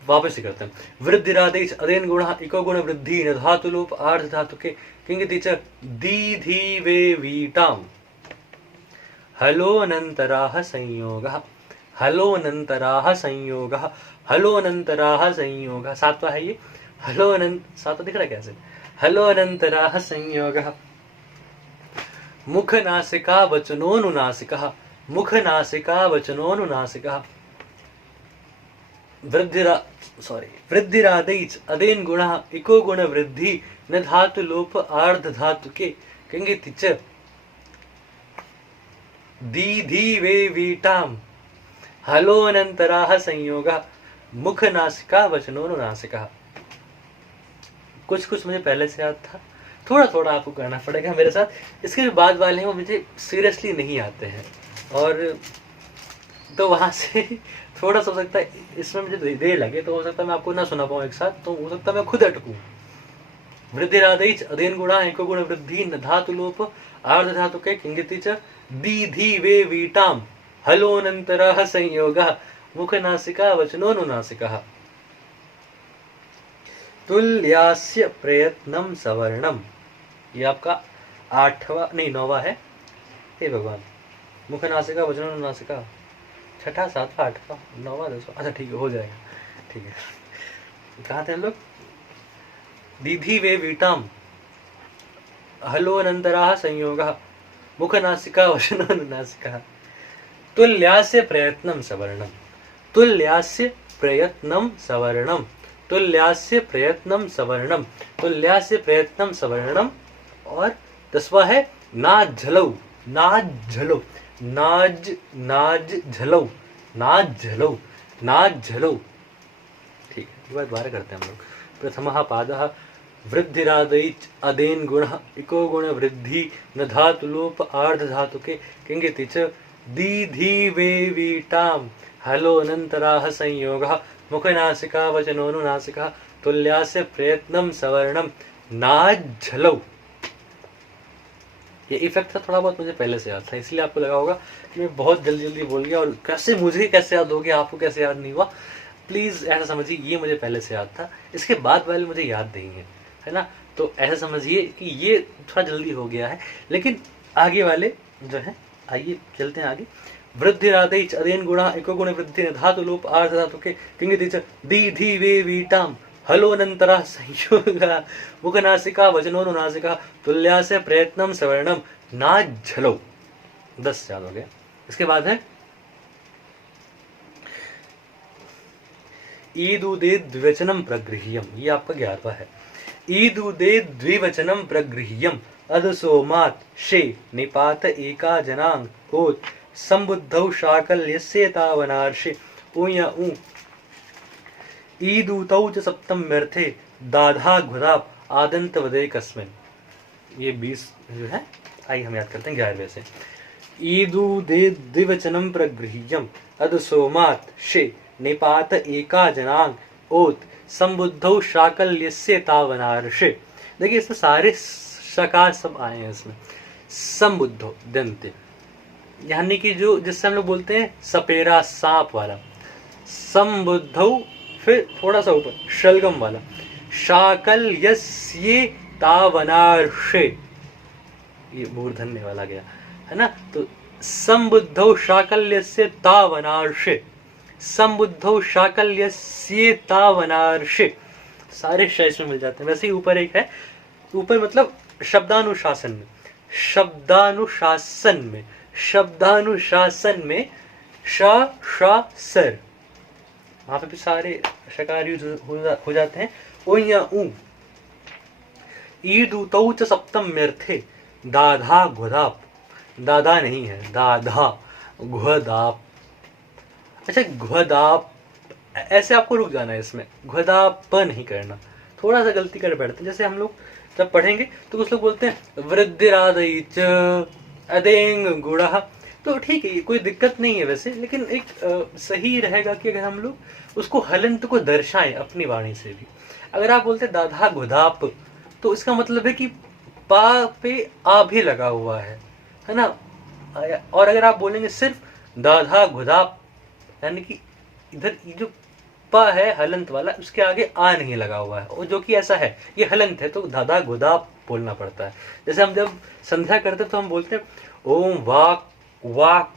वापस से करते हैं। वृद्धिरादैच अदें गुणः इको गुण वृद्धि न धातु लोप आर्ध धातु के किंगिति च दीधि वे वीटाम हलोनंतराः संयोगः, हलोनंतराः संयोगः, हलोनंतराः संयोगः। सातवां है ये। सातवां दिख रहा है कैसे? हलोनंतराः संयोगः मुखनासिका वचनोनुनासिकः, मुखनासिका वचनोनुनासिकः वृद्धिरादैच अदें गुणः इको गुण वृद्धि न धातु लोप आर्ध धातु के किंगिति च दीधि वे वीटाम हलोनंतराः संयोगः मुखनासिका वचनोनुनासिकः। कुछ कुछ मुझे पहले से याद था, थोड़ा थोड़ा आपको करना पड़ेगा मेरे साथ। इसके बाद वाले हैं वो मुझे सीरियसली नहीं आते हैं, और तो वहां से थोड़ा सा हो सकता है इसमें मुझे देर लगे, तो हो सकता है मैं आपको ना सुना पाऊँ एक साथ, तो हो सकता है मैं खुद अटकूं। वृद्धिरादैच अदें गुणः इको गुण वृद्धि न धातु लोप आर्ध धातु के किंगिति च दीधि वे वीटाम हलोनंतराः संयोगः मुखनासिका वचनोनुनासिकः तुल्यास्य प्रयत्नं सवर्णम। ये आपका नौवा है। हे भगवान, मुखनासिका वचनोनुनासिका छठा, सातवां, आठवां, नौवां, 10वां। अच्छा ठीक है, हो जाएगा। ठीक है, कहाँ थे हम लोग? दीधि वे वीटाम हलोनंतराः संयोगः मुखनासिका वचनोनुनासिकः तुल्यास्य प्रयत्नं सवर्णम, तुल्यास्य प्रयत्नं सवर्णम, तुल्यास्य प्रयत्नं सवर्णम, तुल्यास्य प्रयत्नं सवर्णम। और 10वां है नाज झलौ, नाज झलौ, नाज नाज झलौ, नाज झलौ, नाज झलौ। ठीक है, ये बात बारह करते हैं हम लोग। प्रथमः पादः वृद्धिरादैच अदें गुणः इको गुण वृद्धि न धातु लोप आर्ध धातु के किंगिति च दीधि वे वीटाम हलोनंतराः संयोगः मुखनासिका वचनोनुनासिकः तुल्यास्य प्रयत्नं सवर्णम नाज झलौ। ये इफेक्ट था थोड़ा बहुत मुझे पहले से याद था, इसलिए आपको लगा होगा कि मैं बहुत जल्दी जल्दी बोल गया, और कैसे मुझे कैसे याद हो गया, आपको कैसे याद नहीं हुआ। प्लीज़ ऐसा समझिए, ये मुझे पहले से याद था, इसके बाद वाले मुझे याद नहीं है ना। तो ऐसा समझिए कि ये थोड़ा जल्दी हो गया है, लेकिन आगे वाले जो है, आइए चलते हैं आगे। वृद्धिरादैच अदेन गुणः एको गुण वृद्धि धातु लोप आर्ध धातु के किंगिति च दी धी वे वीटाम हलोनंतरा संयोगा मुखनासिका वचनोनुनासिका तुल्यास्य प्रयत्नम सवर्णम नाझलो। 10 याद हो गया। इसके बाद है ईदुदे द्विवचनम प्रगृह्यम, ये आपका 11वां है। ईदुदे द्विवचनम प्रगृह्यम अदसोमात शे निपात एका जनांग होत संबुद्धौ शाकल्यस्य तावनार्षे ऊया ऊ ईदूतौ च सप्तम्यर्थे दाधा घुराप आदंत वदे कस्मिन। ये 20 जो है, आइए हम याद करते हैं 11वें से। ईदुदे द्विवचनम प्रगृह्यम अदसोमात शे निपात एका जनांग ओत संबुद्धौ शाकल्यस्य तावनार्षे। देखिए इसमें सारे शकार सब आए हैं इसमें। संबुद्धो दंते, यानी कि जो जिससे हम लोग बोलते हैं सपेरा सांप वाला। संबुद्धौ, फिर थोड़ा सा ऊपर शलगम वाला। शाकल्यस्य तावनार्षे, ये मूर्धन्य वाला गया है ना। तो संबुद्धौ शाकल्यस्य तावनार्षे, संबुद्धौ शाकल्यस्य तावनार्षे, सारे श इसमें मिल जाते हैं। वैसे ही ऊपर एक है, ऊपर मतलब शब्दानुशासन में, शब्दानुशासन में, शब्दानुशासन में शा शा सर, वहां पे भी सारे शकार यूज हो जाते हैं। ओ या ऊ ईदूतौ च सप्तम्यर्थे दाधा घुदाप, दादा नहीं है, दाधा घुदाप। अच्छा घुदाप, ऐसे आपको रुक जाना है इसमें, घुदाप नहीं करना, थोड़ा सा गलती कर बैठते हैं। जैसे हम लोग जब पढ़ेंगे तो कुछ लोग बोलते हैं वृद्धिरादैच अदेंग गुणः, तो ठीक है कोई दिक्कत नहीं है वैसे, लेकिन एक सही रहेगा कि अगर हम लोग उसको हलंत को दर्शाएं अपनी वाणी से भी। अगर आप बोलते दाधा घुदाप तो इसका मतलब है कि पा पे आ भी लगा हुआ है ना। और अगर आप बोलेंगे सिर्फ दाधा घुदाप, यानी कि इधर जो पा है हलंत वाला, उसके आगे आ नहीं लगा हुआ है, और जो कि ऐसा है ये हलंत है, तो दादा घुदाप बोलना पड़ता है। जैसे हम जब संध्या करते तो हम बोलते हैं ओम वाक वाक,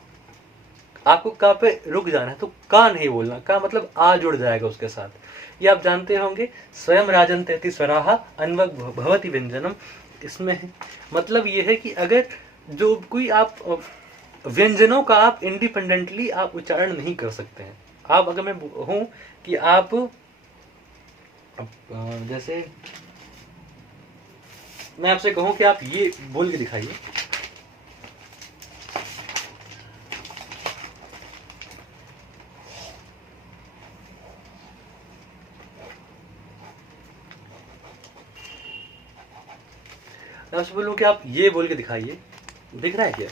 आपको का पे रुक जाना है तो का नहीं बोलना, का मतलब आ जुड़ जाएगा उसके साथ। ये आप जानते होंगे, स्वयं राजन्तेति स्वराः अन्वग भवति व्यंजनम, इसमें है। मतलब ये है कि अगर जो कोई आप व्यंजनों का आप इंडिपेंडेंटली आप उच्चारण नहीं कर सकते हैं। आप अगर मैं हूं कि आप जैसे मैं आपसे कहूं कि आप ये बोल के दिखाइए, मैं आपसे बोलूं कि आप ये बोल के दिखाइए, दिख रहा है क्या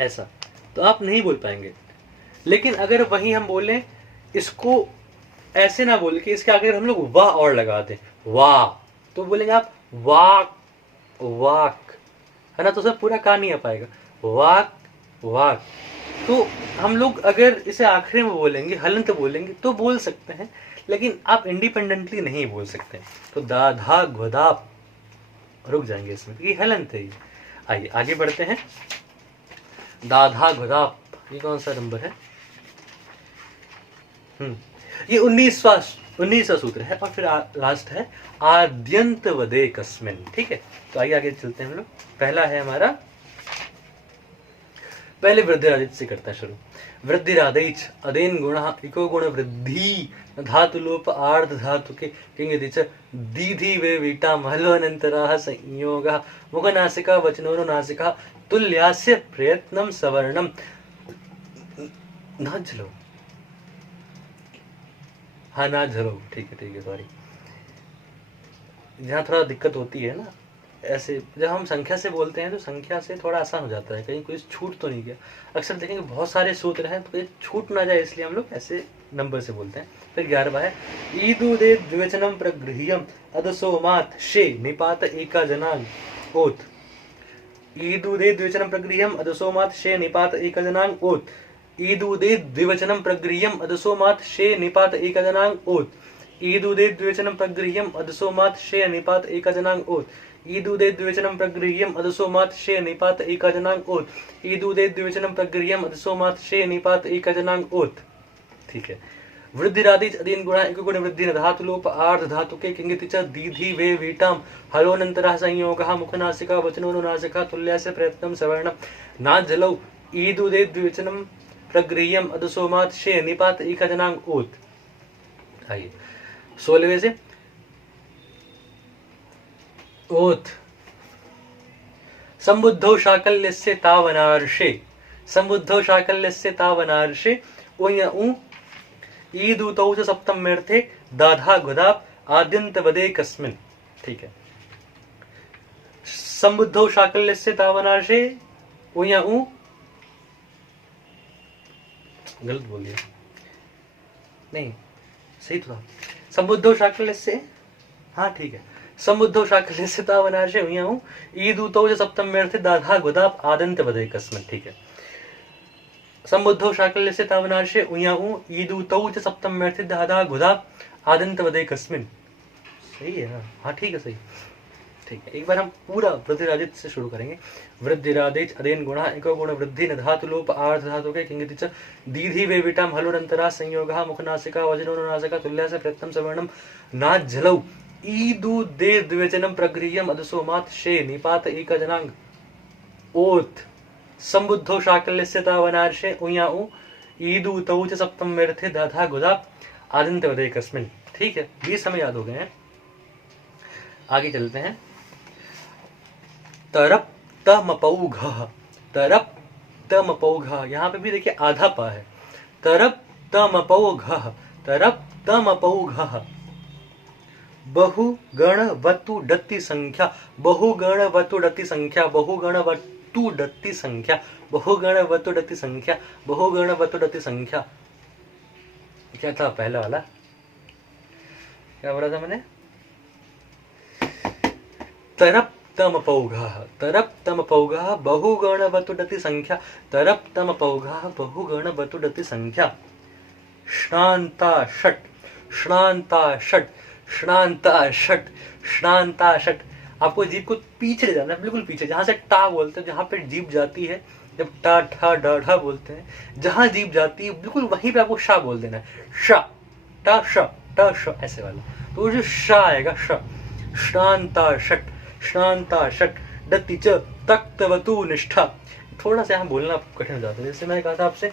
ऐसा, तो आप नहीं बोल पाएंगे। लेकिन अगर वहीं हम बोलें इसको ऐसे ना बोल के इसके आगे हम लोग वाह और लगा दें, वाह, तो बोलेंगे आप वाक वाक, है ना, तो उसमें पूरा का नहीं आ पाएगा, वाक वाक। तो हम लोग अगर इसे आखिरी में बोलेंगे, हलंत बोलेंगे तो बोल सकते हैं, लेकिन आप इंडिपेंडेंटली नहीं बोल सकते। तो दाधा घुदाप रुक जाएंगे इसमें, ये हलंत है। आइए आगे बढ़ते हैं। दाधा घुदाप, ये कौन सा नंबर है? ये 19वां सूत्र है, और फिर लास्ट है आद्यंत वदे कस्मिन। ठीक है, तो आइए आगे चलते हैं हम लोग। पहला है हमारा, पहले वृद्धिरादिच से करता है शुरू। वृद्धिरादैच अदेन गुणः इको गुण वृद्धि धातु लोप आर्ध धातु के किंगिति च दीधि वे वीटा महलोऽनन्तरः संयोगः मुखनासिका वचनोनुनासिका तुल्यास्य प्रयत्नम सवर्णम ना झलो, हाँ ना झलो, ठीक है सॉरी, जहाँ थोड़ा दिक्कत होती है ना, ऐसे जब हम संख्या से बोलते हैं तो संख्या से थोड़ा आसान हो जाता है, कहीं कोई छूट तो नहीं गया। अक्सर देखेंगे बहुत सारे सूत्र हैं तो कहीं छूट ना जाए, इसलिए हम लोग ऐसे नंबर से बोलते हैं। फिर 11वां है ईदुदे द्विवचनम प्रगृह्यम अदसोमात शे निपात एका जनांग ओत। ईदुदे द्विवचनम प्रगृह्यम अदसोमात शे निपात एका जनांग ओत। ईदुदे द्विवचनम प्रगृह्यम अदसोमात शे निपात एका जनांग ओत। ईदुदे द्विवचनम प्रगृह्यम अदसोमात शे निपात एका जनांग ओत। ईदुदे द्विवचनम प्रगृह्यम अदसोमात् शे निपात एकजनांग ओत। ईदुदे द्विवचनम प्रगृह्यम अदसोमात् शे निपात एकजनांग ओत। ठीक है। वृद्धिरादिच अदीन गुणा एक गुण वृद्धि न धातु लोप आर्ध धातु के किंगिति च दीधि वे वीटाम हलोनंतरः संयोगः मुखनासिका वचनोनुनासिका तुल्यस्य प्रयत्नं सवर्णम ना जलौ ईदुदे द्विवचनम प्रगृह्यम अदसोमात् शे निपात एकजनांग ओत। आइए 16वें से ओत संबुद्धौ शाकल्यस्य तावनार्षे संबुद्धौ शाकल्यस्य तावनार्षे ओय उ ईदूतौ च सप्तम्यर्थे दाधा गुदाप आद्यंत वदे कस्मिन्। ठीक है। संबुद्धौ शाकल्यस्य तावनार्षे ओय उ गलत बोल दिया, नहीं सही था। संबुद्धौ शाकल्यस्य, हाँ ठीक है। संबुद्धौ शाकल्यस्य तावनार्षे ओय उ ईदूतौ च सप्तम्यर्थे दाधा गुदाप आद्यंत वदे कस्मिन्। ठीक है। संबुद्धौ शाकल्यस्य तावनार्षे उयाऊ ईदूतौ च सप्तम्यर्थे दाधा गुदाप आदंत वदे कस्मिन्। सही है ना? हाँ ठीक है, सही। ठीक है, एक बार हम पूरा वृद्धिरादित से शुरू करेंगे। वृद्धिरादिच अदेन गुणा एको गुण वृद्धि न धातु लोप आर्ध धातु के किंगिति च दीधि वे विटाम हलोरंतरा संयोगः मुखनासिका वजनोनुनासिका तुल्यस्य प्रत्यं सवर्णम ना जलौ ईदु दे द्विवचनम प्रगृह्यम अदसोमात् शे निपात एकजनांग ओत संबुद्धौ शाकल्यस्य तावनार्षे उयाऊ ईदूतौ च सप्तम्यर्थे दाधा गुदाप आदंत वदे कस्मिन्। ठीक है, 20 हमें याद हो गए हैं। आगे चलते हैं। तरप तमपौघः, तरप तमपौघः, यहाँ पे भी देखिए आधा पा है। तरप तमपौघः, तरप तमपौघः बहुगण वतु डति संख्या, बहुगण वतु डति संख्या, बहुगण वतु डति संख्या, बहुगण वतु डति संख्या, बहुगण वतु डति संख्या। क्या था पहला वाला? क्या बोला था मैंने? तरप तमपौघः, तरप तमपौघः बहुगण वतु डति संख्या, तरप तमपौघः बहुगण वतु डति संख्या। श्नान्ता षट, श्नान्ता षट, श्नान्ता षट, श्नान्ता षट। आपको जीभ को पीछे ले जाना है, बिल्कुल पीछे, जहां से टा बोलते हैं, जहां पे जीभ जाती है, जब टा ठा डा ढा बोलते हैं, जहां जीभ जाती है बिल्कुल वहीं पे आपको शा बोल देना है। शा टा श टा श, ऐसे वाला। तो जो शा आएगा श। श्नान्ता षट, श्नान्ता षट डति च तक्तवतु निष्ठा। थोड़ा सा यहाँ बोलना कठिन हो जाता है। जैसे मैंने कहा था आपसे,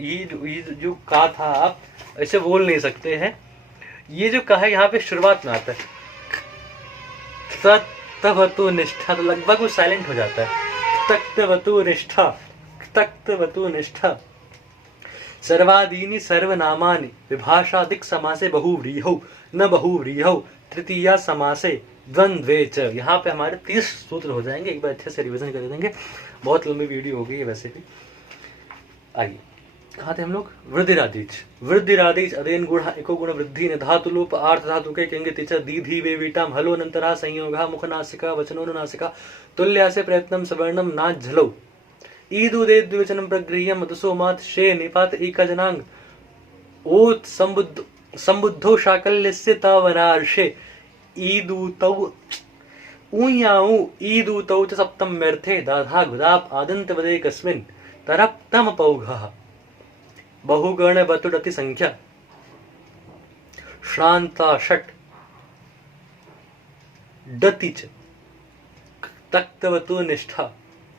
ये जो कहा था आप ऐसे बोल नहीं सकते हैं। ये जो कहा है यहाँ पे शुरुआत में आता है तक्तवतु निष्ठा, तो लगभग वो साइलेंट हो जाता है। तक्तवतु निष्ठा, तक्तवतु निष्ठा। सर्वादीनि सर्वनामानि विभाषादिक समासे बहुव्रीहौ न बहुव्रीहौ तृतीया समासे द्वंद्वे च। यहाँ पे हमारे 30 सूत्र हो जाएंगे। एक बार अच्छे से रिवीजन कर देंगे, बहुत लंबी वीडियो हो गई है वैसे भी। आइए, कहाँ थे हम लोग? वृद्धिरादिच, वृद्धिरादिच अदेन गुण एको गुण वृद्धि न धातु लोप आर्थ धातु के किंगिति च दीधि वे वीटाम हलोनंतरा संयोगः मुखनासिका वचनोनुनासिका तुल्यस्य प्रयत्नं सवर्णम ना झलौ ईदुदे द्विवचनं प्रगृह्यम अदसोमात् शे निपात एकजनांग ओत संबुद्धौ शाकल्यस्य तावनार्षे ईदूतौ ऊयाऊ ईदूतौ च सप्तम्यर्थे दाधा गुदाप आदंत वदे कस्मिन्। तरप तमपौघः बहुगण वतु डति संख्या, श्रांता षट डति च तक्तवतु निष्ठा।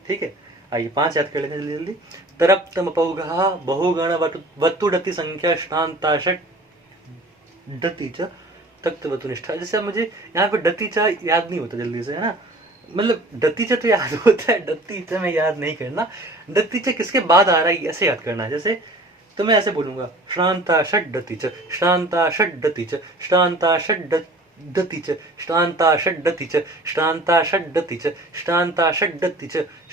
ठीक है, आइए 5 याद कर लेते हैं जल्दी जल्दी। तरप तमपौघः बहुगण वतु डति संख्या, श्रांता षट डति च तक्तवतु निष्ठा। जैसे अब मुझे यहाँ पे डति च याद नहीं होता जल्दी से, है ना? मतलब डति च तो याद होता है, डति च में याद नहीं करना। डति च किसके बाद आ रहा है ऐसे याद करना है। जैसे तो मैं ऐसे बोलूंगा, श्रांता षट डति च, श्रांता षट डति च, श्रांता षट डति च, श्रांता षट डति च, श्रांता षट डति च, श्रांता षट डति च,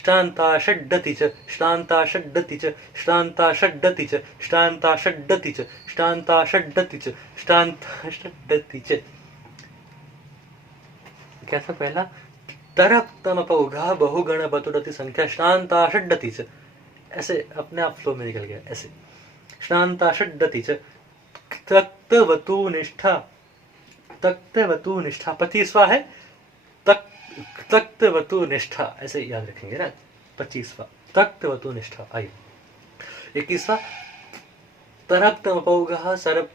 श्रांता षट डति च, श्रांता षट डति च, श्रांता षट डति च, श्रांता षट डति च, श्रांता षट डति च, श्रांता षट डति च। कैसा पहला? तरप तमपौघः बहुगण वतु डति संख्या, श्रांता षट डति च। ऐसे अपने आप फ्लो में निकल गया ऐसे। श्रांता षट डति च तक्तवतु निष्ठा, तक्तवतु निष्ठा। 25वां है तक्त वतु निष्ठा, ऐसे याद रखेंगे ना। 25वां तक्त वतु निष्ठा। आइए 21वां तरप्तमपौगः सरप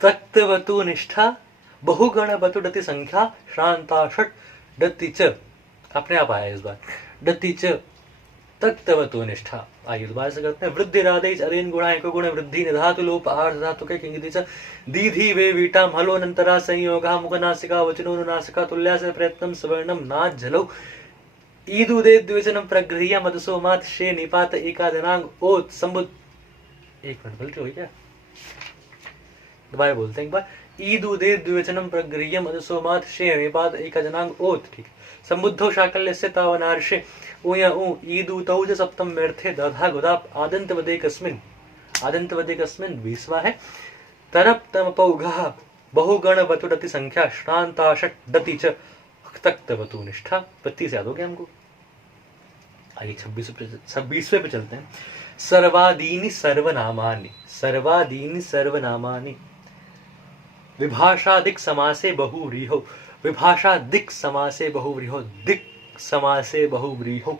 तक्तवतु निष्ठा बहुगण बतुडति संख्या श्रांता षट डति च। अपने आप आया इस बार, डति च तक्तवतु निष्ठा। आइए दोबारा से करते हैं। वृद्धि राधे अरेन गुणा एको गुण वृद्धि निधातु लोप आर्ध धातु के किंगिति च दीधि वे वीटाम हलो अनंतरा संयोगा मुख नासिका वचनो नासिका तुल्या से प्रयत्नम सवर्णम नाच झलो ईदु दे द्विवचनम प्रगृह्य मदसो मात शे निपात एकादनांग ओत संबुद्ध। एक मिनट गलती हुई क्या, दोबारा बोलते हैं एक बार। ईदु दे द्विवचनम प्रगृह्य मदसो मात शे निपात एकादनांग ओत। ठीक, संबुद्धो शाकल्यस्य तावनार्षे ऊया ऊ ईदु तौ च सप्तम व्यर्थे दधा गुदाप आदंत वदे कस्मिन। आदंत वदे कस्मिन 20वां है। तरप तमपौघः बहुगण वतुडति संख्या श्रांता षट डति च तक्तवतु निष्ठा। 32 याद हो गया हमको। आगे 26वें पे चलते हैं। सर्वादीनि सर्वनामानि, सर्वादीनि सर्वनामानि विभाषादिक समासे बहुव्रीहो, विभाषादिक समासे बहुव्रीहो, दिक समासे बहुव्रीहो,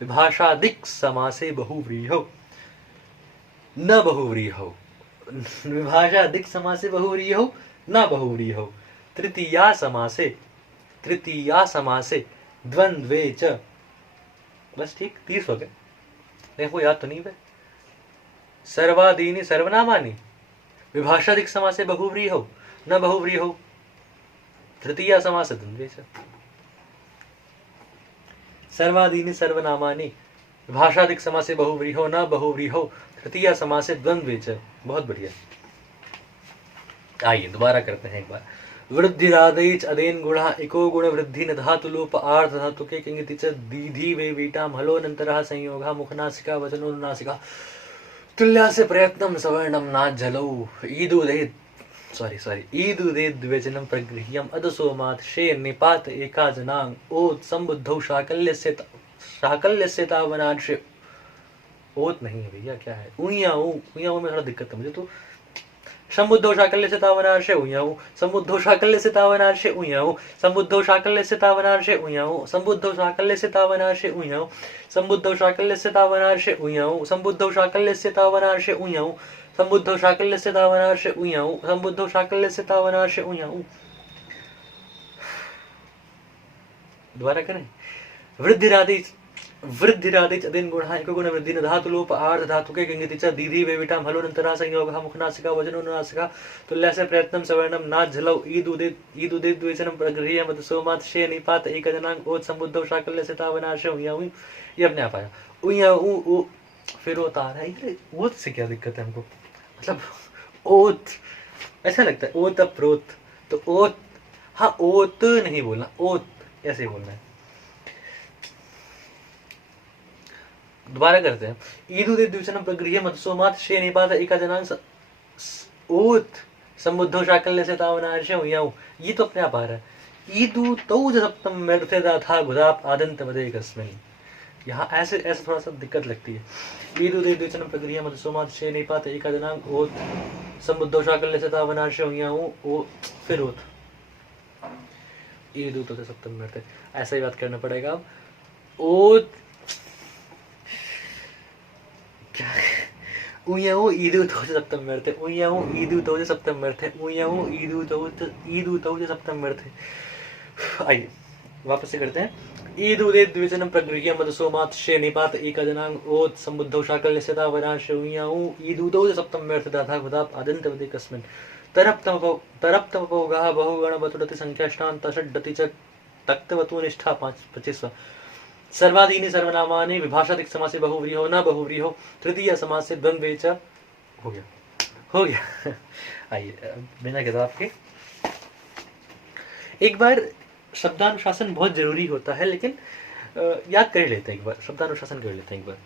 विभाषादिक समासे बहुव्रीहो न बहुव्रीहो, विभाषादिक समासे बहुव्रीहो न बहुव्रीहो, तृतीया समासे, तृतीया समासे द्वंद्वे च। बस ठीक, 30 हो गए। देखो याद तो नहीं है। सर्वादीनि सर्वनामानि विभाषादिक समासे बहुव्रीहो न बहुव्रीहो, तृतीया समास द्वंद्वे च। सर्वादीनि सर्वनामानि विभाषादिक समासे बहुव्रीहो न बहुव्रीहो, तृतीया समासे द्वंद्वे च। बहुत बढ़िया। आइए दोबारा करते हैं एक बार। वृद्धिरादैच अदेन गुणः इको गुण वृद्धि न धातु लोप आर्ध धातु के किंगिति च दीधि वे वीटाम हलो अनंतरः संयोगः मुखनासिका वचनो नासिका तुल्या से प्रयत्नम सवर्णम नाच झलौ ईदु दे द्विवचनम प्रगृह्यम अदसो मात शे निपात एका जनांग ओत संबुद्धौ शाकल्यस्य तावनांशे। ओत नहीं है भैया, क्या है उयाऊ में थोड़ा दिक्कत है मुझे। तो संबुद्धौ शाकल्यस्य तावनांशे उयाऊ, संबुद्धौ शाकल्यस्य तावनांशे उयाऊ, संबुद्धौ शाकल्यस्य तावनांशे उयाऊ, संबुद्धौ शाकल्यस्य तावनांशे उयाऊ, संबुद्धौ शाकल्यस्य तावनांशे उयाऊ, संबुद्धौ शाकल्यस्य तावनांशे उयाऊ, संबुद्धौ शाकल्यस्य तावनांशे उयाऊ, संबुद्धौ शाकल्यस्य तावनांशे उयाऊ। दोबारा करें। वृद्धिरादिच अदेन गुणः एको गुण वृद्धि न धातु लोप आर्ध धातु के किंगिति च दीधि वे वीटाम हलो अनंतरः संयोगः मुखनासिका वचनो नासिका तुल्या से प्रयत्नम सवर्णम नाच झलौ ईदु दे द्विवचनम प्रगृह्य मदसो मात शे निपात एकजनांग ओत संबुद्धौ शाकल्यस्य तावनांशे उयाऊ। ये अपने आप आया उयाऊ, फिर ओत आ रहा है। ओत से क्या दिक्कत है हमको, मतलब ओत ऐसा लगता है ओत प्रोत, तो ओत, हाँ ओत नहीं बोलना, ओत ऐसे बोलना है। दोबारा करते हैं। ईदु दे द्विवचनम प्रगृह्य मदसो मात शे निपात एकाजनांग ओत संबुद्धौ शाकल्यस्य तावनांशे उयाऊ। ये तो अपने आप आ रहा है। ईदु तौ च सप्तम व्यर्थे तथा गुदाप आदंत वदे कस्मिन। यहाँ ऐसे थोड़ा सा दिक्कत लगती है। ईदु दे द्विवचनम प्रगृह्य मदसो मात शे निपात एकाजनांग ओत संबुद्धौ शाकल्यस्य तावनांशे उयाऊ, ओ फिर ओत। ईदु तौ च सप्तम व्यर्थे, ऐसा ही बात करना पड़ेगा। अब ओत उयाऊ ईदु तौ च सप्तम व्यर्थे, उयाऊ ईदु तौ च सप्तम व्यर्थे, उयाऊ ईदु तौ च सप्तम व्यर्थे। आइए वापस से करते हैं। ईदु दे द्विवचनम प्रगृह्य मदसो मात शे निपात एकाजनांग ओत संबुद्धौ शाकल्यस्य तावनांशे उयाऊ ईदु तौ च सप्तम व्यर्थे तथा गुदाप आदंत वदे कस्मिन। तरप्तमपौगः बहुगण वतुडति संख्या श्रांता षट डति च तक्तवतु निष्ठा। 25वां। सर्वादीनि सर्वनामानि विभाषादिक समासे बहुव्रीहो न बहुव्रीहो, तृतीय समास से द्वंद्वे च। हो गया। आइए बिना किताब के एक बार शब्दानुशासन बहुत जरूरी होता है, लेकिन याद कर लेते हैं एक बार, शब्दानुशासन कर लेते हैं एक बार।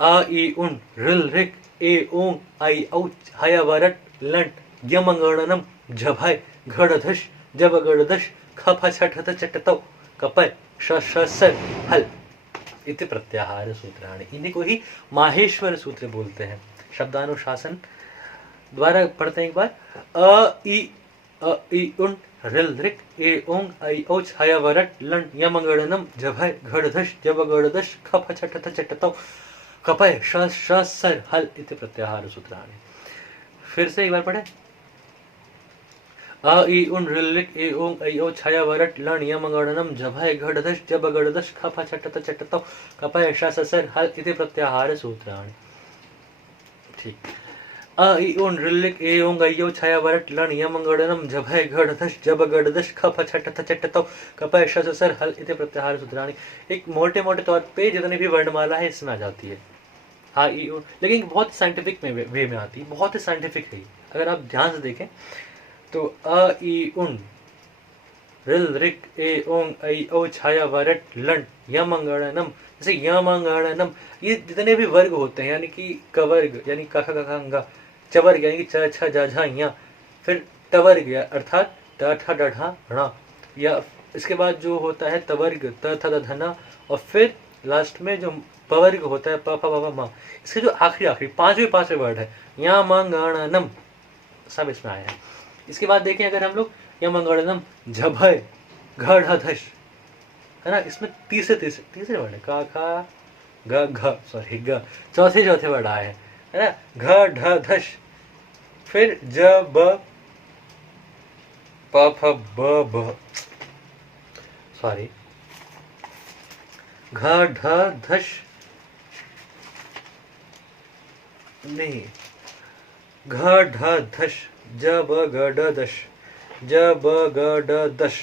आ ई उन रिल रिक ए ओं आई औच हय वरट लंट यमगणनम झभय घड़धश जब गड़दश खफ छठ चटतौ कपय श हल इति प्रत्याहार सूत्राणि। इन्हीं को ही माहेश्वर सूत्र बोलते हैं। शब्दानुशासन दोबारा पढ़ते हैं एक बार। अ ई उन रिल रिक ए ओंग ऐ औ छाया वरट लं यमगणनम जभय घड़धश जब गड़दश खप छठ चट तौ कपय श सर हल इति प्रत्याहार सूत्राणि। फिर से एक बार पढ़े। अ ई उन रिल रिक ए ओंग ऐ औ छाया वरट लं यमगणनम जभय घड़धश जब गड़दश खप छठ चट तौ कपय श सर हल इति प्रत्याहार सूत्राणि। ठीक। अ ई उन रिलिक ए ओंग अयो छाया वरट लन यमगणनम जभय घड़धश जब गड़दश खप छठ चट तौ कपय श सर हल इति प्रत्याहार सूत्राणि। एक मोटे मोटे तौर पे जितनी भी वर्णमाला है इसमें आ जाती है आ ई उन, लेकिन बहुत साइंटिफिक वे में आती है, बहुत ही साइंटिफिक है। अगर आप ध्यान से देखें तो अ ई उन रिल रिक ए ओंग ऐ औ छाया वरट लन यमगणनम, जैसे यमगणनम ये जितने भी वर्ग होते हैं यानी कि कवर्ग यानी क ख ग चवर्ग यानी कि च छ ज झ य, फिर टवर्ग अर्थात ट ठ ड ढ ण, या इसके बाद जो होता है तवर्ग त थ द ध न, और फिर लास्ट में जो पवर्ग होता है प फ ब म। इसके जो आखिरी पांचवें वर्ड है यमगणनम सब इसमें आया है। इसके बाद देखें अगर हम लोग यमगणनम झभय घड़धश है ना, इसमें तीसरे वर्ड है का खा ग घ सॉरी ग, चौथे वर्ड आए हैं है ना, घ ढ धश, फिर ज ब प फ ब भ सॉरी घ ढ धश नहीं घ ढ धश ज ब ग ड दश ज ब ग ड दश,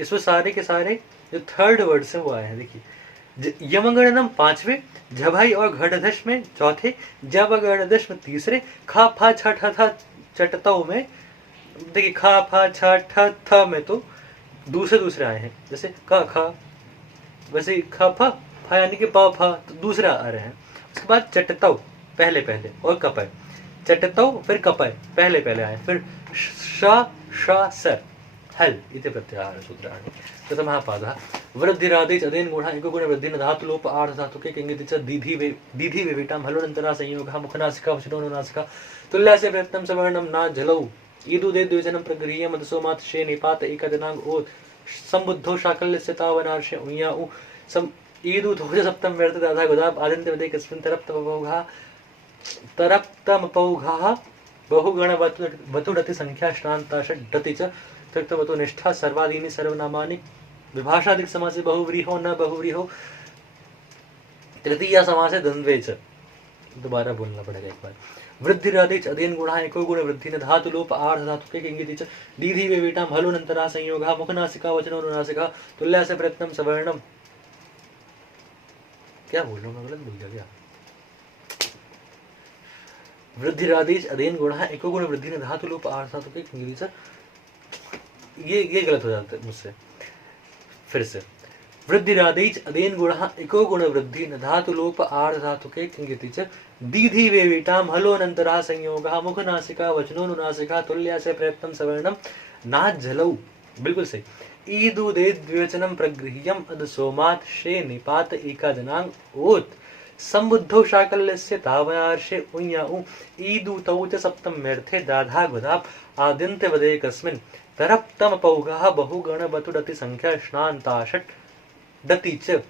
इसमें सारे के सारे जो थर्ड वर्ड से वो आए हैं। देखिए यमगणनम पांचवे, झभाई और घड़धश में चौथे, जब गड़दश में तीसरे, खा फा छ ठ चटताओं में देखिए खा फा छ ठ थ में तो दूसरे आए हैं, जैसे का खा, वैसे खा फा फा यानी कि पा फा तो दूसरा आ रहे हैं। उसके बाद चटताओ पहले और कपय, चटताओ फिर कपय पहले आए, फिर श सर हल इति प्रत्याहार सूत्राणि। प्रथमः पादः वृद्धिरादेश अदेन गुणः एको गुण वृद्धि धातु लोप आर्ध धातु के किंगिति च दीधि वे विटाम हलोरंतरा संयोगः मुखनासिका वचनोनुनासिका तुल्य से प्रयत्नं सवर्णम ना जलौ ईदु दे द्विजनं प्रगृह्य मदसो मात शे निपात एकदिनांग ओत संबुद्धो शाकल्य से तावनार्षे उया उ सम ईदु धोज सप्तम व्यर्थ दाधा गुदाप आदित्य वदे कस्मिन् तरप्तम पौघा बहुगण वतुडति संख्या श्रांता षड्डति च तृक्तवतो निष्ठा सर्वादीनि सर्वनामानि विभाषादिक समासे बहुव्रीहो न बहुव्रीहो तृतीया समासे द्वंद्वे च। दोबारा बोलना पड़ेगा एक बार। वृद्धिरादेश अधीन गुणः एको गुण वृद्धि न धातु लोप आर्ध धातु के किंगिति च दीधि वे विटाम हलोनंतरा संयोगः मुखनासिका वचनोनुनासिका तुल्य से प्रयत्नं सवर्णम। क्या बोल रहा हूं मैं, गलत बोल गया क्या? वृद्धिरादेश अधीन गुणः एको गुण वृद्धि न धातु लोप आर्ध धातु के किंगिति च, ये गलत हो जाता है मुझसे। फिर से वृद्धिरादेश अदेन गुणः एको गुण वृद्धि न धातु लोप आर्ध धातु के किंगिति च दीधि वे विटाम हलोनंतरा संयोगः मुखनासिका वचनोनुनासिका तुल्य से प्रयत्नं सवर्णम ना जलौ, बिल्कुल सही। ईदु दे द्विवचनं प्रगृह्यम अद सोमात शे निपात एकाजनांग ओत संबुद्धो शाकल्यस्य तावनार्षे उञ्या उ ईदु तौ च सप्तम्यर्थे दाधा गुदाप आदिन्त्य वदे कस्मिन् तरप्तम पौघः बहुगण वतुडति संख्या स्नान्ता षट् डति च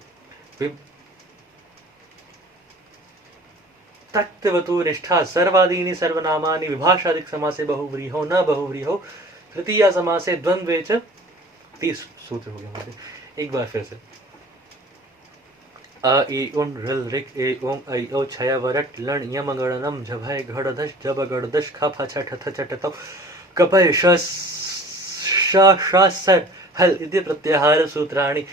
तक्तवतु निष्ठा सर्वादीनि सर्वनामानि विभाषादिक समासे बहुव्रीहो न बहुव्रीहो तृतीया समासे द्वंद्वे च। 30 सूत्र हो गया मुझे, एक बार फिर से। अ ई उन रिल रिक ए ओंग ऐ औ छया वरट लन यम गणनम झभय घड़धश जब गड़दश ख फ छ ठ चट तौ कपय श सर हल इति प्रत्याहार सूत्राणि।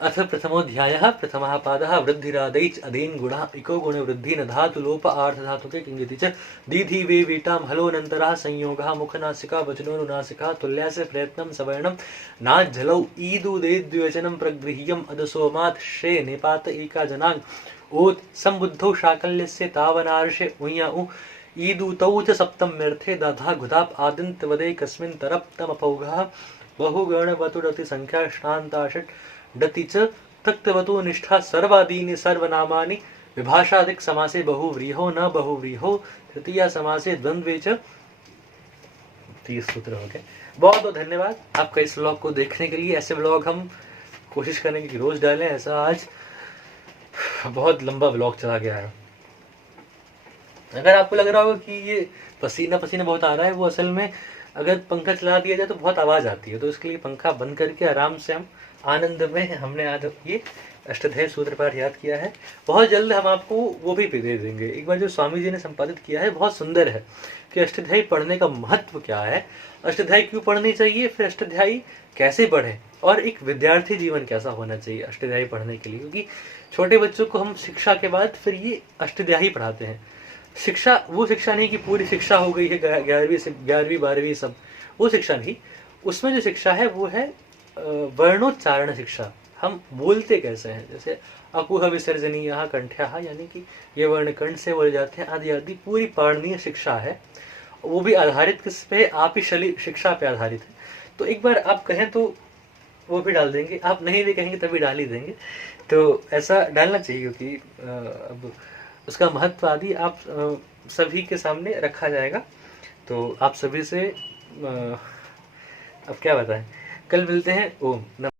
अथ प्रथमोऽध्यायः प्रथमः पादः वृद्धिरादैच अधीन गुणः इको गुण वृद्धि न धातु लोप आर्ध धातु के किंगिति च दीधि वे वीटाम हलोनंतरः संयोगः मुखनासिका वचनोनुनासिका तुल्य से प्रयत्नं सवर्णम ना जलौ ईदु दे द्विवचनं प्रगृह्यम अदसोमात् शे निपात एका जनांग ओत संबुद्धो शाकल्यस्य तावनार्षे उञ्या उ ईदु तौ च सप्तम्यर्थे दाधा गुदाप आदिन्त्य वदे कस्मिन् तरप्तम पौघः बहुगण वतुडति संख्या श्नान्ता षट् डति च तक्तवतु निष्ठा सर्वादीनि सर्वनामानि विभाषादिक समासे बहुव्रीहो न बहुव्रीहो तृतीया समासे द्वंद्वे च। 30 सूत्र हो गए। बहुत बहुत धन्यवाद आपका इस व्लॉग को देखने के लिए। ऐसे व्लॉग हम कोशिश करेंगे कि रोज डालें। ऐसा आज बहुत लंबा व्लॉग चला गया है। अगर आपको लग रहा होगा कि ये पसीना पसीना बहुत आ रहा है, वो असल में अगर पंखा चला दिया जाए तो बहुत आवाज़ आती है, तो इसके लिए पंखा बंद करके आराम से हम आनंद में हमने आज ये अष्टाध्यायी सूत्र पाठ याद किया है। बहुत जल्द हम आपको वो भी दे देंगे। एक बार जो स्वामी जी ने संपादित किया है बहुत सुंदर है कि अष्टाध्यायी पढ़ने का महत्व क्या है, अष्टाध्यायी क्यों पढ़नी चाहिए, फिर अष्टाध्यायी कैसे पढ़ें, और एक विद्यार्थी जीवन कैसा होना चाहिए अष्टाध्यायी पढ़ने के लिए। क्योंकि छोटे बच्चों को हम शिक्षा के बाद फिर ये अष्टाध्यायी पढ़ाते हैं। शिक्षा वो शिक्षा नहीं कि पूरी शिक्षा हो गई है 11वीं से 11वीं 12वीं सब, वो शिक्षा नहीं। उसमें जो शिक्षा है वो है वर्णोच्चारण शिक्षा। हम बोलते कैसे हैं, जैसे अकुह विसर्जनी यहाँ कंठ्या, यानी कि ये वर्ण कंठ से बोले जाते हैं, आदि आदि पूरी पारणीय शिक्षा है। वो भी आधारित किस पे, आप ही शली शिक्षा पे आधारित है। तो एक बार आप कहें तो वो भी डाल देंगे, आप नहीं भी कहेंगे तभी डाल ही देंगे। तो ऐसा डालना चाहिए क्योंकि अब उसका महत्व आदि आप सभी के सामने रखा जाएगा। तो आप सभी से अब क्या बताएं, कल मिलते हैं। ओम नमः।